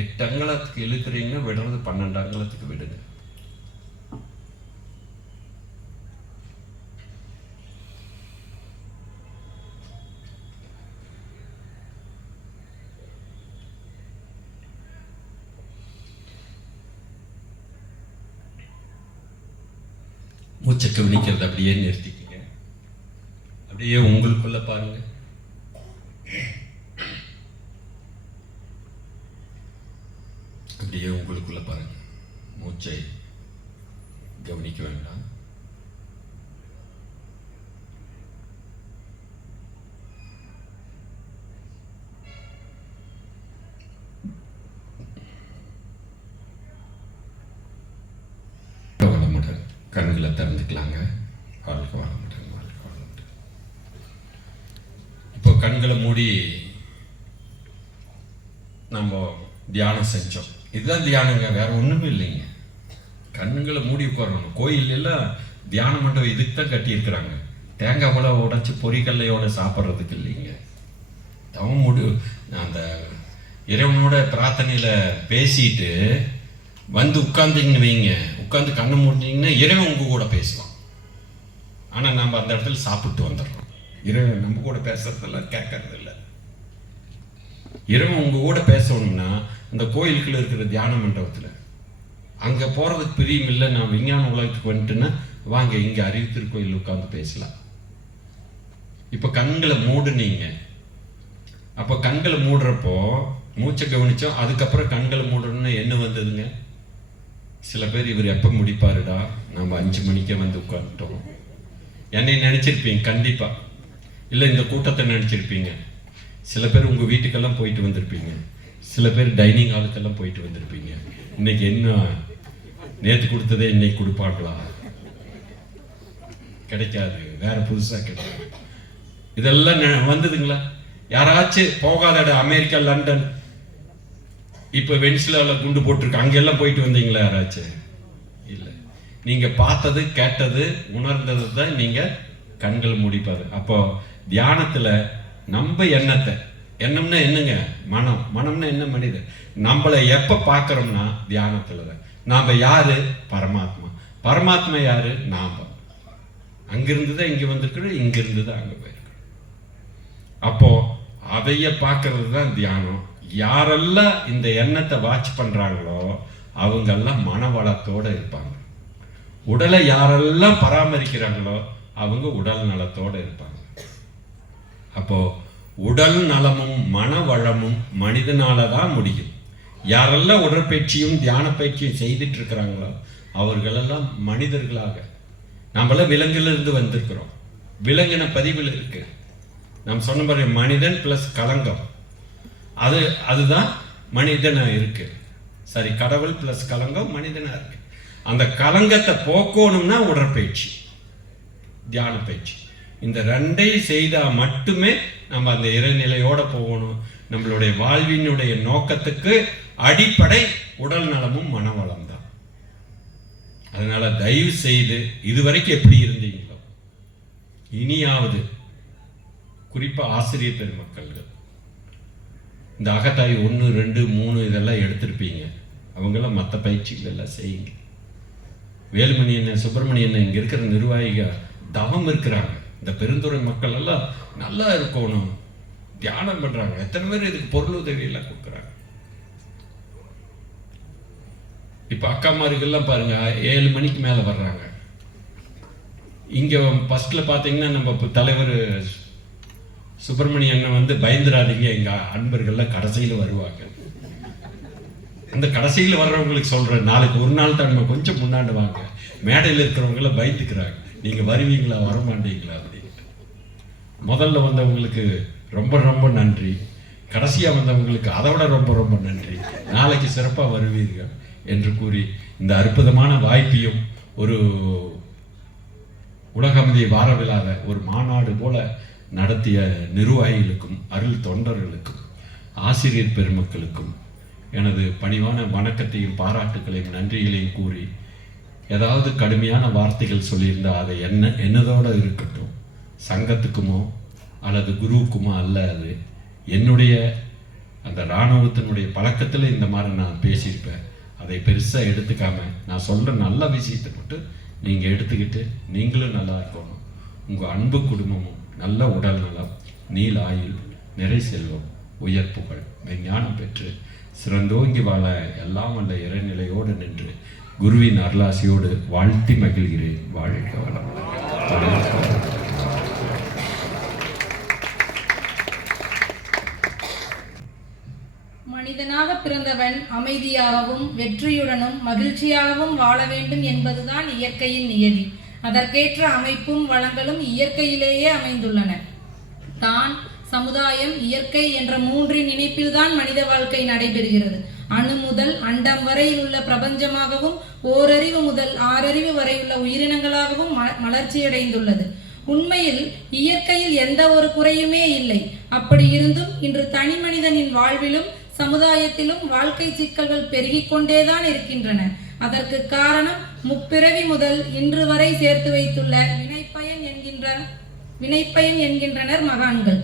8 அங்குலத்துக்கு இழுக்கிறீங்கன்னா விடுறது 12 அங்குலத்துக்கு விடுங்க. மூச்சை கவனிக்கிறது அப்படியே நிறுத்திக்கங்க. அப்படியே உங்களுக்குள்ள பாருங்க. அப்படியே உங்களுக்குள்ள பாருங்க. மூச்சை கவனிக்க வேண்டாம். வளமுடன். கண்களை திறந்துக்கலாங்க. வாழ்க வளமுடன், வாழ்க வளமுடன். இப்போ கண்களை மூடி நம்ம தியானம் செஞ்சோம். இதுதான் தியானங்க, வேற ஒண்ணுமே இல்லைங்க. கண்ணுங்களை மூடி உட்காரணும். கோயில் எல்லாம் தியான மண்டபம் இதுக்கு தான் கட்டியிருக்கிறாங்க. தேங்காய் பழம் உடைச்சு பொறிக்கல்லையோட சாப்பிட்றதுக்கு இல்லைங்க. தவம் முடி அந்த இறைவனோட பிரார்த்தனையில பேசிட்டு வந்து உட்கார்ந்தீங்கன்னு வைங்க, உட்கார்ந்து கண்ணு மூடினீங்கன்னா இறைவன் உங்க கூட பேசலாம். ஆனா நம்ம அந்த இடத்துல சாப்பிட்டு வந்துடுறோம். இறைவன் நம்ம கூட பேசுறதெல்லாம் கேட்கறது இல்லை. இறைவன் உங்க கூட பேசணும்னா அந்த கோயிலுக்குள்ள இருக்கிற தியான மண்டபத்துல அங்க போறதுக்கு பிரியம் இல்லை. நான் விஞ்ஞான உலகத்துக்கு வந்துட்டுன்னா வாங்க இங்க அறிவித்திருக்கோயில் உட்கார்ந்து பேசலாம். இப்ப கண்களை மூடுனீங்க. அப்ப கண்களை மூடுறப்போ மூச்சை கவனிச்சோம். அதுக்கப்புறம் கண்களை மூடணும்னு என்ன வந்ததுங்க? சில பேர் இவர் எப்ப முடிப்பாருடா, நம்ம 5 மணிக்கே வந்து உட்காந்துட்டோம். என்னை நினைச்சிருப்பீங்க கண்டிப்பா. இல்லை இந்த கூட்டத்தை நினச்சிருப்பீங்க. சில பேர் உங்கள் வீட்டுக்கெல்லாம் போயிட்டு வந்திருப்பீங்க, சில பேர் டைனிங் ஹாலுக்கெல்லாம் போயிட்டு வந்திருப்பீங்க. இன்னைக்கு என்ன நேற்று கொடுத்ததே இன்னைக்கு கொடுப்பாங்களா? கிடைக்காது, வேற புதுசாக கிடைக்காது. இதெல்லாம் வந்ததுங்களா? யாராச்சும் போகாத இடம் அமெரிக்கா, லண்டன், இப்போ வெனிசுலாவில் குண்டு போட்டிருக்கு, அங்கெல்லாம் போயிட்டு வந்தீங்களா யாராச்சும்? இல்லை. நீங்கள் பார்த்தது, கேட்டது, உணர்ந்தது தான் நீங்கள் கண்கள் முடிப்பது. அப்போ தியானத்தில் நம்ம எண்ணத்தை, எண்ணம்னா என்னங்க? மனம். மனம்னா என்ன? மனிதன். நம்மளை எப்போ பார்க்குறோம்னா தியானத்தில் தான். நாம் யாரு? பரமாத்மா. பரமாத்மா யாரு? நாம். அங்கிருந்து தான் இங்கே வந்திருக்கிறோம், இங்கிருந்து தான் அங்கே போயிருக்கிறோம். அப்போ அதைய பார்க்கறது தான் தியானம். யாரெல்லாம் இந்த எண்ணத்தை வாட்ச் பண்ணுறாங்களோ அவங்கெல்லாம் மனவளத்தோடு இருப்பாங்க. உடலை யாரெல்லாம் பராமரிக்கிறாங்களோ அவங்க உடல் நலத்தோடு இருப்பாங்க. அப்போ உடல் நலமும் மனவளமும் மனிதனால தான் முடியும். யாரெல்லாம் உடற்பயிற்சியும் தியான பயிற்சியும் செய்துட்டு இருக்கிறாங்களோ அவர்களெல்லாம் மனிதர்களாக. நம்மளாம் விலங்கிலிருந்து வந்திருக்கிறோம். விலங்கின பதிவில் இருக்கு. நாம் சொன்ன மாதிரி மனிதன் பிளஸ் களங்கம், அதுதான் மனிதனா இருக்கு. சரி, கடவுள் பிளஸ் களங்கம் மனிதனா இருக்கு. அந்த களங்கத்தை போக்கணும்னா உடற்பயிற்சி, தியான பயிற்சி, இந்த ரெண்டையும் செய்தால் மட்டுமே நம்ம அந்த இறைநிலையோட போகணும். நம்மளுடைய வாழ்வினுடைய நோக்கத்துக்கு அடிப்படை உடல் நலமும் மனவளம் தான். அதனால தயவு செய்து இதுவரைக்கும் எப்படி இருந்தீங்களோ இனியாவது, குறிப்பா ஆசிரியர் பெருமக்கள்கள், இந்த அகத்தாய் 1, 2, 3 இதெல்லாம் எடுத்திருப்பீங்க. அவங்கெல்லாம் மற்ற பயிற்சிகள் எல்லாம் செய்யுங்க. வேலுமணி என்ன, சுப்பிரமணிய என்ன, இங்கே இருக்கிற நிர்வாகிகள் தவம் இருக்கிறாங்க. இந்த பெருந்துறை மக்கள் எல்லாம் நல்லா இருக்கணும், தியானம் பண்ணுறாங்க. எத்தனை பேர் இதுக்கு பொருள் உதவியெல்லாம் கொடுக்குறாங்க. இப்போ அக்காமார்கள்லாம் பாருங்க, 7 மணிக்கு மேலே வர்றாங்க. இங்கே ஃபஸ்ட்டில் பார்த்தீங்கன்னா நம்ம தலைவர் சுப்பிரமணிய அண்ணன் வந்து பயந்துராதீங்க, எங்கள் அன்பர்கள்லாம் கடைசியில் வருவாங்க. அந்த கடைசியில் வர்றவங்களுக்கு சொல்கிறேன், நாளைக்கு ஒரு நாள் தான் நம்ம கொஞ்சம் முன்னாடி வாங்க. மேடையில் இருக்கிறவங்களாம் பயந்துக்கிறாங்க, நீங்கள் வருவீங்களா வரமாட்டீங்களா அப்படின்ட்டு. முதல்ல வந்தவங்களுக்கு ரொம்ப ரொம்ப நன்றி, கடைசியாக வந்தவங்களுக்கு அதை விட ரொம்ப ரொம்ப நன்றி. நாளைக்கு சிறப்பாக வருவீர்கள் என்று கூறி இந்த அற்புதமான வாய்ப்பையும் ஒரு உலகமதிய வார விழாவை ஒரு மாநாடு போல நடத்திய நிர்வாகிகளுக்கும் அருள் தொண்டர்களுக்கும் ஆசிரியர் பெருமக்களுக்கும் எனது பணிவான வணக்கத்தையும் பாராட்டுகளையும் நன்றிகளையும் கூறி, ஏதாவது கடுமையான வார்த்தைகள் சொல்லியிருந்தால் அதை என்னதோடு இருக்கட்டும். சங்கத்துக்குமோ அல்லது குருவுக்குமோ அல்ல, அது என்னுடைய அந்த இராணுவத்தினுடைய பழக்கத்தில் இந்த மாதிரி நான் பேசியிருப்பேன். அதை பெருசாக எடுத்துக்காம நான் சொல்கிற நல்ல விஷயத்தை மட்டும் நீங்கள் எடுத்துக்கிட்டு நீங்களும் நல்லா இருக்கணும். உங்கள் அன்பு குடும்பமும் நல்ல உடல் நலம், நீல் ஆயுள், நிறை செல்வம், உயர் புகழ், விஞ்ஞானம் பெற்று சிறந்தோங்கி வாழ எல்லாம் வல்ல இறைநிலையோடு நின்று குருவின் அருளாசியோடு வாழ்த்தி மகிழ்கிறேன். வாழ்க வளமுடன். மனிதனாக பிறந்தவன் அமைதியாகவும் வெற்றியுடனும் மகிழ்ச்சியாகவும் வாழ வேண்டும் என்பதுதான் இயற்கையின் நியதி. அதற்கேற்ற அமைப்பும் வளங்களும் இயற்கையிலேயே அமைந்துள்ளன. தான், சமுதாயம், இயற்கை என்ற 3 இணைப்பில்தான் மனித வாழ்க்கை நடைபெறுகிறது. அணு முதல் அண்டம் வரையில் உள்ள பிரபஞ்சமாகவும் ஓரறிவு முதல் 6 அறிவு வரை உள்ள உயிரினங்களாகவும் மலர்ச்சியடைந்துள்ளது. உண்மையில் இயற்கையில் எந்த ஒரு குறையுமே இல்லை. அப்படி இருந்தும் இன்று தனி மனிதனின் வாழ்விலும் சமுதாயத்திலும் வாழ்க்கை சிக்கல்கள் பெருகிக் கொண்டேதான் இருக்கின்றன. அதற்கு காரணம் முப்பிறவி முதல் இன்று வரை சேர்த்து வைத்துள்ள வினைப்பயன் என்கின்றனர் மகான்கள்.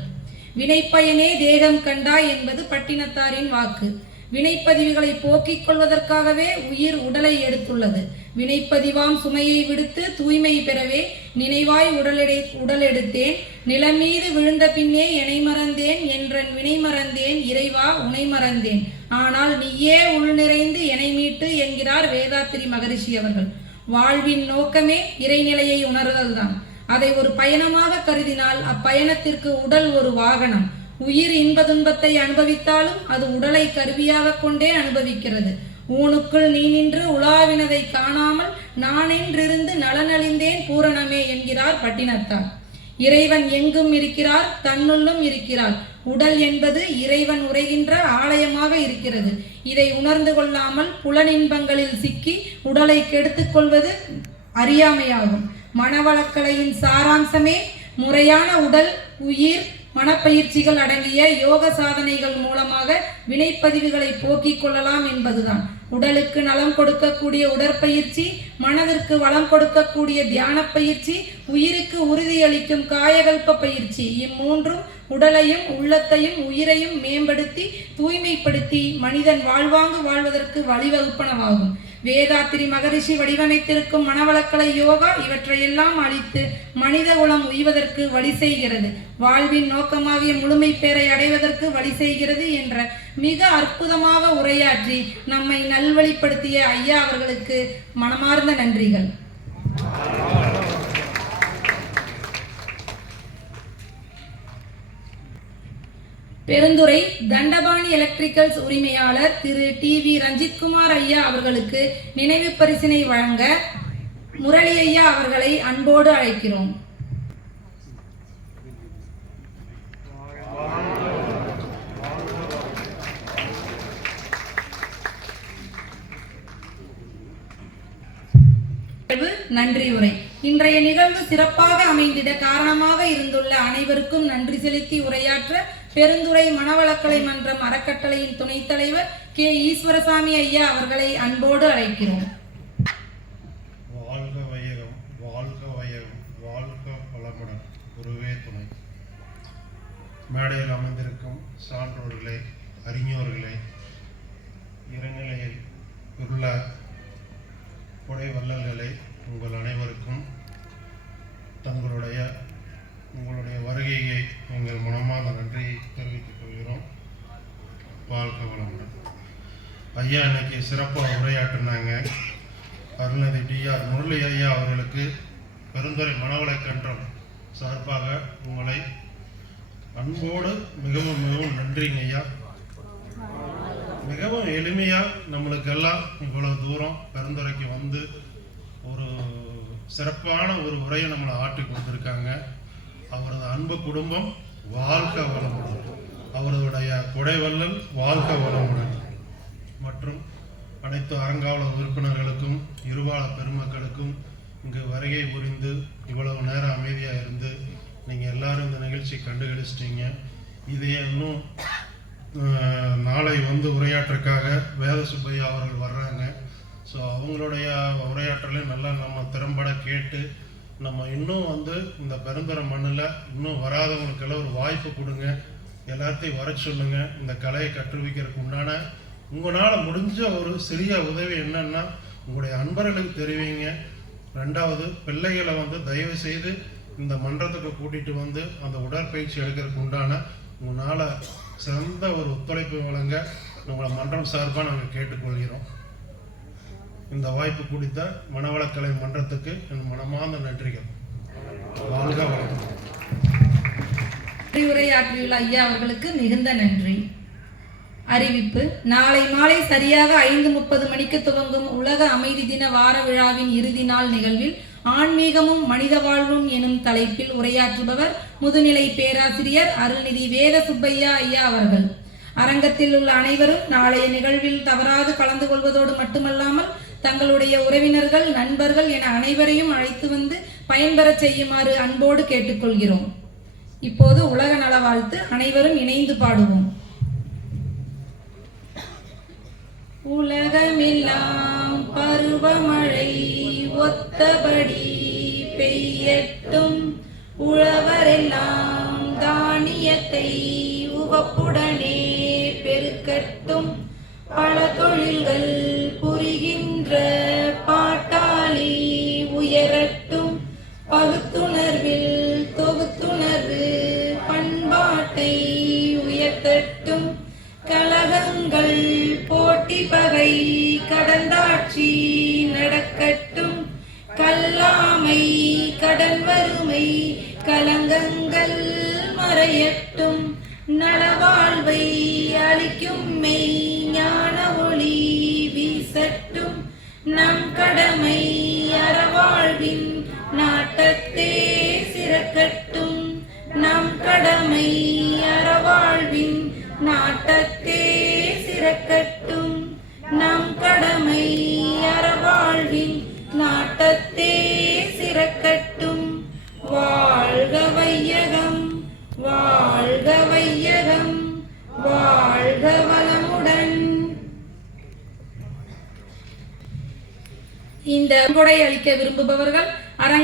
வினைப்பயனே தேகம் கண்டாய் என்பது பட்டினத்தாரின் வாக்கு. வினைப்பதிவுகளை போக்கிக் கொள்வதற்காகவே உயிர் உடலை எடுத்துள்ளது. வினைப்பதிவாம் சுமையை விடுத்து தூய்மை பெறவே நினைவாய் உடல் எடுத்தேன், நிலம் மீது விழுந்த பின்னே எனை மறந்தேன் என்றன் வினை மறந்தேன், இறைவா உனை மறந்தேன், ஆனால் நீயே உள் நிறைந்து எனை மீட்டு என்கிறார் வேதாத்திரி மகரிஷி அவர்கள். வாழ்வின் நோக்கமே இறைநிலையை உணர்தல்தான். அதை ஒரு பயணமாக கருதினால் அப்பயணத்திற்கு உடல் ஒரு வாகனம். உயிர் இன்ப துன்பத்தை அனுபவித்தாலும் அது உடலை கருவியாக கொண்டே அனுபவிக்கிறது. ஊனுக்குள் நீ நின்று உலாவினதை காணாமல் நானென்றிருந்து நலனழிந்தேன் பூரணமே என்கிறார் பட்டினத்தார். இறைவன் எங்கும் இருக்கிறார், தன்னுள்ளும் இருக்கிறார். உடல் என்பது இறைவன் உரைகின்ற ஆலயமாக இருக்கிறது. இதை உணர்ந்து கொள்ளாமல் புலனின்பங்களில் சிக்கி உடலை கெடுத்துக் கொள்வது அறியாமையாகும். மனவளக்கலையின் சாராம்சமே முறையான உடல், உயிர், மனப்பயிற்சிகள் அடங்கிய யோக சாதனைகள் மூலமாக வினைப்பதிவுகளை போக்கிக் கொள்ளலாம் என்பதுதான். உடலுக்கு நலம் கொடுக்கக்கூடிய உடற்பயிற்சி, மனதிற்கு வளம் கொடுக்கக்கூடிய தியான பயிற்சி, உயிருக்கு உறுதியளிக்கும் காயகல்ப பயிற்சி, இம்மூன்றும் உடலையும் உள்ளத்தையும் உயிரையும் மேம்படுத்தி தூய்மைப்படுத்தி மனிதன் வாழ்வாங்கு வாழ்வதற்கு வழிவகுப்பனவாகும். வேதாத்திரி மகரிஷி வடிவமைத்திருக்கும் மனவளக்கலை யோகா இவற்றையெல்லாம் அளித்து மனித குலம் உய்வதற்கு வழி செய்கிறது, வாழ்வின் நோக்கமாகிய முழுமை பேரை அடைவதற்கு வழி செய்கிறது என்ற மிக அற்புதமாக உரையாற்றி நம்மை நல்வழிப்படுத்திய ஐயா அவர்களுக்கு மனமார்ந்த நன்றிகள். பெருந்துறை தண்டபாணி எலக்ட்ரிக்கல்ஸ் உரிமையாளர் திரு TV ரஞ்சித்குமார் ஐயா அவர்களுக்கு நினைவு பரிசினை வழங்க முரளி ஐயா அவர்களை அன்போடு அழைக்கிறோம். நன்றி உரை. இன்றைய நிகழ்வு சிறப்பாக அமைந்திட காரணமாக இருந்துள்ள அனைவருக்கும் நன்றி செலுத்தி உரையாற்ற பெருந்துறை மனவளக்கலை மன்றம் அறக்கட்டளையின் துணைத் தலைவர் கே. ஈஸ்வரசாமி ஐயா அவர்களை அன்போடு அழைக்கிறோம். வாழ்க வையகம், வாழ்க வையகம், வாழ்க வளமுடன், குருவே துணை. மேடையில் அமர்ந்திருக்கும் சான்றோர்களே, அறிஞர்களே, இறைநிலையில் உள்ள கொடை வள்ளல்களே, உங்கள் அனைவருக்கும் உங்களுடைய வருகையை எங்கள் மனமார்ந்த நன்றியை தெரிவித்துக் கொள்கிறோம். வாழ்க வளமுடன். ஐயா இன்னைக்கு சிறப்பாக உரையாற்றினாங்க. அருள்நிதி DR முரளி ஐயா அவர்களுக்கு பெருந்துறை மனவளக்கன்றம் சார்பாக உங்களை அன்போடு மிகவும் மிகவும் நன்றிங்க ஐயா. மிகவும் எளிமையாக நம்மளுக்கெல்லாம் இவ்வளவு தூரம் பெருந்துறைக்கு வந்து ஒரு சிறப்பான ஒரு உரையை நம்மளை ஆட்டி கொடுத்துருக்காங்க. அவரது அன்பு குடும்பம் வாழ்க வளமுடன், அவருடைய கொடைவள்ளல் வாழ்க வளமுடன் மற்றும் அனைத்து அறங்காவலர் உறுப்பினர்களுக்கும் இருவாளர் பெருமக்களுக்கும் இங்கு வருகை புரிந்து இவ்வளவு நேரம் அமைதியாக இருந்து நீங்கள் எல்லாரும் இந்த நிகழ்ச்சி கண்டுகளிச்சிட்டீங்க. இதே இன்னும் நாளை வந்து உரையாற்றுக்காக வேத சுப்பையா அவர்கள் வர்றாங்க. ஸோ அவங்களுடைய உரையாற்றலை நல்லா நம்ம திறம்பட கேட்டு நம்ம இன்னும் வந்து இந்த பெருந்துறை மண்ணில் இன்னும் வராதவங்களுக்கெல்லாம் ஒரு வாய்ப்பு கொடுங்க, எல்லாத்தையும் வர சொல்லுங்க. இந்த கலையை கற்றுவிக்கிறதுக்கு உண்டான உங்களால் முடிஞ்ச ஒரு சிறிய உதவி என்னன்னா உங்களுடைய அன்பர்களுக்கு தெரிவிங்க. ரெண்டாவது, பிள்ளைகளை வந்து தயவு செய்து இந்த மன்றத்துக்கு கூட்டிகிட்டு வந்து அந்த உடற்பயிற்சி எடுக்கிறதுக்கு உண்டான உங்களால் சிறந்த ஒரு ஒத்துழைப்பு வழங்க உங்களை மன்றம் சார்பாக நாங்கள் கேட்டுக்கொள்கிறோம். இந்த வாய்ப்பு கொடுத்த மனவளக்கலை மன்றத்துக்கு என் மனமார்ந்த நன்றிகள். வாழ்க வளம். உரையாற்றியுள்ள ஐயா அவர்களுக்கு மிகுந்த நன்றி. அறிவிப்பு: நாளை மாலை சரியாக 5:30 மணிக்கு துவங்கும் உலக அமைதி தின வார விழாவின் இறுதி நாள் நிகழ்வில் ஆன்மீகமும் மனித வாழ்வும் எனும் தலைப்பில் உரையாற்றுபவர் முதுநிலை பேராசிரியர் அருள்நிதி வேத சுப்பையா ஐயா அவர்கள். அரங்கத்தில் உள்ள அனைவரும் நாளைய நிகழ்வில் தவறாது கலந்து கொள்வதோடு மட்டுமல்லாமல் தங்களுடைய உறவினர்கள், நண்பர்கள் என அனைவரையும் அழைத்து வந்து பயன்பெற செய்யுமாறு அன்போடு கேட்டுக்கொள்கிறோம். இப்போது உலக நல வாழ்த்து அனைவரும் இணைந்து பாடுவோம். உலகமெல்லாம் பருவமழை ஒத்தபடி பெய்யட்டும், உழவரெல்லாம் தானியத்தை உவப்புடனே பெருக்கட்டும், பல தொழில்கள் புரிகின்ற பாட்டாளி உயரட்டும், பகுத்துணர்வில் தொகுத்துணர்வு பண்பாட்டை உயர்த்தட்டும், கலகங்கள் போட்டி பகை கடந்தாட்சி நடக்கட்டும், கல்லாமை கடன் வறுமை கலங்கங்கள் மறையட்டும், நலவாழ்வை அளிக்கும் மெய் ஞான ஒளி வீசட்டும், நம் கடமை அறவாழ்வின் நாட்டத்தே சிறக்கட்டும். கடமை அறவாழ்வின் நாட்டத்தே சிறக்கட்டும். நம் கடமை அறவாழ்வின் நாட்டத்தே சிறக்கட்டும். வாழ்க வையகம், வாழ்க வையகம், வாழ்க வளமுடன். இந்த கொடை அளிக்க விரும்புபவர்கள் அரங்க